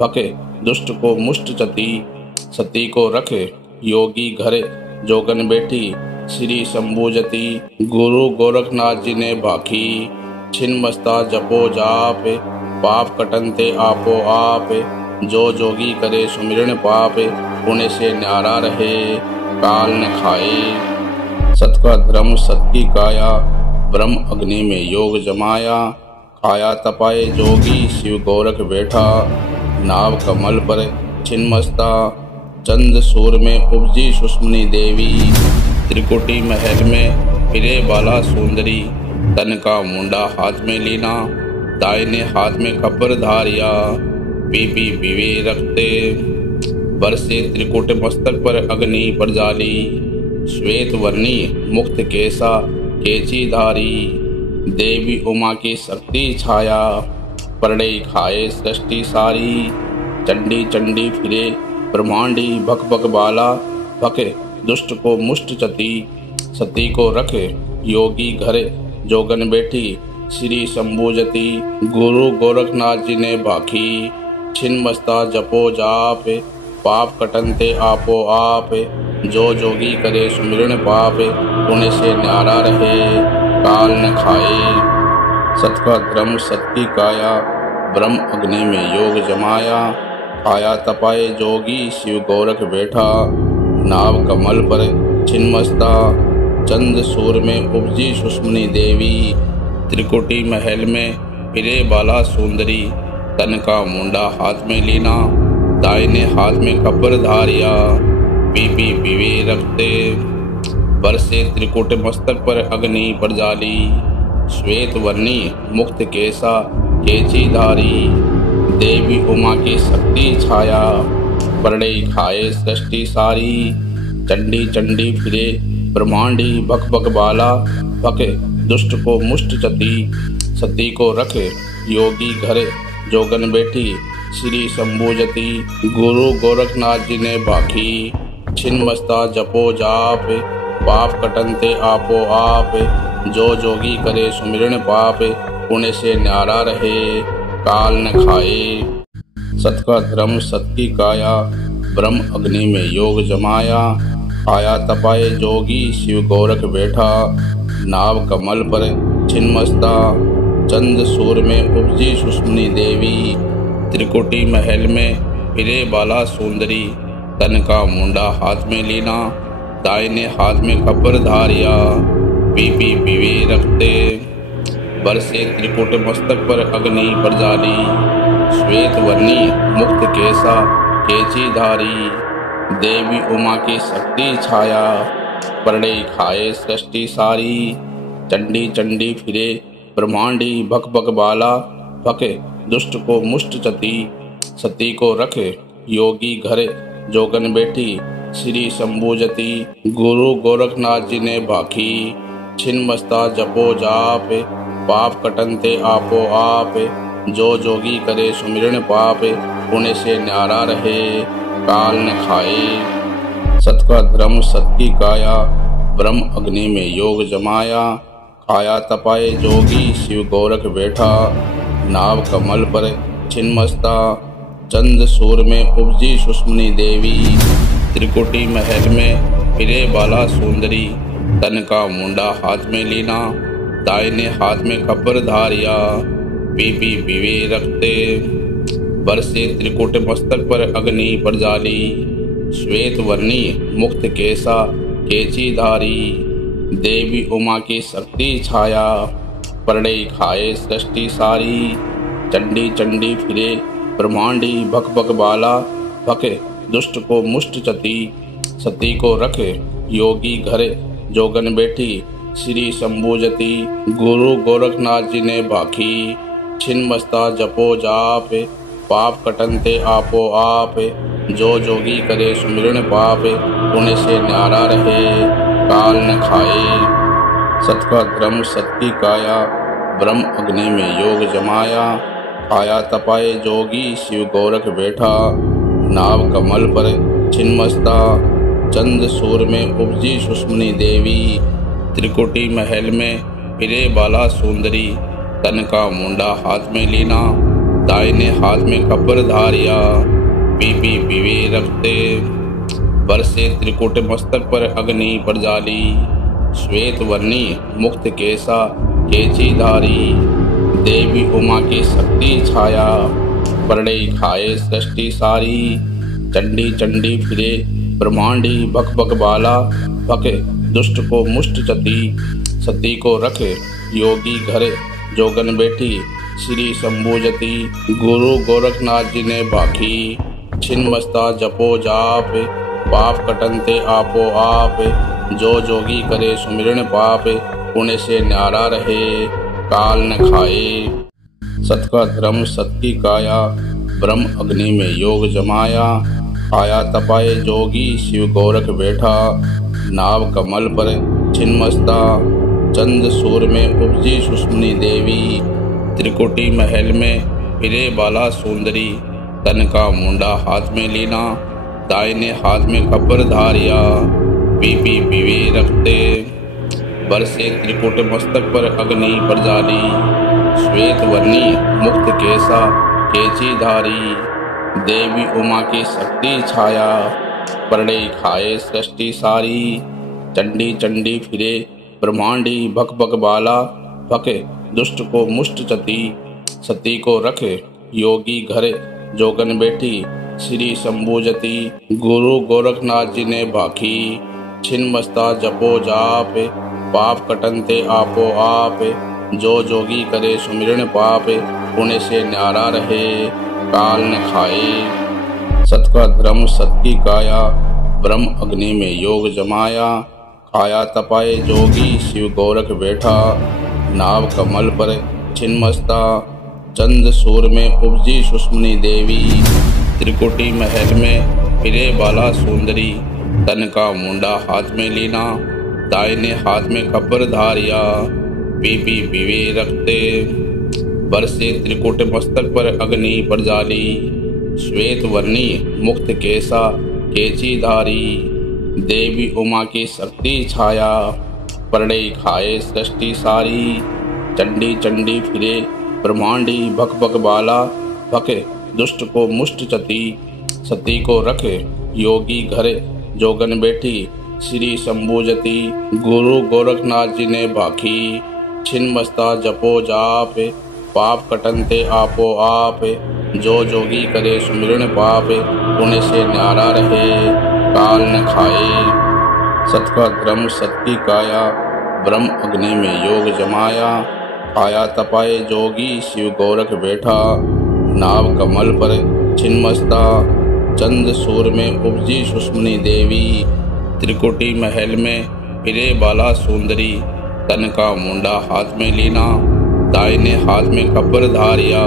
भके दुष्ट को मुष्ट चती सती को रखे योगी घरे जोगन बैठी। श्री शंभुजती गुरु गोरखनाथ जी ने भाखी। छिन मस्ता जपो जाप पाप कटनते आपो आप। जो जोगी करे सुमिरन पाप पुण्य से न्यारा रहे काल न खाए। सत का धर्म सत की काया ब्रह्म अग्नि में योग जमाया। खाया तपाए जोगी शिव गोरख बैठा। नाव कमल पर छिन्मस्ता चंद सूर में उपजी सुष्मनी देवी। त्रिकुटी महल में फिरे बाला सुंदरी। तन का मुंडा हाथ में लीना दाहिने हाथ में कब्र धारिया। पीपी पीवे रखते बरसे त्रिकुट मस्तक पर अग्नि प्रजाली। श्वेत वर्णी मुक्त केसा केची धारी। देवी उमा की शक्ति छाया परड़े खाए सृष्टि सारी। चंडी चंडी फिरे ब्रह्मांडी भक भक बाला। भके दुष्ट को मुष्ट चती सती को रखे योगी घरे जोगन बैठी। श्री शंभुजती गुरु गोरखनाथ जी ने भाखी। छिन मस्ता जपो जाप पाप कटनते आपो आप। जो जोगी करे सुमिरन पाप पुण्य से न्यारा रहे काल न खाए। सत का धर्म सत की काया ब्रह्म अग्नि में योग जमाया। आया तपाए जोगी शिव गोरख बैठा, नाव कमल पर छिन्मस्ता, चंद सूर में उपजी सुष्मनी देवी, त्रिकुटी महल में फिरे बाला सुंदरी, तन का मुंडा हाथ में लीना, दाहिने हाथ में कपर धारिया, पीपी पीवे रखते, बरसे त्रिकुट मस्तक पर अग्नि प्रजाली, श्वेत वर्णी मुक्त केसा केची धारी, देवी उमा की शक्ति छाया, परड़े खाए सृष्टि सारी, चंडी चंडी फिरे ब्रह्मांडी, भक भक बाला भके दुष्ट को मुष्ट चती, सती को रखे योगी घरे जोगन बैठी, श्री शंभुजती गुरु गोरखनाथ जी ने भाखी, छिन्मस्ता जपो जाप, पाप कटनते आपो आप, जो जोगी करे सुमिरन पाप, पुण्य से न्यारा रहे काल न खाए। सत का धर्म सत की काया, ब्रह्म अग्नि में योग जमाया, आया तपाए जोगी शिव गोरख बैठा, नाव कमल पर छिन्मस्ता, चंद सूर में उपजी सुष्मनी देवी, त्रिकुटी महल में फिरे बाला सुंदरी, तन का मुंडा हाथ में लीना, दाहिने हाथ में कपर धारिया, पीपी पीवे रखते, बरसे त्रिकुट मस्तक पर अग्नि प्रजाली, श्वेत वर्णी मुक्त केसा केची धारी, देवी उमा की शक्ति छाया, परड़े खाए सृष्टि सारी, चंडी चंडी फिरे ब्रह्मांडी, भक भक बाला भके दुष्ट को मुष्ट चती, सती को रखे योगी घरे जोगन बैठी, श्री शंभुजती गुरु गोरखनाथ जी ने भाखी, छिन्मस्ता जपो जाप, पाप कटनते आपो आप, जो जोगी करे सुमिरन पाप, पुण्य से न्यारा रहे काल न खाए। सत का धर्म सत की काया, ब्रह्म अग्नि में योग जमाया, आया तपाए जोगी शिव गोरख बैठा, नाव कमल पर छिन्मस्ता, चंद सूर में उपजी सुष्मनी देवी, त्रिकुटी महल में फिरे बाला सुंदरी, तन का मुंडा हाथ में लीना, दाहिने हाथ में कपर धारिया, पीपी पीवे रखते, बरसे त्रिकुट मस्तक पर अग्नि प्रजाली, श्वेत वर्णी मुक्त केसा केची धारी, देवी उमा की शक्ति छाया, परड़े खाए सृष्टि सारी, चंडी चंडी फिरे ब्रह्मांडी, भक भक बाला भके दुष्ट को मुष्ट चती, सती को रखे योगी घरे जोगन बैठी, श्री शंभुजती गुरु गोरखनाथ जी ने भाखी, छिन्मस्ता जपो जाप, पाप कटनते आपो आप, जो जोगी करे सुमिरन पाप, पुण्य से न्यारा रहे काल न खाए। सत का धर्म सत की काया, ब्रह्म अग्नि में योग जमाया, आया तपाए जोगी शिव गोरख बैठा, नाव कमल पर छिन्मस्ता, चंद सूर में उपजी सुष्मनी देवी, त्रिकुटी महल में फिरे बाला सुंदरी, तन का मुंडा हाथ में लीना, दाहिने हाथ में कपर धारिया, पीपी पीवे रखते, बरसे त्रिकुट मस्तक पर अग्नि प्रजाली, श्वेत वर्णी मुक्त केसा केची धारी, देवी उमा की शक्ति छाया, परड़े खाए सृष्टि सारी, चंडी चंडी फिरे ब्रह्मांडी, भक भक बाला भके दुष्ट को मुष्ट चती, सती को रखे योगी घरे जोगन बैठी, श्री शंभुजती गुरु गोरखनाथ जी ने भाखी, छिन्मस्ता जपो जाप, पाप कटनते आपो आप, जो जोगी करे सुमिरन पाप, पुण्य से न्यारा रहे काल न खाए। सत का धर्म सत की काया, ब्रह्म अग्नि में योग जमाया, आया तपाए जोगी शिव गोरख बैठा, नाव कमल पर छिन्मस्ता, चंद सूर में उपजी सुष्मनी देवी, त्रिकुटी महल में फिरे बाला सुंदरी, तन का मुंडा हाथ में लीना, दाहिने हाथ में कपर धारिया, पीपी पीवे रखते, बरसे त्रिकुट मस्तक पर अग्नि प्रजाली, श्वेत वर्णी मुक्त केसा केची धारी, देवी उमा की शक्ति छाया, परड़े खाए सृष्टि सारी, चंडी चंडी फिरे ब्रह्मांडी, भक भक बाला भके दुष्ट को मुष्ट चती, सती को रखे योगी घरे जोगन बैठी, श्री शंभुजति। गुरु गोरखनाथ जी ने भाखी छिन्मस्ता जपो जाप, पाप कटनते आपो आप। जो जोगी करे सुमिरन पाप, पुण्य से न्यारा रहे काल न खाए। सत का धर्म सत की काया, ब्रह्म अग्नि में योग जमाया। काया तपाए जोगी शिव गोरख बैठा, नाव कमल पर छिन्मस्ता। चंद सूर में उपजी सुष्मनी देवी, त्रिकुटी महल में फिरे बाला सुंदरी। तन का मुंडा हाथ में लीना, दाहिने हाथ में खबर धारिया। पीपी पीवे रखते बरसे त्रिकुट मस्तक पर अग्नि पर जाली। श्वेत वर्णी मुक्त केसा केची धारी, देवी उमा की शक्ति छाया। परड़े खाए सृष्टि सारी, चंडी चंडी फिरे ब्रह्मांडी। भक भक बाला भके दुष्ट को मुष्ट चती। सती को रखे योगी घर, जोगन बैठी श्री शंभुजति। गुरु गोरखनाथ जी ने भाखी छिन्मस्ता जपो जाप, पाप कटनते आपो आप। जो जोगी करे सुमिरन पाप, पुण्य से न्यारा रहे काल न खाए। सत का धर्म सत की काया, ब्रह्म अग्नि में योग जमाया। काया तपाए जोगी शिव गोरख बैठा, नाव कमल पर छिन्मस्ता। चंद सूर में उपजी सुष्मनी देवी, त्रिकुटी महल में फिरे बाला सुंदरी। तन का मुंडा हाथ में लीना, दाहिने हाथ में खबर धारिया।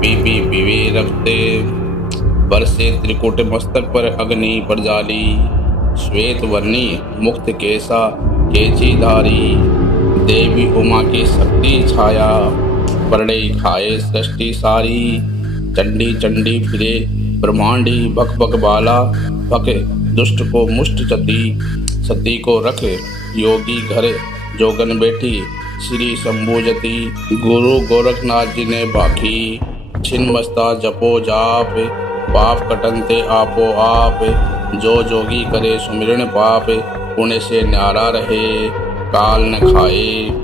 पीपी पीवे रखते बरसे त्रिकुट मस्तक पर अग्नि पर जाली। श्वेत वर्णी मुक्त केसा केची धारी, देवी उमा की शक्ति छाया। परड़े खाए सृष्टि सारी, चंडी चंडी फिरे ब्रह्मांडी। भक भक बाला भके दुष्ट को मुष्ट चती। सती को रखे योगी घर, जोगन बैठी श्री शंभुजति। गुरु गोरखनाथ जी ने भाखी छिन्मस्ता जपो जाप, पाप कटनते आपो आप। जो जोगी करे सुमिरन पाप, पुण्य से न्यारा रहे काल न खाए।